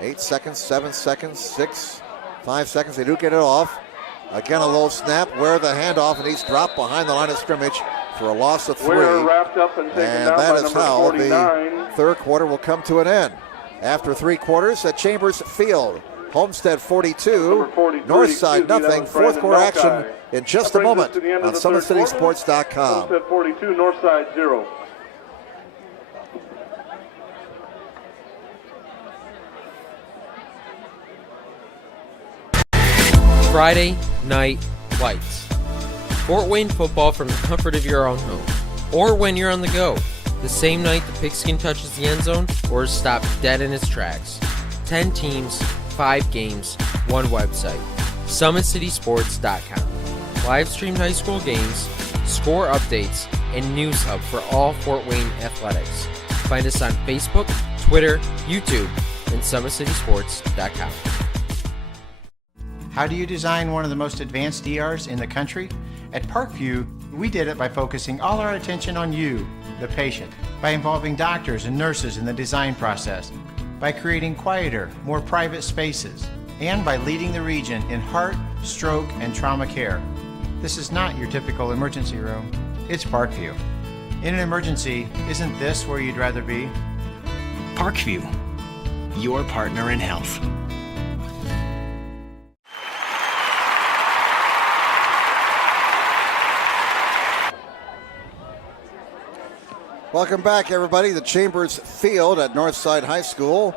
8 seconds, 7 seconds, 6, 5 seconds. They do get it off. Again, a low snap. Where the handoff, and he's dropped behind the line of scrimmage for a loss of 3. And that is how the third quarter will come to an end. After 3 quarters at Chambers Field, Homestead 42, Northside nothing. Fourth quarter action in just a moment on SummitCitySports.com. Homestead 42, Northside 0. Friday Night Lights. Fort Wayne football from the comfort of your own home, or when you're on the go. The same night the pigskin touches the end zone or is stopped dead in its tracks. 10 teams, 5 games, 1 website. SummitCitySports.com. Live streamed high school games, score updates, and news hub for all Fort Wayne athletics. Find us on Facebook, Twitter, YouTube, and SummitCitySports.com. How do you design one of the most advanced ERs in the country? At Parkview, we did it by focusing all our attention on you, the patient, by involving doctors and nurses in the design process, by creating quieter, more private spaces, and by leading the region in heart, stroke, and trauma care. This is not your typical emergency room. It's Parkview. In an emergency, isn't this where you'd rather be? Parkview, your partner in health. Welcome back, everybody, to Chambers Field at Northside High School.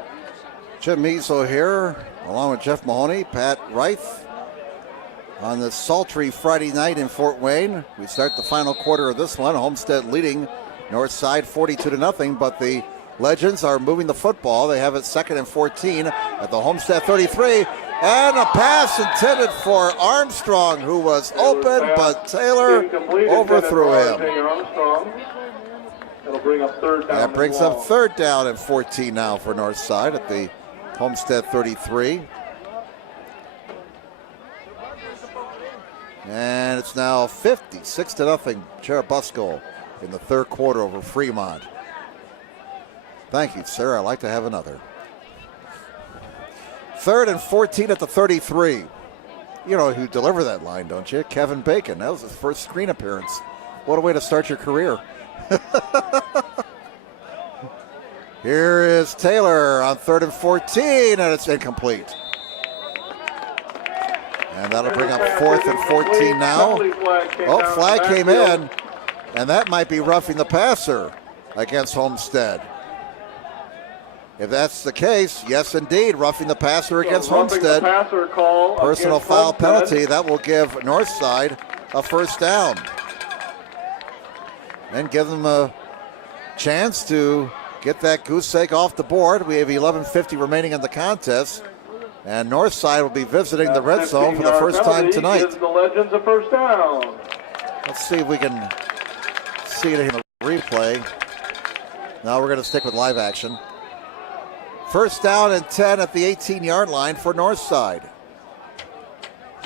Jim Measle here, along with Jeff Mahoney, Pat Reith, on this sultry Friday night in Fort Wayne. We start the final quarter of this one. Homestead leading Northside 42-0, but the Legends are moving the football. They have it 2nd and 14 at the Homestead 33, and a pass intended for Armstrong, who was open, but Taylor overthrew him. It'll bring up third down. That brings up third down and 14 now for Northside at the Homestead 33. And it's now 56-0 Cherubusco in the third quarter over Fremont. Thank you, sir. I'd like to have another. 3rd and 14 at the 33. You know who delivered that line, don't you? Kevin Bacon. That was his first screen appearance. What a way to start your career. Here is Taylor on 3rd and 14, and it's incomplete. And that'll bring up 4th and 14 now. Oh, flag came in, and that might be roughing the passer against Homestead. If that's the case, yes, indeed, roughing the passer against Homestead. Personal foul penalty. That will give Northside a first down. And give them a chance to get that goose egg off the board. We have 11:50 remaining in the contest. And Northside will be visiting the red zone for the first time tonight. Gives the Legends a first down. Let's see if we can see it in the replay. Now we're going to stick with live action. First down and 10 at the 18-yard line for Northside.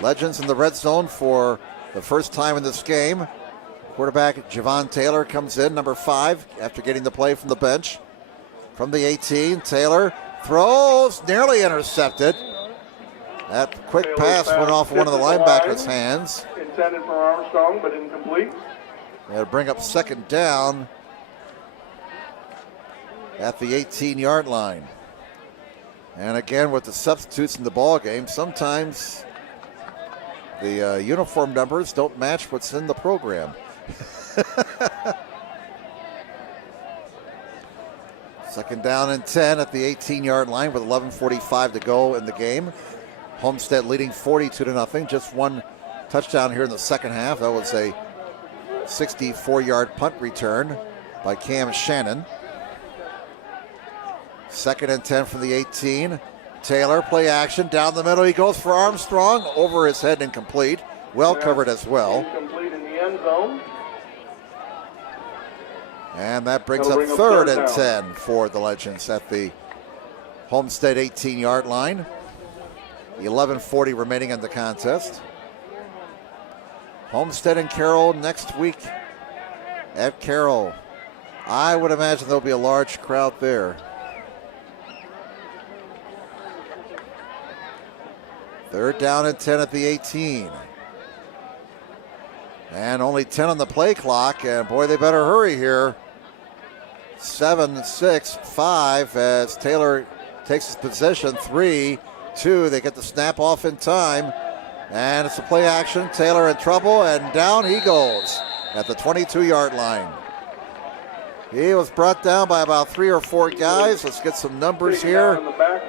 Legends in the red zone for the first time in this game. Quarterback Javon Taylor comes in, number 5, after getting the play from the bench. From the 18, Taylor throws, nearly intercepted. That quick pass went off one of the linebackers' hands. Intended for Armstrong, but incomplete. They'll bring up second down at the 18-yard line. And again, with the substitutes in the ball game, sometimes the uniform numbers don't match what's in the program. Second down and 10 at the 18-yard line with 11:45 to go in the game. Homestead leading 42-0. Just one touchdown here in the second half. That was a 64-yard punt return by Cam Shannon. Second and 10 from the 18. Taylor, play action, down the middle. He goes for Armstrong. Over his head, incomplete. Well covered as well. Incomplete in the end zone. And that brings up third and 10 for the Legends at the Homestead 18-yard line. 11:40 remaining in the contest. Homestead and Carroll next week at Carroll. I would imagine there'll be a large crowd there. Third down and 10 at the 18. And only 10 on the play clock, and boy, they better hurry here. 7-6-5 as Taylor takes his position. 3-2, they get the snap off in time. And it's a play action. Taylor in trouble, and down he goes at the 22-yard line. He was brought down by about 3 or 4 guys. Let's get some numbers here.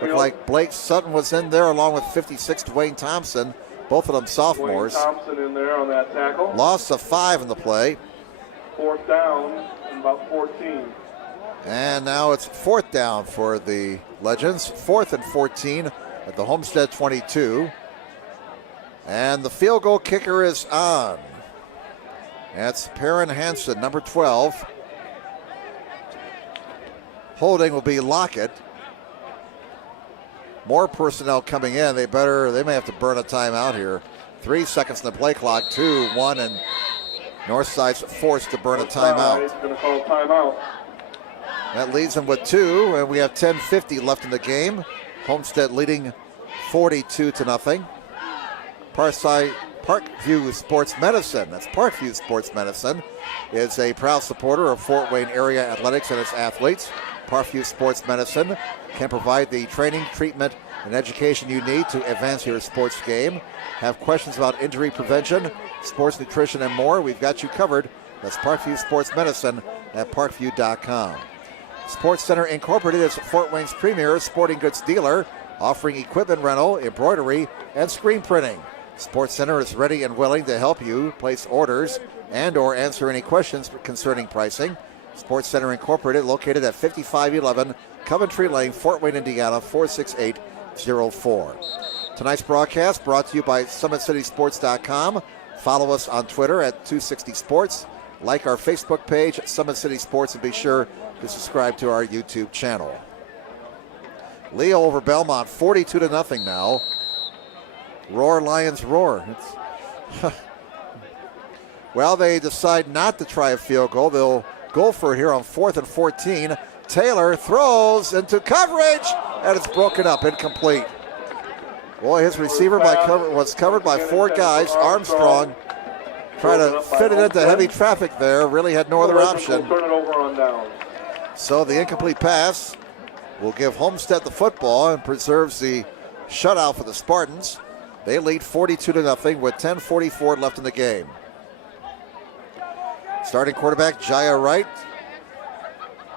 Looked like Blake Sutton was in there along with 56 Dwayne Thompson. Both of them sophomores. Dwayne Thompson in there on that tackle. Loss of 5 in the play. Fourth down and about 14. And now it's fourth down for the Legends. 4th and 14 at the Homestead 22. And the field goal kicker is on. That's Perrin Hansen, number 12. Holding will be Lockett. More personnel coming in. They may have to burn a timeout here. 3 seconds in the play clock. 2, 1, and Northside's forced to burn a timeout. He's going to call a timeout. That leaves them with 2, and we have 10:50 left in the game. Homestead leading 42-0. Parkview Sports Medicine, that's Parkview Sports Medicine, is a proud supporter of Fort Wayne area athletics and its athletes. Parkview Sports Medicine can provide the training, treatment, and education you need to advance your sports game. Have questions about injury prevention, sports nutrition, and more? We've got you covered. That's Parkview Sports Medicine at parkview.com. Sports Center Incorporated is Fort Wayne's premier sporting goods dealer, offering equipment rental, embroidery, and screen printing. Sports Center is ready and willing to help you place orders and or answer any questions concerning pricing. Sports Center Incorporated, located at 5511 Coventry Lane, Fort Wayne, Indiana, 46804. Tonight's broadcast brought to you by SummitCitySports.com. Follow us on Twitter at 260sports. Like our Facebook page at Summit City Sports, and be sure to subscribe to our YouTube channel. Leo over Belmont, 42-0 now. Roar, Lions, roar. Well, they decide not to try a field goal. They'll go for it here on 4th and 14. Taylor throws into coverage, and it's broken up, incomplete. Boy, his receiver was covered by 4 guys. Armstrong trying to fit it into heavy traffic there. Really had no other option. Turn it over on down. So the incomplete pass will give Homestead the football and preserves the shutout for the Spartans. They lead 42-0 with 10:44 left in the game. Starting quarterback Jaya Wright.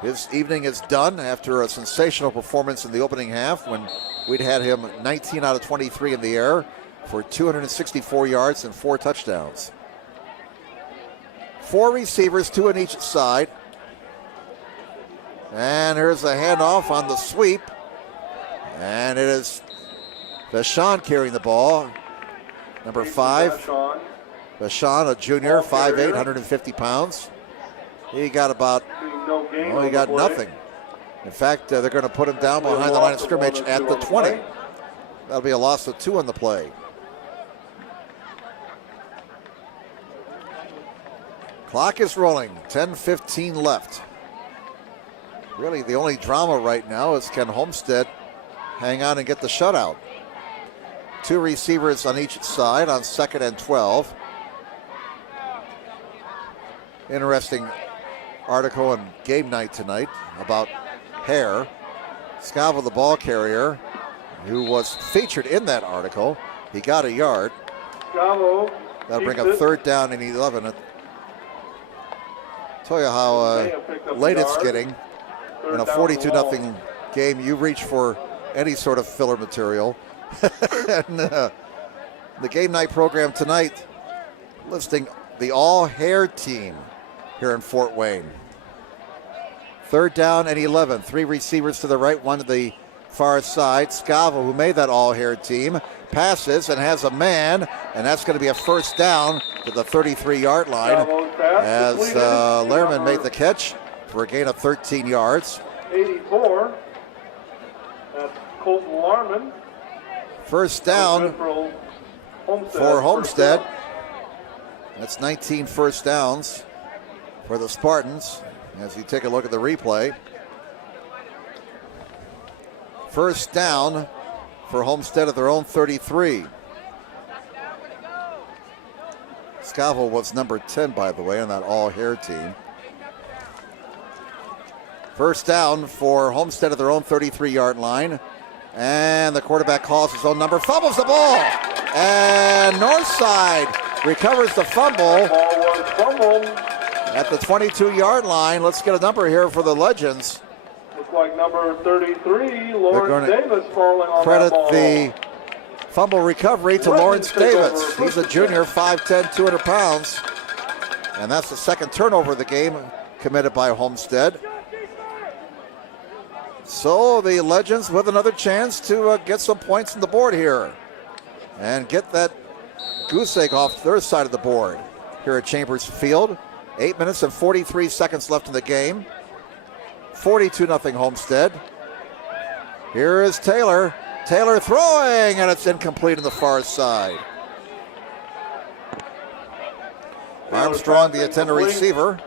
His evening is done after a sensational performance in the opening half when we'd had him 19 out of 23 in the air for 264 yards and 4 touchdowns. 4 receivers, 2 on each side. And here's a handoff on the sweep. And it is Vachon carrying the ball. Number 5. Vachon, a junior, 5'8", 150 pounds. He got he got nothing. In fact, they're going to put him down behind the line of scrimmage at the 20. That'll be a loss of 2 on the play. Clock is rolling, 10:15 left. Really, the only drama right now is can Homestead hang on and get the shutout. 2 receivers on each side on 2nd and 12. Interesting article in Game Night tonight about Hare. Scavo, the ball carrier, who was featured in that article. He got a yard. Scavo. That'll bring up 3rd down and 11. Tell you how late it's getting. In a 42-0 game, you reach for any sort of filler material. And the Game Night program tonight listing the all-hair team here in Fort Wayne. 3rd down and 11. 3 receivers to the right, 1 to the far side. Scavo, who made that all-hair team, passes and has a man, and that's going to be a 1st down to the 33-yard line as Lehrman made the catch for a gain of 13 yards. 84. That's Colton Larman. 1st down for Homestead. That's 19 1st downs for the Spartans as you take a look at the replay. 1st down for Homestead at their own 33. Scavo was number 10, by the way, on that all-hair team. 1st down for Homestead at their own 33-yard line. And the quarterback calls his own number, fumbles the ball. And Northside recovers the fumble at the 22-yard line. Let's get a number here for the Legends. Looks like number 33, Lawrence Davis, falling on credit that ball. the fumble recovery to Lawrence Davis. He's a junior, 5'10", 200 pounds. And that's the 2nd turnover of the game committed by Homestead. So the Legends with another chance to get some points on the board here and get that goose egg off their side of the board here at Chambers Field. 8 minutes and 43 seconds left in the game. 42-0 Homestead. Here is Taylor. Taylor throwing, and it's incomplete on the far side. Armstrong, the intended receiver.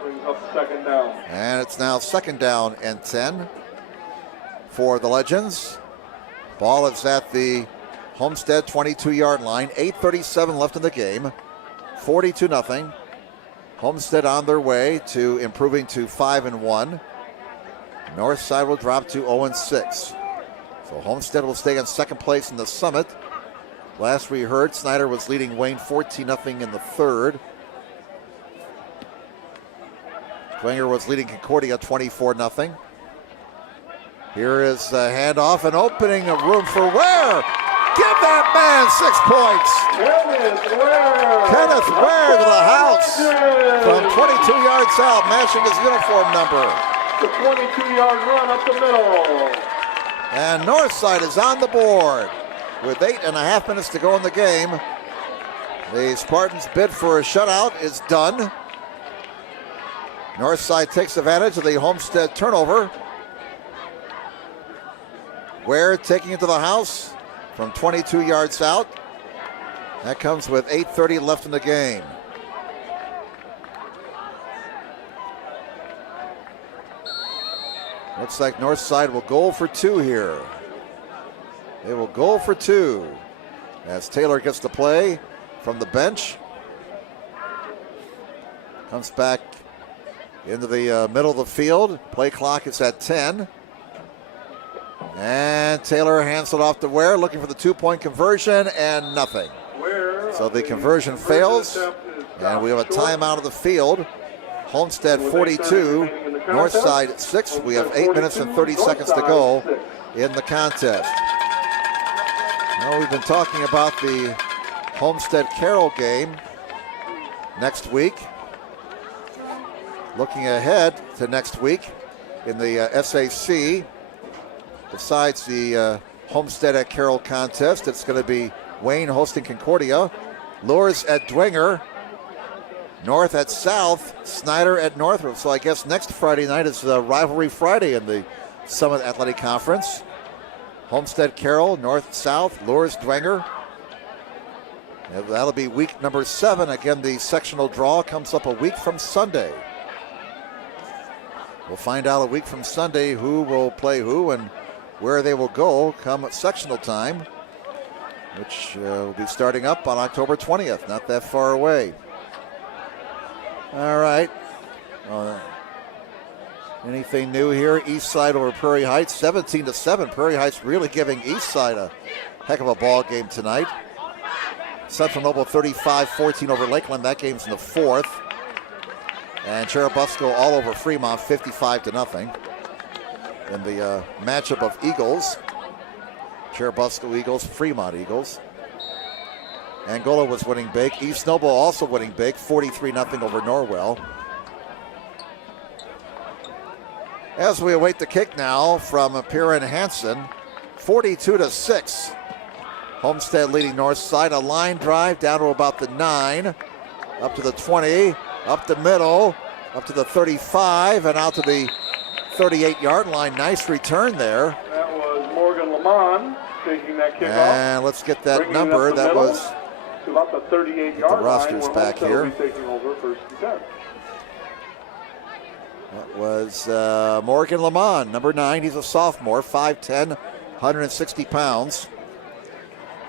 Brings up 2nd down. And it's now 2nd down and 10 for the Legends. Ball is at the Homestead 22-yard line. 8:37 left in the game. 42-0. Homestead on their way to improving to 5-1. Northside will drop to 0-6. So Homestead will stay in 2nd place in the Summit. Last we heard, Snyder was leading Wayne 14-0 in the 3rd. Wenger was leading Concordia 24-0. Here is a handoff and opening a room for Ware. Give that man 6 points. Kenneth Ware to the house from 22 yards out, matching his uniform number. The 22-yard run up the middle. And Northside is on the board with 8.5 minutes to go in the game. The Spartans' bid for a shutout is done. Northside takes advantage of the Homestead turnover. Ware taking it to the house from 22 yards out. That comes with 8:30 left in the game. Looks like Northside will go for 2 here. They will go for 2 as Taylor gets the play from the bench. Comes back into the middle of the field. Play clock is at 10. And Taylor hands it off to Ware, looking for the 2-point conversion, and nothing. So the conversion fails, and we have a timeout of the field. Homestead 42, Northside 6. We have 8 minutes and 30 seconds to go in the contest. Now we've been talking about the Homestead Carroll game next week. Looking ahead to next week, in the SAC. Besides the Homestead at Carroll contest, it's going to be Wayne hosting Concordia, Lourdes at Dwenger, North at South, Snyder at Northrop. So I guess next Friday night is Rivalry Friday in the Summit Athletic Conference. Homestead, Carroll, North, South, Lourdes, Dwenger. And that'll be week number 7. Again, the sectional draw comes up a week from Sunday. We'll find out a week from Sunday who will play who and where they will go come sectional time, which will be starting up on October 20th, not that far away. All right. Anything new here? Eastside over Prairie Heights, 17-7. Prairie Heights really giving Eastside a heck of a ball game tonight. Central Noble 35-14 over Lakeland. That game's in the 4th. And Cherubusco all over Fremont, 55-0. In the matchup of Eagles, Cherubusco Eagles, Fremont Eagles. Angola was winning big. East Noble also winning big, 43-0 over Norwell. As we await the kick now from Piran Hansen, 42-6. Homestead leading north side. A line drive down to about the 9, up to the 20, up the middle, up to the 35, and out to the 38-yard line. Nice return there. That was Morgan Lamont taking that kickoff. And let's get that number. That was to about the 38-yard line. Rosters back here. Will be taking over first and 10. That was Morgan Lamont, number 9. He's a sophomore, 5'10", 160 pounds.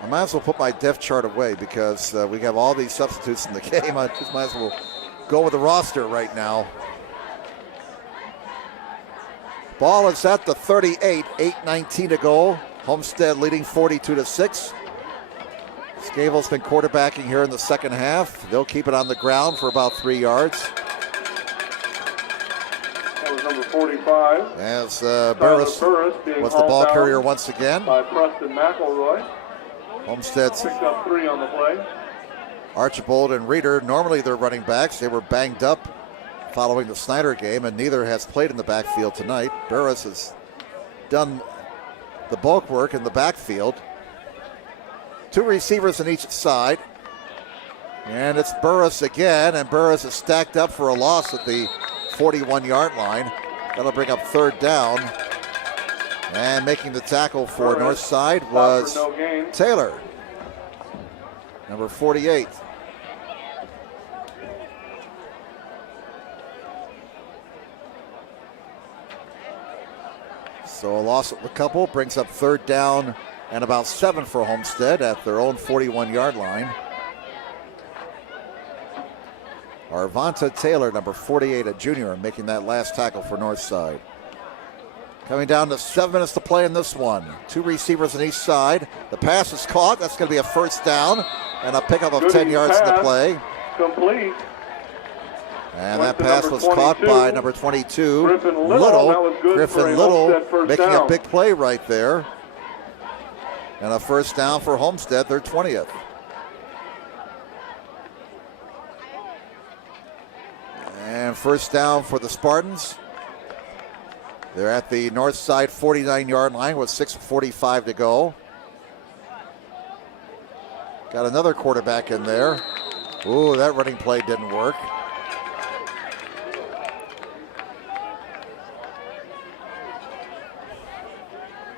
I might as well put my depth chart away because we have all these substitutes in the game. I just might as well go with the roster right now. Ball is at the 38, 8:19 to go. Homestead leading 42-6. Scable's been quarterbacking here in the second half. They'll keep it on the ground for about 3 yards. That was number 45. As Burris was the ball carrier once again. By Preston McElroy. Homestead's picked up 3 on the play. Archibald and Reeder, normally they're running backs. They were banged up following the Snyder game, and neither has played in the backfield tonight. Burris has done the bulk work in the backfield. 2 receivers on each side. And it's Burris again, and Burris is stacked up for a loss at the 41-yard line. That'll bring up 3rd down. And making the tackle for Northside was Taylor, number 48. So a loss of a couple brings up 3rd down and about 7 for Homestead at their own 41-yard line. Arvonta Taylor, number 48, a junior, making that last tackle for Northside. Coming down to 7 minutes to play in this one. 2 receivers on each side. The pass is caught. That's going to be a 1st down and a pickup of 10 yards in the play. Complete. And that pass was caught by number 22, Little. Griffin Little making a big play right there. And a 1st down for Homestead, their 20th. And 1st down for the Spartans. They're at the north side 49-yard line with 6:45 to go. Got another quarterback in there. Ooh, that running play didn't work.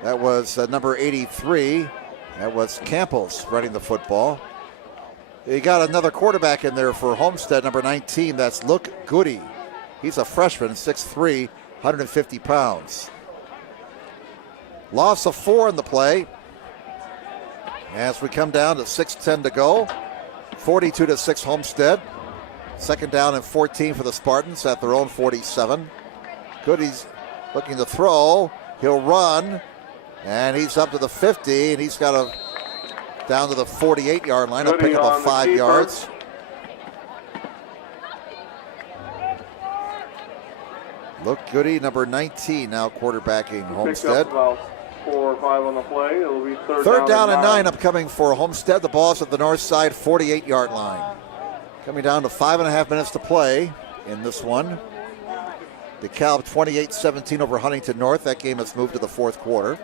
That was number 83. That was Campos running the football. You got another quarterback in there for Homestead, number 19. That's Luke Goody. He's a freshman, 6'3", 150 pounds. Loss of 4 in the play. As we come down to 6:10 to go. 42-6 Homestead. 2nd down and 14 for the Spartans at their own 47. Goody's looking to throw. He'll run. And he's up to the 50, and he's got a down to the 48-yard line. He'll pick up a 5 yards. Look Goody, number 19, now quarterbacking Homestead. About 4 or 5 on the play. It'll be 3rd down and 9 upcoming for Homestead. The ball's at the north side 48-yard line. Coming down to 5.5 minutes to play in this one. DeKalb 28-17 over Huntington North. That game has moved to the fourth quarter.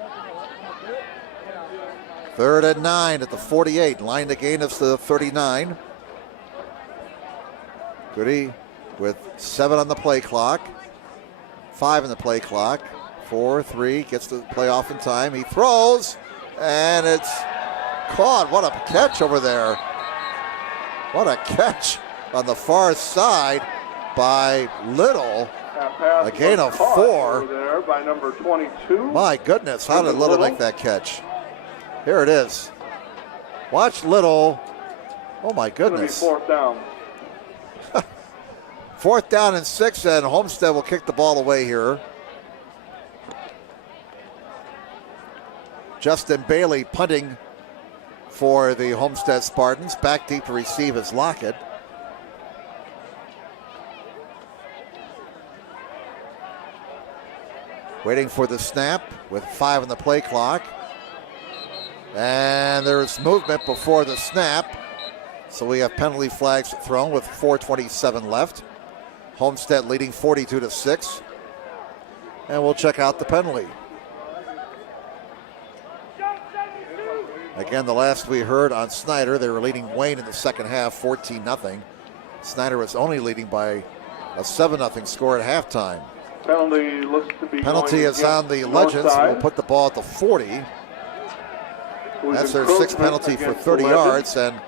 3rd and 9 at the 48. Line to gain us to the 39. Goody with 7 on the play clock. 5 on the play clock. 4-3, gets the play off in time. He throws, and it's caught. What a catch over there. What a catch on the far side by Little. A gain of 4. There by number 22. My goodness, how did Little make that catch? Here it is. Watch Little. Oh my goodness. 4th down. 4th down and 6, and Homestead will kick the ball away here. Justin Bailey punting for the Homestead Spartans. Back deep to receive is Lockett. Waiting for the snap with 5 on the play clock. And there's movement before the snap. So we have penalty flags thrown with 4:27 left. Homestead leading 42-6. And we'll check out the penalty. Again, the last we heard on Snyder, they were leading Wayne in the second half, 14-0. Snyder was only leading by a 7-0 score at halftime. Penalty looks to be Penalty is on the Legends. We'll put the ball at the 40. That's their 6th penalty for 30 yards. And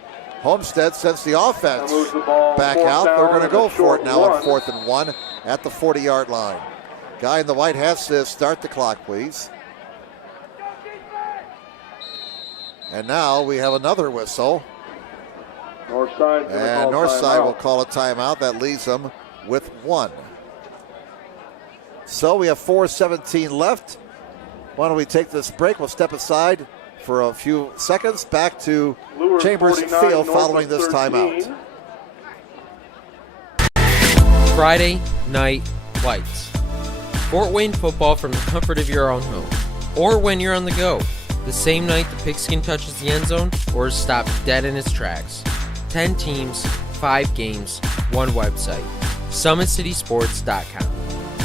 Homestead sends the offense back out. They're going to go for it now on 4th and 1 at the 40-yard line. Guy in the white hat says, start the clock, please. And now we have another whistle. Northside will call a timeout. That leaves them with 1. So we have 4:17 left. Why don't we take this break? We'll step aside for a few seconds. Back to Chambers Field following this timeout. Friday Night Lights. Fort Wayne football from the comfort of your own home. Or when you're on the go. The same night the pigskin touches the end zone or is stopped dead in its tracks. 10 teams, 5 games, 1 website. SummitCitySports.com.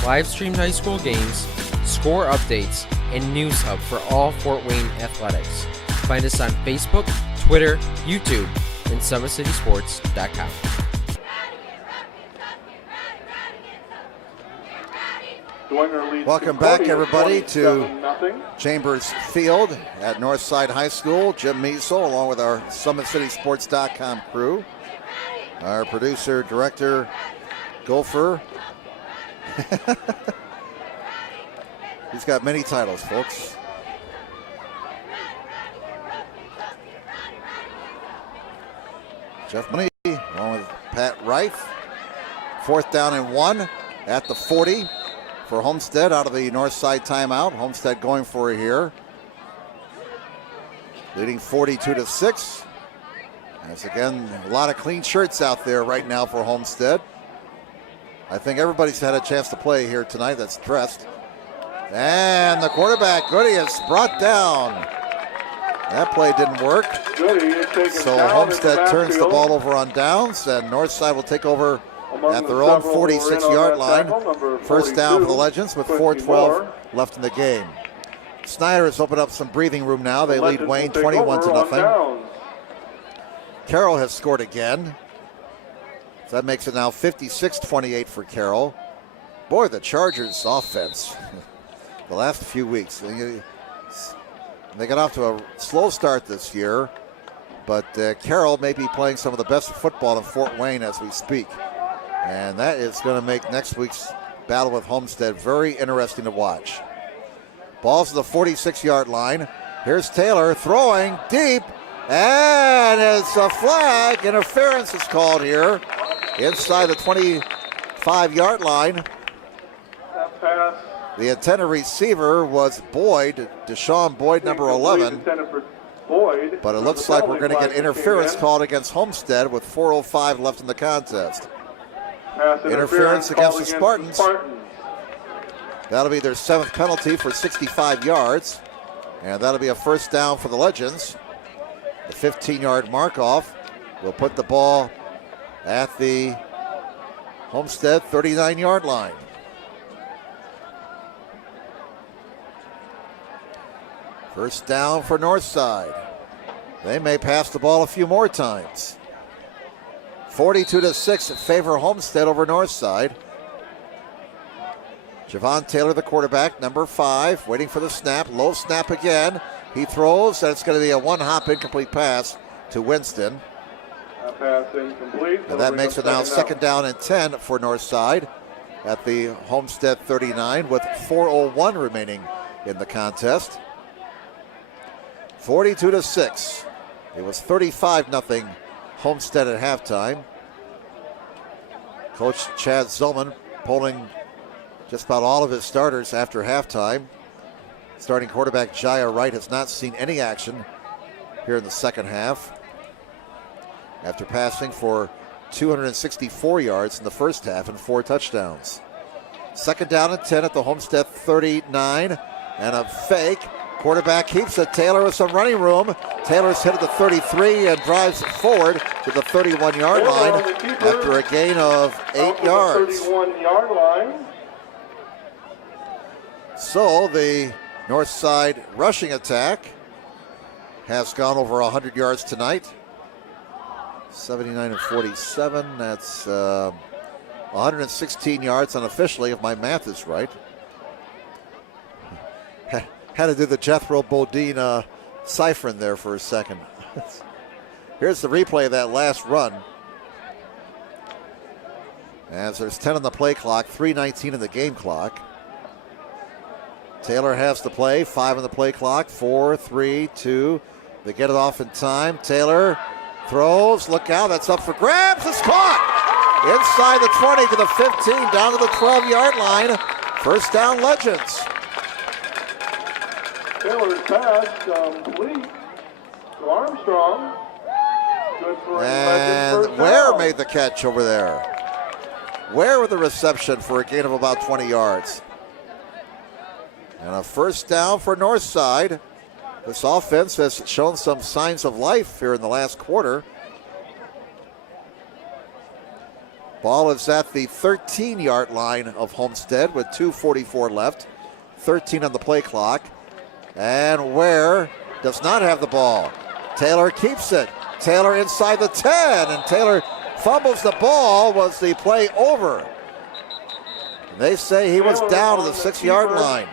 Live streamed high school games, score updates, and news hub for all Fort Wayne athletics. Find us on Facebook, Twitter, YouTube, and SummitCitySports.com. Welcome back, everybody, to Chambers Field at Northside High School. Jim Measel, along with our SummitCitySports.com crew. Our producer, director, Gopher. He's got many titles, folks. Jeff Money, along with Pat Reif. 4th down and 1 at the 40 for Homestead out of the Northside timeout. Homestead going for it here. Leading 42-6. As again, a lot of clean shirts out there right now for Homestead. I think everybody's had a chance to play here tonight that's dressed. And the quarterback, Goody, is brought down. That play didn't work. So Homestead turns the ball over on downs, and Northside will take over at their own 46-yard line. 1st down for the Legends with 4:12 left in the game. Snyder has opened up some breathing room now. They lead Wayne 21-0. Carroll has scored again. So that makes it now 56-28 for Carroll. Boy, the Chargers offense the last few weeks. They got off to a slow start this year, but Carroll may be playing some of the best football in Fort Wayne as we speak. And that is going to make next week's battle with Homestead very interesting to watch. Ball's to the 46-yard line. Here's Taylor throwing deep, and it's a flag. Interference is called here inside the 25-yard line. The intended receiver was Boyd, Deshaun Boyd, number 11. But it looks like we're going to get interference called against Homestead with 4:05 left in the contest. Interference against the Spartans. That'll be their 7th penalty for 65 yards. And that'll be a 1st down for the Legends. The 15-yard mark off will put the ball at the Homestead 39-yard line. First down for Northside. They may pass the ball a few more times. 42-6 in favor of Homestead over Northside. Javon Taylor, the quarterback, number 5, waiting for the snap. Low snap again. He throws, and it's going to be a one-hop incomplete pass to Winston. Pass incomplete. And that makes it now second down and 10 for Northside at the Homestead 39 with 4:01 remaining in the contest. 42-6. It was 35-0 Homestead at halftime. Coach Chad Zillman polling just about all of his starters after halftime. Starting quarterback Jaya Wright has not seen any action here in the second half after passing for 264 yards in the first half and 4 touchdowns. Second down and 10 at the Homestead 39, and a fake. Quarterback keeps it. Taylor with some running room. Taylor's hit at the 33 and drives forward to the 31-yard line after a gain of 8 yards. 31-yard line. So the Northside rushing attack has gone over 100 yards tonight. 79 and 47. That's 116 yards unofficially, if my math is right. Had to do the Jethro Bodine ciphering there for a second. Here's the replay of that last run. As there's 10 on the play clock, 3:19 in the game clock. Taylor has the play, 5 on the play clock, 4, 3, 2. They get it off in time. Taylor throws, look out, that's up for grabs, it's caught! Inside the 20 to the 15, down to the 12-yard line. First down, Legends. Taylor's pass complete to Armstrong. Good for And Ware made the catch over there. Ware with the reception for a gain of about 20 yards. And a first down for Northside. This offense has shown some signs of life here in the last quarter. Ball is at the 13-yard line of Homestead with 2:44 left. 13 on the play clock. And Ware does not have the ball. Taylor keeps it. Taylor inside the 10, and Taylor fumbles the ball. Was the play over? And they say he was down to the 6-yard line.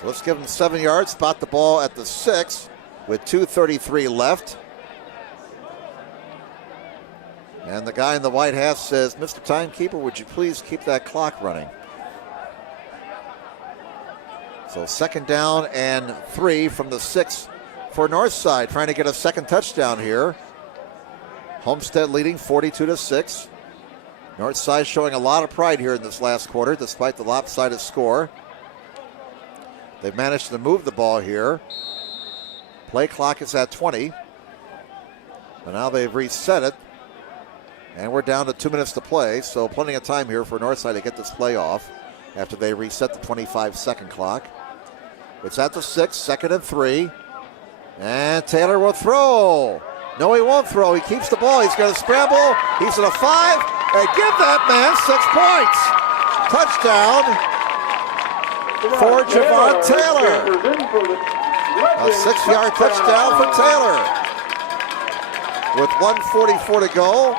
So let's give him 7 yards. Spot the ball at the 6 with 2:33 left. And the guy in the white hat says, "Mr. Timekeeper, would you please keep that clock running?" So second down and 3 from the 6 for Northside, trying to get a second touchdown here. Homestead leading 42-6. Northside showing a lot of pride here in this last quarter, despite the lopsided score. They've managed to move the ball here. Play clock is at 20. But now they've reset it. And we're down to 2 minutes to play, so plenty of time here for Northside to get this play off after they reset the 25-second clock. It's at the 6, second and 3. And Taylor will throw. No, he won't throw. He keeps the ball. He's going to scramble. He's at a 5. And give that man 6 points. Touchdown for Javon Taylor. A 6-yard touchdown for Taylor. With 1:44 to go.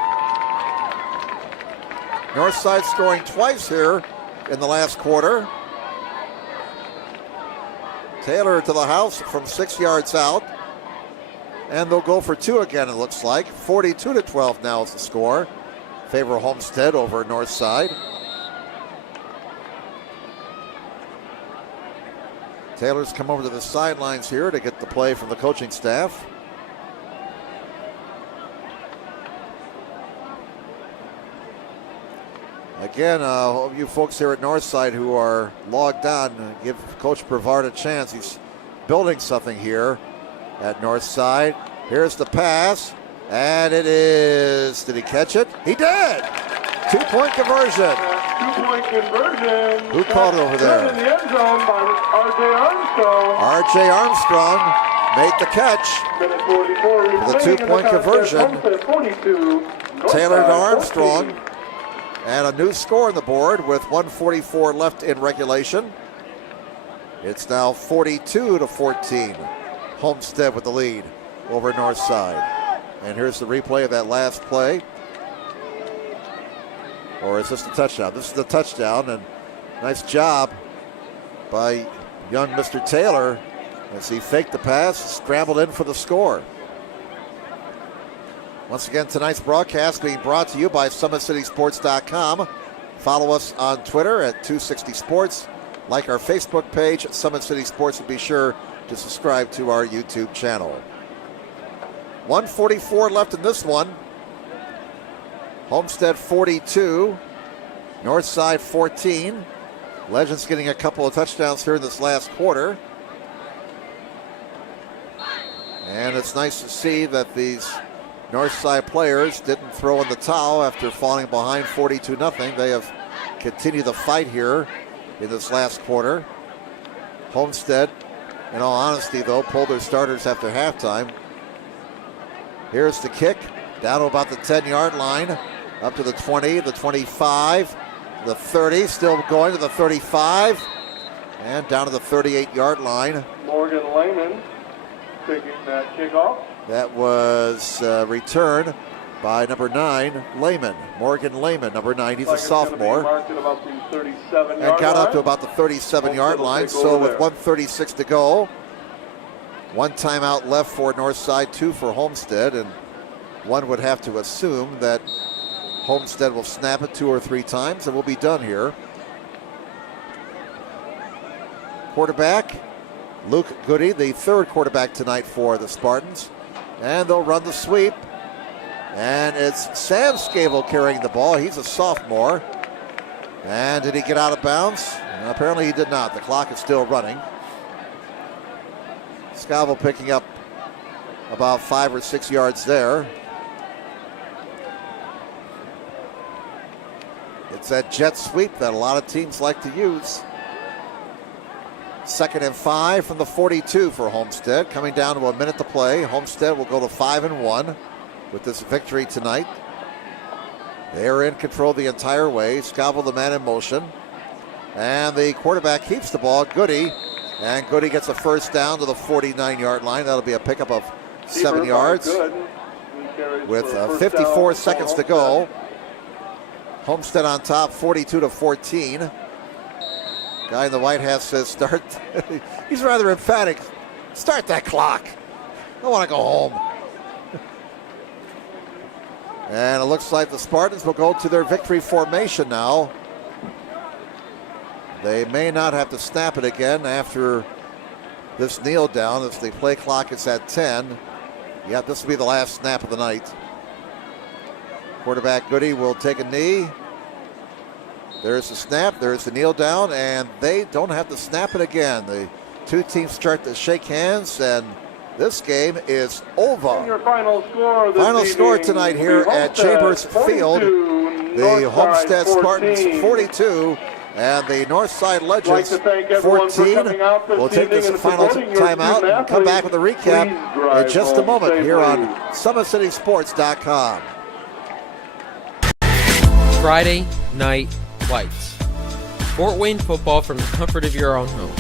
Northside scoring twice here in the last quarter. Taylor to the house from 6 yards out. And they'll go for 2 again, it looks like. 42-12 now is the score. Favor Homestead over Northside. Taylor's come over to the sidelines here to get the play from the coaching staff. Again, you folks here at Northside who are logged on, give Coach Brevard a chance. He's building something here at Northside. Here's the pass, and it is, did he catch it? He did! 2-point conversion. 2-point conversion. Who caught it over there? In the end zone by R.J. Armstrong. R.J. Armstrong made the catch. For the 2-point conversion. Taylor to Armstrong. And a new score on the board with 1:44 left in regulation. It's now 42-14. Homestead with the lead over Northside. And here's the replay of that last play. Or is this the touchdown? This is the touchdown, and nice job by young Mr. Taylor as he faked the pass, scrambled in for the score. Once again, tonight's broadcast being brought to you by SummitCitySports.com. Follow us on Twitter at 260 Sports. Like our Facebook page, Summit City Sports, and be sure to subscribe to our YouTube channel. 1:44 left in this one. Homestead 42, Northside 14. Legends getting a couple of touchdowns here in this last quarter. And it's nice to see that these Northside players didn't throw in the towel after falling behind 42-0. They have continued the fight here in this last quarter. Homestead, in all honesty, though, pulled their starters after halftime. Here's the kick, down to about the 10-yard line, up to the 20, the 25, the 30, still going to the 35, and down to the 38-yard line. Morgan Lehman taking that kickoff. That was returned by number 9, Lehman. Morgan Lehman, number 9. He's a sophomore. And got up to about the 37-yard line. So with 1:36 to go, one timeout left for Northside, 2 for Homestead. And one would have to assume that Homestead will snap it 2 or 3 times and we'll be done here. Quarterback, Luke Goody, the third quarterback tonight for the Spartans. And they'll run the sweep. And it's Sam Scable carrying the ball. He's a sophomore. And did he get out of bounds? Apparently he did not. The clock is still running. Scavo picking up about 5 or 6 yards there. It's that jet sweep that a lot of teams like to use. 2nd and 5 from the 42 for Homestead. Coming down to a minute to play. Homestead will go to 5-1 with this victory tonight. They're in control the entire way. Scavo, the man in motion. And the quarterback keeps the ball. Goody. And Goody gets a first down to the 49-yard line. That'll be a pickup of 7 yards. With 54 seconds to go. Homestead on top, 42-14. Guy in the white hat says start. He's rather emphatic. Start that clock. I want to go home. And it looks like the Spartans will go to their victory formation now. They may not have to snap it again after this kneel down as the play clock is at 10. Yeah, this will be the last snap of the night. Quarterback Goody will take a knee. There's the snap, there's the kneel down, and they don't have to snap it again. The two teams start to shake hands, and this game is over. Your final score tonight here at Chambers Field. The Homestead Spartans 42 and the Northside Legends 14. We'll take this final timeout and come back with a recap in just a moment here on SummitCitySports.com. Friday Night Lights. Fort Wayne football from the comfort of your own home.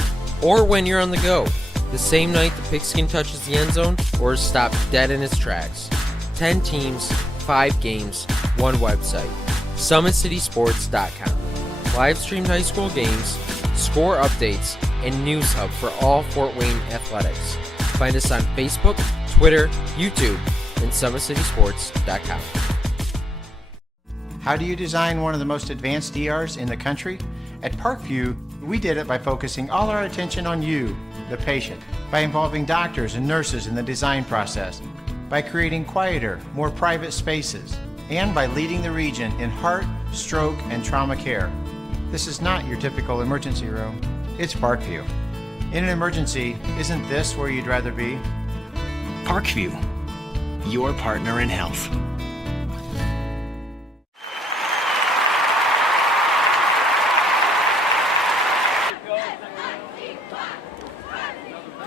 Or when you're on the go. The same night the pigskin touches the end zone or is stopped dead in its tracks. 10 teams, 5 games, 1 website. SummitCitySports.com. Live streamed high school games, score updates, and news hub for all Fort Wayne athletics. Find us on Facebook, Twitter, YouTube, and SummitCitySports.com. How do you design one of the most advanced ERs in the country? At Parkview, we did it by focusing all our attention on you, the patient, by involving doctors and nurses in the design process, by creating quieter, more private spaces, and by leading the region in heart, stroke, and trauma care. This is not your typical emergency room. It's Parkview. In an emergency, isn't this where you'd rather be? Parkview, your partner in health.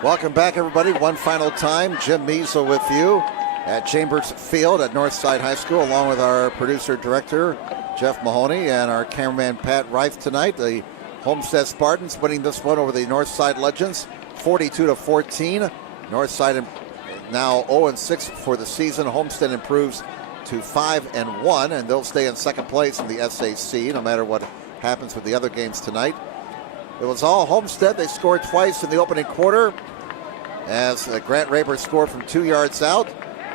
Welcome back, everybody. One final time, Jim Measle with you at Chambers Field at Northside High School, along with our producer-director, Jeff Mahoney, and our cameraman, Pat Reif, tonight. The Homestead Spartans winning this one over the Northside Legends, 42-14. Northside now 0-6 for the season. Homestead improves to 5-1, and they'll stay in second place in the SAC no matter what happens with the other games tonight. It was all Homestead. They scored twice in the opening quarter as Grant Raber scored from 2 yards out.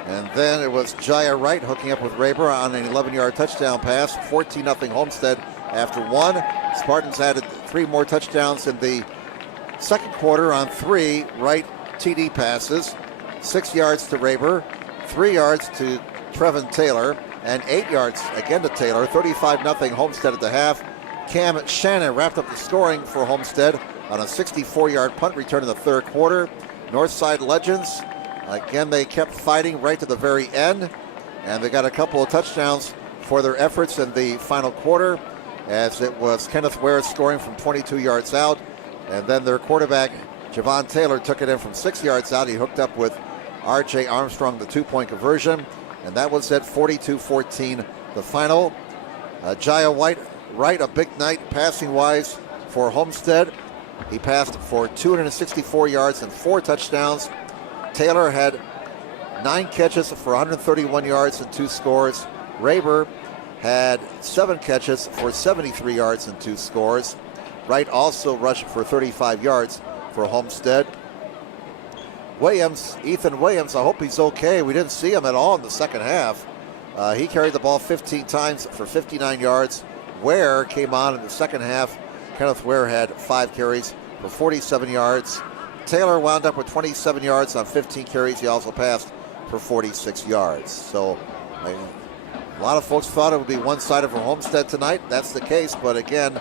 And then it was Jaya Wright hooking up with Raber on an 11-yard touchdown pass. 14-0 Homestead after one. Spartans added 3 more touchdowns in the second quarter on 3 Wright TD passes. 6 yards to Raber, 3 yards to Trevin Taylor, and 8 yards again to Taylor. 35-0 Homestead at the half. Cam Shannon wrapped up the scoring for Homestead on a 64-yard punt return in the third quarter. Northside Legends, again, they kept fighting right to the very end, and they got a couple of touchdowns for their efforts in the final quarter, as it was Kenneth Ware scoring from 22 yards out, and then their quarterback, Javon Taylor, took it in from 6 yards out. He hooked up with R.J. Armstrong, the 2-point conversion, and that was at 42-14, the final. Jaya Wright, a big night passing-wise for Homestead. He passed for 264 yards and 4 touchdowns. Taylor had 9 catches for 131 yards and 2 scores. Raber had 7 catches for 73 yards and 2 scores. Wright also rushed for 35 yards for Homestead. Ethan Williams, I hope he's okay. We didn't see him at all in the second half. He carried the ball 15 times for 59 yards. Ware came on in the second half. Kenneth Ware had 5 carries for 47 yards. Taylor wound up with 27 yards on 15 carries. He also passed for 46 yards. So a lot of folks thought it would be one-sided for Homestead tonight. That's the case, but again,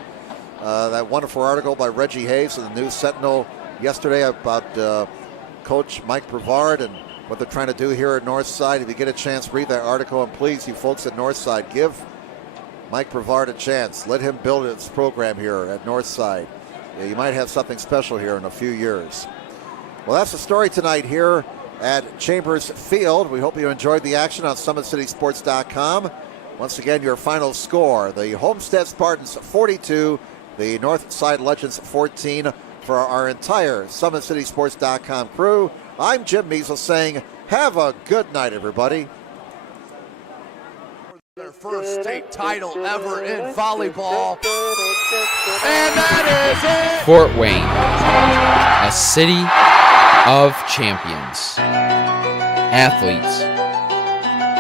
that wonderful article by Reggie Hayes in the News Sentinel yesterday about Coach Mike Brevard and what they're trying to do here at Northside. If you get a chance, read that article, and please, you folks at Northside, give Mike Brevard a chance. Let him build his program here at Northside. Yeah, you might have something special here in a few years. Well, that's the story tonight here at Chambers Field. We hope you enjoyed the action on SummitCitySports.com. Once again, your final score, the Homestead Spartans 42, the Northside Legends 14. For our entire SummitCitySports.com crew, I'm Jim Measles saying, have a good night, everybody. Their first state title ever in volleyball. And that is it! Fort Wayne, a city of champions. Athletes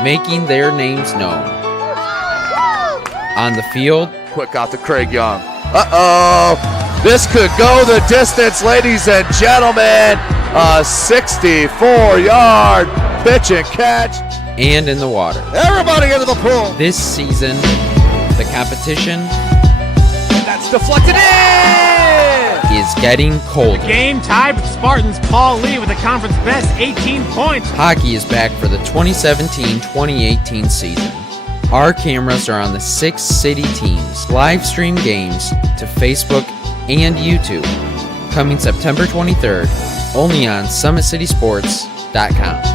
making their names known. On the field, quick out to Craig Young. Uh-oh! This could go the distance, ladies and gentlemen. A 64-yard pitch and catch. And in the water. Everybody into the pool. This season, the competition that's deflected in is getting colder. The game tied with Spartans Paul Lee with the conference best 18 points. Hockey is back for the 2017-2018 season. Our cameras are on the 6 city teams. Live stream games to Facebook and YouTube. Coming September 23rd, only on SummitCitySports.com.